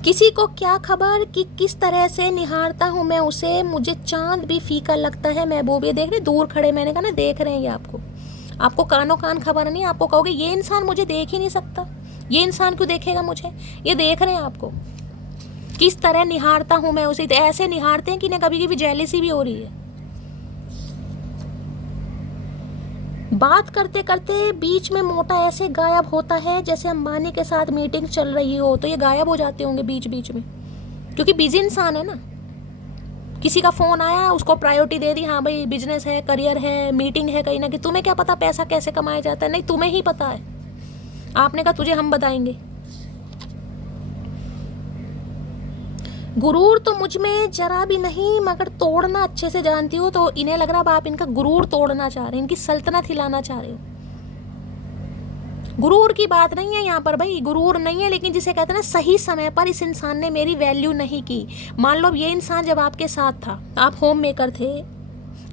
किसी को क्या खबर कि किस तरह से निहारता हूँ मैं उसे, मुझे चांद भी फीका लगता है महबूब। ये देख रहे दूर खड़े, मैंने कहा ना देख रहे हैं ये आपको कानों कान खबर नहीं। आपको कहोगे ये इंसान मुझे देख ही नहीं सकता, ये इंसान क्यों देखेगा मुझे, ये देख रहे हैं आपको, किस तरह निहारता हूँ मैं उसे। ऐसे निहारते हैं कि इन्हें कभी कभी जेलसी भी हो रही है। बात करते करते बीच में मोटा ऐसे गायब होता है जैसे अंबानी के साथ मीटिंग चल रही हो, तो ये गायब हो जाते होंगे बीच बीच में, क्योंकि बिजी इंसान है ना। किसी का फ़ोन आया, उसको प्रायोरिटी दे दी, हाँ भाई बिजनेस है, करियर है, मीटिंग है कहीं ना कहीं। तुम्हें क्या पता पैसा कैसे कमाया जाता है, नहीं तुम्हें ही पता है, आपने कहा तुझे हम बताएंगे। गुरूर तो मुझ में जरा भी नहीं, मगर तोड़ना अच्छे से जानती हो। तो इन्हें लग रहा है आप इनका गुरूर तोड़ना चाह रहे हैं, इनकी सल्तनत हिलाना चाह रहे हो। गुरूर की बात नहीं है यहाँ पर भाई, गुरूर नहीं है, लेकिन जिसे कहते हैं ना सही समय पर इस इंसान ने मेरी वैल्यू नहीं की। मान लो ये इंसान जब आपके साथ था, आप होम मेकर थे,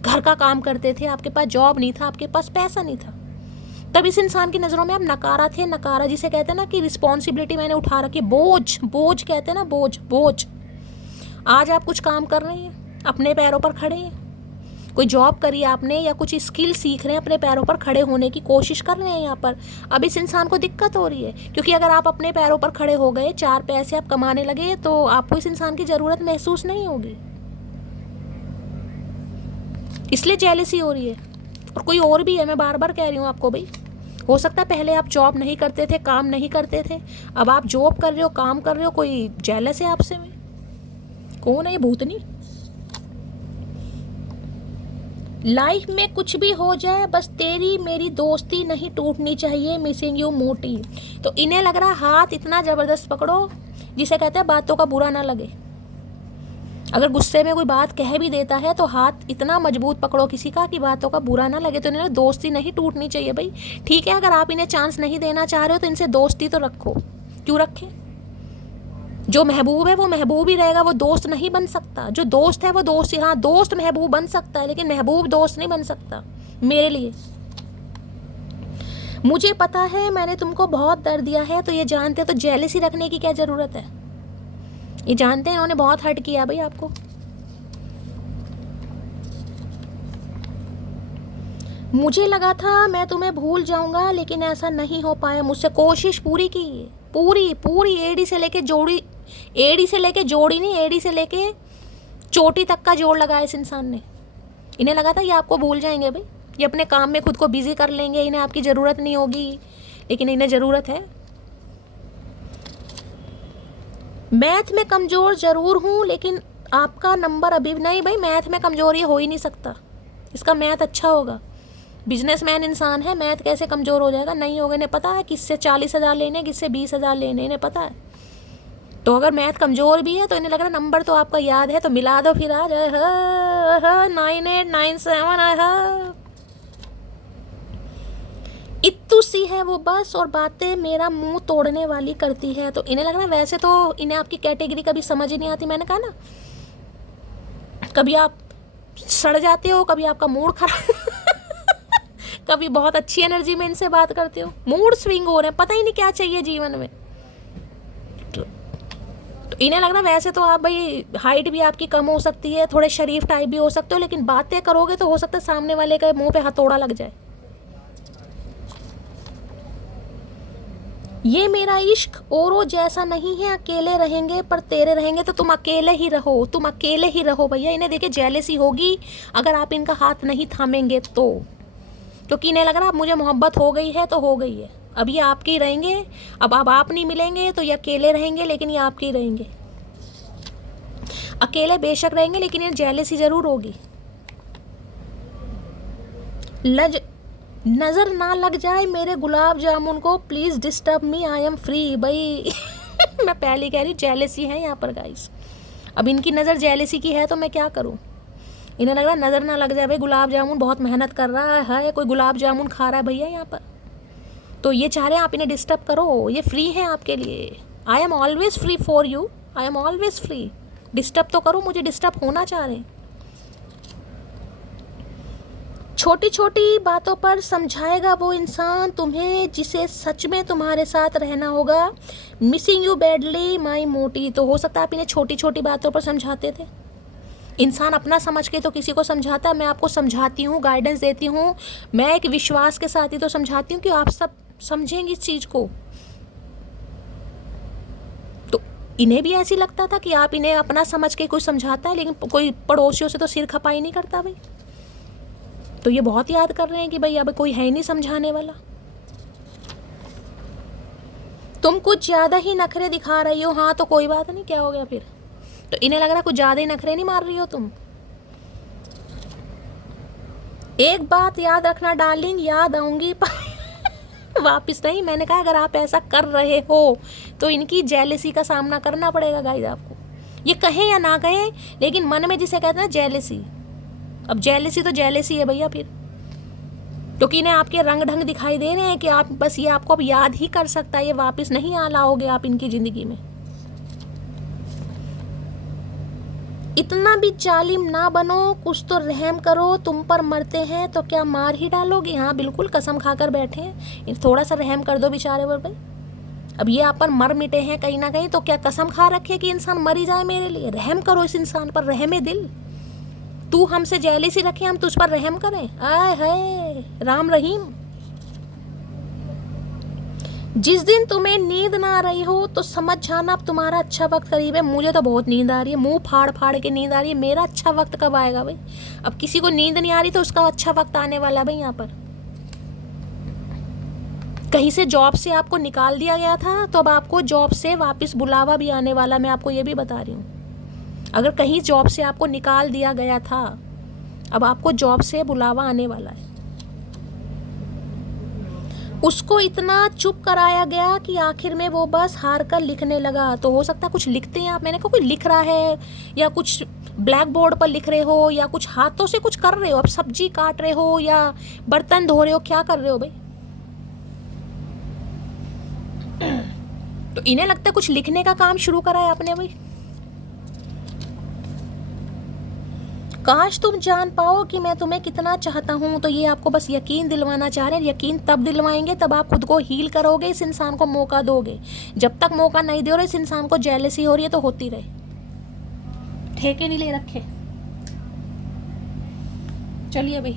घर का काम करते थे, आपके पास जॉब नहीं था, आपके पास पैसा नहीं था, तब इस इंसान की नज़रों में आप नकारा थे। नकारा जिसे कहते हैं ना कि रिस्पॉन्सिबिलिटी मैंने उठा रखी, बोझ, बोझ कहते हैं ना, बोझ बोझ। आज आप कुछ काम कर रहे हैं, अपने पैरों पर खड़े हैं, कोई जॉब करी आपने या कुछ स्किल सीख रहे हैं, अपने पैरों पर खड़े होने की कोशिश कर रहे हैं यहाँ पर। अब इस इंसान को दिक्कत हो रही है, क्योंकि अगर आप अपने पैरों पर खड़े हो गए, 4 पैसे आप कमाने लगे, तो आपको इस इंसान की ज़रूरत महसूस नहीं होगी, इसलिए जेलसी हो रही है। और कोई और भी है, मैं बार बार कह रही हूँ आपको भाई, हो सकता है पहले आप जॉब नहीं करते थे, काम नहीं करते थे, अब आप जॉब कर रहे हो, काम कर रहे हो, कोई जेलस है आपसे में। कौन है ये भूतनी? लाइफ में कुछ भी हो जाए बस तेरी मेरी दोस्ती नहीं टूटनी चाहिए, मिसिंग यू मोटी। तो इन्हें लग रहा हाथ इतना ज़बरदस्त पकड़ो जिसे कहते हैं बातों का बुरा ना लगे। अगर गुस्से में कोई बात कह भी देता है तो हाथ इतना मजबूत पकड़ो किसी का कि बातों का बुरा ना लगे। तो इन्हें दोस्ती नहीं टूटनी चाहिए भाई। ठीक है, अगर आप इन्हें चांस नहीं देना चाह रहे हो तो इनसे दोस्ती तो रखो, क्यों रखें। जो महबूब है वो महबूब ही रहेगा, वो दोस्त नहीं बन सकता। जो दोस्त है वो दोस्त, हाँ दोस्त महबूब बन सकता है लेकिन महबूब दोस्त नहीं बन सकता मेरे लिए। मुझे पता है मैंने तुमको बहुत दर्द दिया है, तो ये जानते तो जेलसी रखने की क्या ज़रूरत है। ये जानते हैं उन्होंने बहुत हर्ट किया भाई आपको। मुझे लगा था मैं तुम्हें भूल जाऊंगा लेकिन ऐसा नहीं हो पाया मुझसे। कोशिश पूरी की, पूरी पूरी एड़ी से लेके जोड़ी, एड़ी से लेके जोड़ी नहीं, एड़ी से लेके चोटी तक का जोड़ लगाया इस इंसान ने। इन्हें लगा था ये आपको भूल जाएंगे भाई, ये अपने काम में खुद को बिजी कर लेंगे, इन्हें आपकी ज़रूरत नहीं होगी, लेकिन इन्हें ज़रूरत है। मैथ में कमज़ोर ज़रूर हूँ लेकिन आपका नंबर अभी नहीं भाई। मैथ में कमज़ोर ये हो ही नहीं सकता, इसका मैथ अच्छा होगा। बिजनेसमैन इंसान है, मैथ कैसे कमज़ोर हो जाएगा, नहीं होगा। इन्हें पता है किससे 40,000 लेने, किससे 20,000 लेने, इन्हें पता है। तो अगर मैथ कमज़ोर भी है तो इन्हें लग रहा नंबर तो आपका याद है, तो मिला दो फिर आज 9897। इत्तू सी है वो बस और बातें मेरा मुंह तोड़ने वाली करती है। तो इन्हें लग रहा है वैसे तो इन्हें आपकी कैटेगरी कभी समझ ही नहीं आती। मैंने कहा ना, कभी आप सड़ जाते हो, कभी आपका मूड खराब कभी बहुत अच्छी एनर्जी में इनसे बात करते हो, मूड स्विंग हो रहे हैं, पता ही नहीं क्या चाहिए जीवन में। तो इन्हें लग रहा वैसे तो आप भाई हाइट भी आपकी कम हो सकती है, थोड़े शरीफ टाइप भी हो सकते हो, लेकिन बातें करोगे तो हो सकता है सामने वाले के मुंह पे हथौड़ा लग जाए। ये मेरा इश्क औरों जैसा नहीं है, अकेले रहेंगे पर तेरे रहेंगे। तो तुम अकेले ही रहो, तुम अकेले ही रहो भैया। इन्हें देखिए जेलसी होगी अगर आप इनका हाथ नहीं थामेंगे तो, क्योंकि इन्हें लग रहा है मुझे मोहब्बत हो गई है तो हो गई है, अब ये आपके ही रहेंगे। अब आप नहीं मिलेंगे तो ये अकेले रहेंगे, लेकिन ये आपके ही रहेंगे। अकेले बेशक रहेंगे लेकिन ये जेलसी ज़रूर होगी। नज़र ना लग जाए मेरे गुलाब जामुन को, please disturb me, I am free. भाई मैं पहले कह रही जेलसी है यहाँ पर गाइस। अब इनकी नज़र जेलसी की है तो मैं क्या करूँ। इन्हें लग रहा नज़र ना लग जाए भाई, गुलाब जामुन बहुत मेहनत कर रहा है, कोई गुलाब जामुन खा रहा है भैया यहाँ पर, तो ये चाह रहे हैं आप इन्हें डिस्टर्ब करो। ये फ्री हैं आपके लिए, I am always free for you, I am always free. Disturb तो करो, मुझे डिस्टर्ब होना चाह रहे हैं। छोटी छोटी बातों पर समझाएगा वो इंसान तुम्हें जिसे सच में तुम्हारे साथ रहना होगा, मिसिंग यू बैडली माई मोटी। तो हो सकता है आप इन्हें छोटी छोटी बातों पर समझाते थे। इंसान अपना समझ के तो किसी को समझाता है। मैं आपको समझाती हूँ, गाइडेंस देती हूँ, मैं एक विश्वास के साथ ही तो समझाती हूँ कि आप सब समझेंगे इस चीज़ को। तो इन्हें भी ऐसी लगता था कि आप इन्हें अपना समझ के कोई समझाता है, लेकिन कोई पड़ोसियों से तो सिर खपाई नहीं करता भाई। तो ये बहुत याद कर रहे हैं कि भाई अब कोई है ही नहीं समझाने वाला। तुम कुछ ज़्यादा ही नखरे दिखा रही हो। हाँ तो कोई बात नहीं, क्या हो गया फिर। तो इन्हें लग रहा है कुछ ज़्यादा ही नखरे नहीं मार रही हो तुम। एक बात याद रखना डार्लिंग, याद आऊँगी वापस नहीं। मैंने कहा अगर आप ऐसा कर रहे हो तो इनकी जेलसी का सामना करना पड़ेगा गाइस आपको। ये कहें या ना कहें, लेकिन मन में जिसे कहते हैं जेलसी, अब जेलसी तो जेलसी है भैया फिर, क्योंकि इन्हें आपके रंग ढंग दिखाई दे रहे हैं कि आप बस ये आपको अब याद ही कर सकता है, ये वापस नहीं आ लाओगे आप इनकी ज़िंदगी में। इतना भी जालिम ना बनो, कुछ तो रहम करो, तुम पर मरते हैं तो क्या मार ही डालोगे। हाँ बिल्कुल कसम खाकर बैठे हैं, थोड़ा सा रहम कर दो बेचारे पर भाई। अब ये आप पर मर मिटे हैं कहीं ना कहीं, तो क्या कसम खा रखे कि इंसान मर ही जाए मेरे लिए। रहम करो इस इंसान पर, रहम दिल। तू हमसे जेलसी रखे, हम तुझ पर रहम करें। आय हाय राम रहीम। जिस दिन तुम्हें नींद ना आ रही हो तो समझ जाना अब तुम्हारा अच्छा वक्त करीब है। मुझे तो बहुत नींद आ रही है, मुंह फाड़ फाड़ के नींद आ रही है। मेरा अच्छा वक्त कब आएगा भाई। अब किसी को नींद नहीं आ रही तो उसका अच्छा वक्त आने वाला भाई। यहाँ पर कहीं से जॉब से आपको निकाल दिया गया था तो अब आपको जॉब से वापस बुलावा भी आने वाला, मैं आपको ये भी बता रही हूँ। अगर कहीं जॉब से आपको निकाल दिया गया था, अब आपको जॉब से बुलावा आने वाला है। उसको इतना चुप कराया गया कि आखिर में वो बस हार कर लिखने लगा। तो हो सकता है कुछ लिखते हैं आप, मैंने कहा कोई लिख रहा है या कुछ ब्लैक बोर्ड पर लिख रहे हो या कुछ हाथों से कुछ कर रहे हो, अब सब्जी काट रहे हो या बर्तन धो रहे हो, क्या कर रहे हो भाई? तो इन्हें लगता है कुछ लिखने का काम शुरू करा है आपने भाई। काश तुम जान पाओ कि मैं तुम्हें कितना चाहता हूँ। तो ये आपको बस यकीन दिलवाना चाह रहे हैं। यकीन तब दिलवाएंगे तब आप खुद को हील करोगे, इस इंसान को मौका दोगे। जब तक मौका नहीं दे रहे, इस इंसान को जेलसी हो रही है तो होती रहे, ठेके नहीं ले रखे। चलिए भाई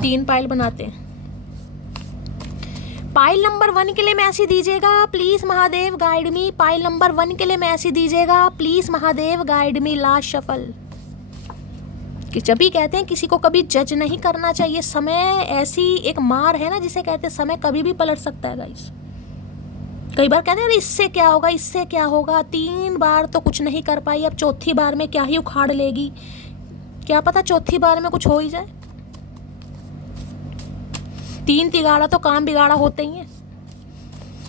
3 पाइल बनाते हैं। पाइल नंबर 1 के लिए मैसेज दीजिएगा please Mahadev guide me. Pile number 1 के लिए मैसेज दीजिएगा please Mahadev guide me. Last shuffle. कि जब भी कहते हैं किसी को कभी जज नहीं करना चाहिए। समय ऐसी एक मार है ना जिसे कहते हैं समय कभी भी पलट सकता है गाइस। कई बार कहते हैं इससे क्या होगा, इससे क्या होगा। 3 बार तो कुछ नहीं कर पाई, अब चौथी बार में क्या ही उखाड़ लेगी। क्या पता चौथी बार में कुछ हो ही जाए। 3 तिगाड़ा तो काम बिगाड़ा होते ही है।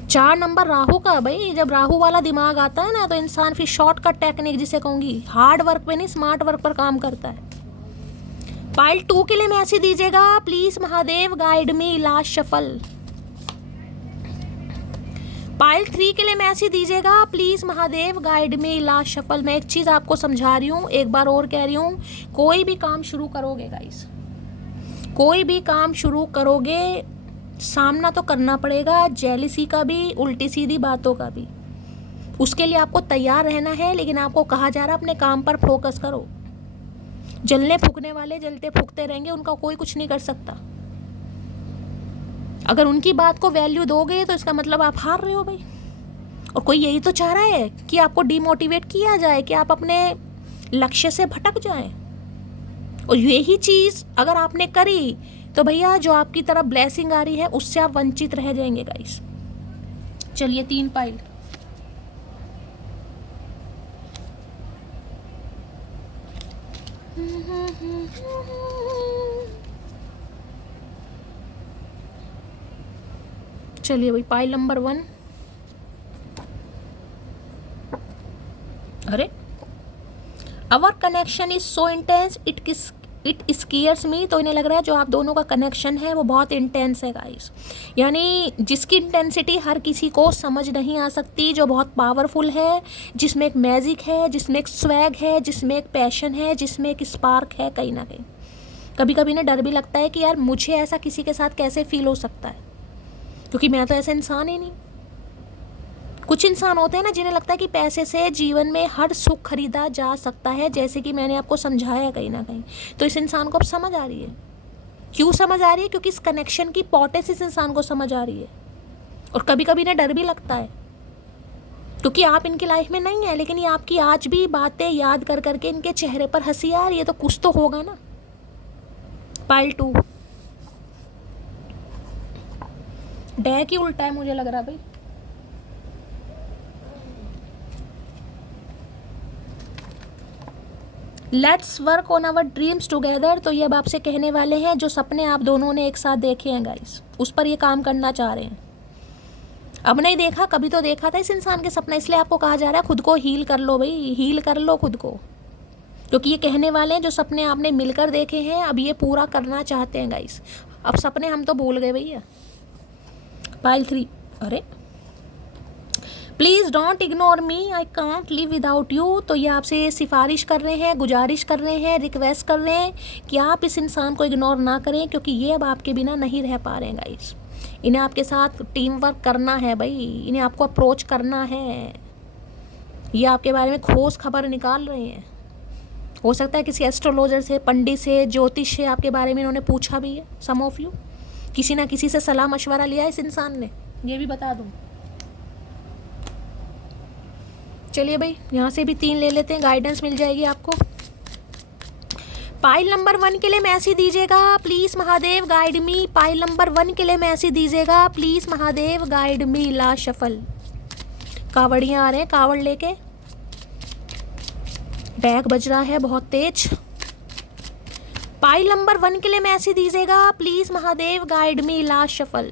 4 नंबर राहु का भाई। जब राहु वाला दिमाग आता है ना तो इंसान फिर शॉर्टकट टेक्निक जिसे कहूंगी, हार्ड वर्क पे नहीं स्मार्ट वर्क पर काम करता है। पाइल 2 के लिए मैसेज दीजिएगा please Mahadev guide me. Last shuffle. Pile 3 के लिए मैसेज दीजिएगा please Mahadev guide me. Last shuffle. मैं एक चीज आपको समझा रही हूँ, एक बार और कह रही हूँ, कोई भी काम शुरू करोगे गाइस, कोई भी काम शुरू करोगे सामना तो करना पड़ेगा, जेलिसी का भी, उल्टी सीधी बातों का भी। उसके लिए आपको तैयार रहना है। लेकिन आपको कहा जा रहा है अपने काम पर फोकस करो। जलने फूकने वाले जलते फूकते रहेंगे, उनका कोई कुछ नहीं कर सकता। अगर उनकी बात को वैल्यू दोगे तो इसका मतलब आप हार रहे हो भाई। और कोई यही तो चाह रहा है कि आपको डिमोटिवेट किया जाए, कि आप अपने लक्ष्य से भटक जाएं। और यही चीज अगर आपने करी तो भैया जो आपकी तरफ ब्लेसिंग आ रही है उससे आप वंचित रह जाएंगे गाइस। चलिए 3 पाइल। चलिए भाई पाइल नंबर 1। अरे our connection is so intense it scares me. तो इन्हें लग रहा है जो आप दोनों का कनेक्शन है वो बहुत इंटेंस है गाइस। यानी जिसकी इंटेंसिटी हर किसी को समझ नहीं आ सकती, जो बहुत पावरफुल है, जिसमें एक मैजिक है, जिसमें एक स्वैग है, जिसमें एक पैशन है, जिसमें एक स्पार्क है। कहीं ना कहीं कभी कभी ना डर भी लगता है कि यार मुझे ऐसा किसी के साथ कैसे फील हो सकता है, क्योंकि मैं तो ऐसा इंसान ही नहीं। कुछ इंसान होते हैं ना जिन्हें लगता है कि पैसे से जीवन में हर सुख खरीदा जा सकता है, जैसे कि मैंने आपको समझाया कहीं ना कहीं। तो इस इंसान को अब समझ आ रही है। क्यों समझ आ रही है? क्योंकि इस कनेक्शन की पॉटेस इस इंसान को समझ आ रही है। और कभी कभी ना डर भी लगता है, क्योंकि आप इनकी लाइफ में नहीं है, लेकिन ये आपकी आज भी बातें याद कर करके इनके चेहरे पर हंसी आ रही है। तो कुछ तो होगा ना। पाइल 2 डेक ही उल्टा है मुझे लग रहा भाई। Let's work on our dreams together. तो ये अब आपसे कहने वाले हैं जो सपने आप दोनों ने एक साथ देखे हैं गाइस, उस पर ये काम करना चाह रहे हैं। अब नहीं देखा, कभी तो देखा था इस इंसान के सपना, इसलिए आपको कहा जा रहा है खुद को हील कर लो भाई, हील कर लो खुद को। क्योंकि ये कहने वाले हैं जो सपने आपने मिलकर देखे हैं अब ये पूरा करना चाहते हैं गाइस। अब सपने हम तो भूल गए भैया। पाइल 3। अरे please don't ignore me, I can't live without you. तो ये आपसे सिफारिश कर रहे हैं, गुजारिश कर रहे हैं, रिक्वेस्ट कर रहे हैं कि आप इस इंसान को इग्नोर ना करें, क्योंकि ये अब आपके बिना नहीं रह पा रहे हैं गाइस। इन्हें आपके साथ टीम वर्क करना है भाई, इन्हें आपको अप्रोच करना है। ये आपके बारे में ठोस खबर निकाल रहे हैं। हो सकता है किसी एस्ट्रोलॉजर से, पंडित से, ज्योतिष से आपके बारे में इन्होंने पूछा भी है। सम ऑफ यू किसी ना किसी से सलाह मशवरा लिया है इस इंसान ने, ये भी बता दूं। चलिए भाई यहाँ से भी 3 ले लेते हैं, गाइडेंस मिल जाएगी आपको। पाइल नंबर 1 के लिए मैसेज दीजिएगा please Mahadev guide me. Pile number 1 के लिए मैसेज दीजिएगा please Mahadev guide me. Last shuffle. कावड़ियाँ आ रहे हैं कावड़ लेके, बैग बज रहा है बहुत तेज। पाइल नंबर 1 के लिए मैसेज दीजिएगा please Mahadev, guide me last shuffle.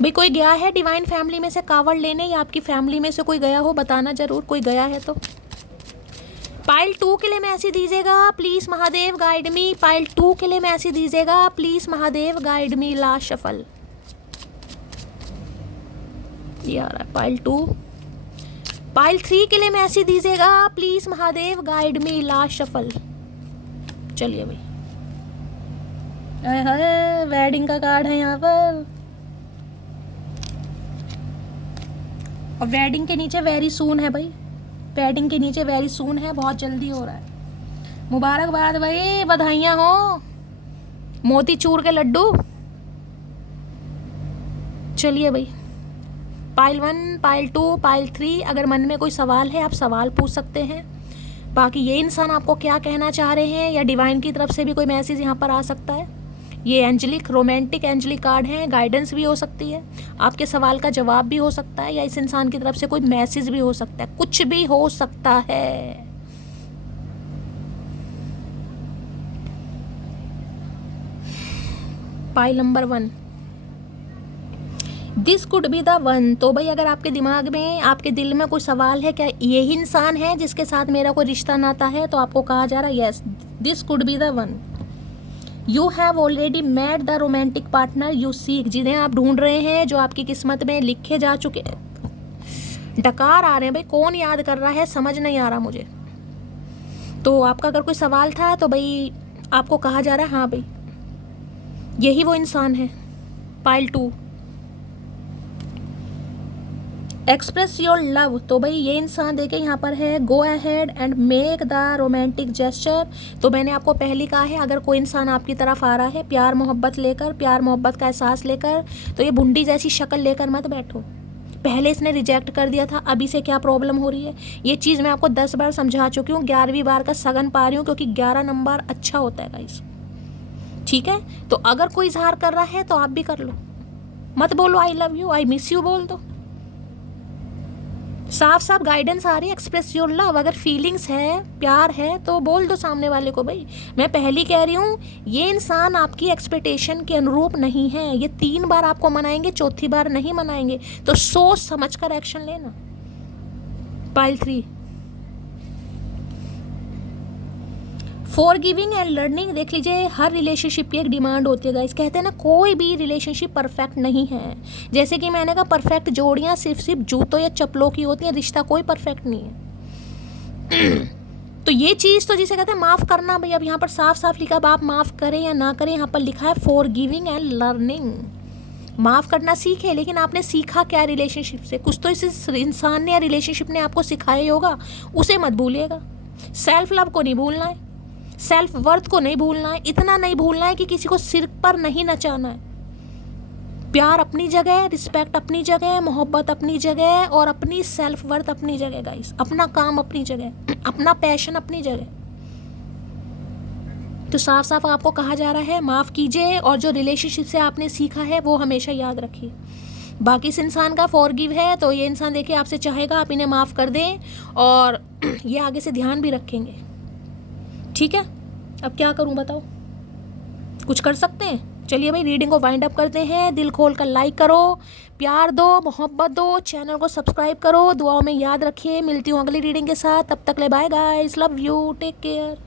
भाई कोई गया है डिवाइन फैमिली में से कावड़ लेने, या आपकी फैमिली में से कोई गया हो, बताना जरूर कोई गया है तो। पाइल 2 के लिए मैसेज दीजिएगा please Mahadev, guide me. Pile 2 के लिए मैसेज दीजिएगा please Mahadev, guide me last shuffle. यार पाइल 2। पाइल 3 के लिए मैसेज दीजिएगा please Mahadev, guide me last shuffle. चलिए भाई, हाय वेडिंग का कार्ड है यहाँ पर, और वेडिंग के नीचे वेरी सून है भाई, वेडिंग के नीचे वेरी सून है, बहुत जल्दी हो रहा है। मुबारकबाद भाई, बधाइयाँ हो, मोती चूर के लड्डू। चलिए भाई, पाइल 1, पाइल 2, पाइल 3, अगर मन में कोई सवाल है आप सवाल पूछ सकते हैं। बाकी ये इंसान आपको क्या कहना चाह रहे हैं, या डिवाइन की तरफ से भी कोई मैसेज यहाँ पर आ सकता है। ये एंजेलिक, रोमांटिक एंजेलिक कार्ड हैं, गाइडेंस भी हो सकती है, आपके सवाल का जवाब भी हो सकता है, या इस इंसान की तरफ से कोई मैसेज भी हो सकता है, कुछ भी हो सकता है। Pile number 1, this could be the one. तो भाई अगर आपके दिमाग में, आपके दिल में कोई सवाल है, क्या यही इंसान है जिसके साथ मेरा कोई रिश्ता नाता है, तो आपको कहा जा रहा है yes, this could be the one. You have already met the romantic partner you seek, जिन्हें आप ढूंढ रहे हैं, जो आपकी किस्मत में लिखे जा चुके हैं। डकार आ रहे हैं भाई, कौन याद कर रहा है समझ नहीं आ रहा मुझे। तो आपका अगर कोई सवाल था तो भाई आपको कहा जा रहा है हाँ भाई यही वो इंसान है। Pile 2, express your love. तो भाई ये इंसान देखे यहाँ पर है, go ahead and make the romantic gesture. तो मैंने आपको पहले कहा है, अगर कोई इंसान आपकी तरफ आ रहा है प्यार मोहब्बत लेकर, प्यार मोहब्बत का एहसास लेकर, तो ये बुंडी जैसी शक्ल लेकर मत बैठो। पहले इसने रिजेक्ट कर दिया था, अभी से क्या प्रॉब्लम हो रही है, ये चीज़ मैं आपको 10 बार समझा चुकी हूँ। 11वीं बार का सगन पा रही हूँ, क्योंकि 11 नंबर अच्छा होता है गाइस, ठीक है। तो अगर कोई इजहार कर रहा है तो आप भी कर लो, मत बोलो I love you, I miss you बोल दो। साफ साफ गाइडेंस आ रही है, एक्सप्रेस योर लव। अगर फीलिंग्स है, प्यार है, तो बोल दो सामने वाले को। भाई मैं पहली कह रही हूँ, ये इंसान आपकी एक्सपेक्टेशन के अनुरूप नहीं है। ये 3 बार आपको मनाएंगे, चौथी बार नहीं मनाएंगे, तो सोच समझ कर एक्शन लेना। Pile 3, forgiving and learning. देख लीजिए, हर रिलेशनशिप की एक डिमांड होती है गाइस। कहते हैं ना, कोई भी रिलेशनशिप परफेक्ट नहीं है। जैसे कि मैंने कहा, परफेक्ट जोड़ियां सिर्फ जूतों या चप्पलों की होती हैं, रिश्ता कोई परफेक्ट नहीं है। तो ये चीज़ तो जिसे कहते हैं माफ़ करना, भाई अब यहाँ पर साफ साफ लिखा, अब आप माफ़ करें या ना करें, यहाँ पर लिखा है फॉरगिविंग एंड लर्निंग। माफ़ करना सीखे, लेकिन आपने सीखा क्या रिलेशनशिप से? कुछ तो इस इंसान ने या रिलेशनशिप ने आपको सिखाया ही होगा, उसे मत भूलिएगा। सेल्फ लव को नहीं भूलना है, सेल्फ वर्थ को नहीं भूलना है, इतना नहीं भूलना है कि किसी को सिर पर नहीं नचाना है। प्यार अपनी जगह, रिस्पेक्ट अपनी जगह, मोहब्बत अपनी जगह, और अपनी सेल्फ वर्थ अपनी जगह गाइस। अपना काम अपनी जगह, अपना पैशन अपनी जगह। तो साफ साफ आपको कहा जा रहा है माफ़ कीजिए, और जो रिलेशनशिप से आपने सीखा है वो हमेशा याद रखिए। बाकी इस इंसान का फॉरगिव है, तो ये इंसान देखिए आपसे चाहेगा आप इन्हें माफ़ कर दें, और ये आगे से ध्यान भी रखेंगे, ठीक है। अब क्या करूं बताओ, कुछ कर सकते हैं? चलिए भाई, रीडिंग को वाइंड अप करते हैं। दिल खोल कर लाइक करो, प्यार दो, मोहब्बत दो, चैनल को सब्सक्राइब करो, दुआओं में याद रखिए। मिलती हूँ अगली रीडिंग के साथ, तब तक ले bye guys, love you, take care.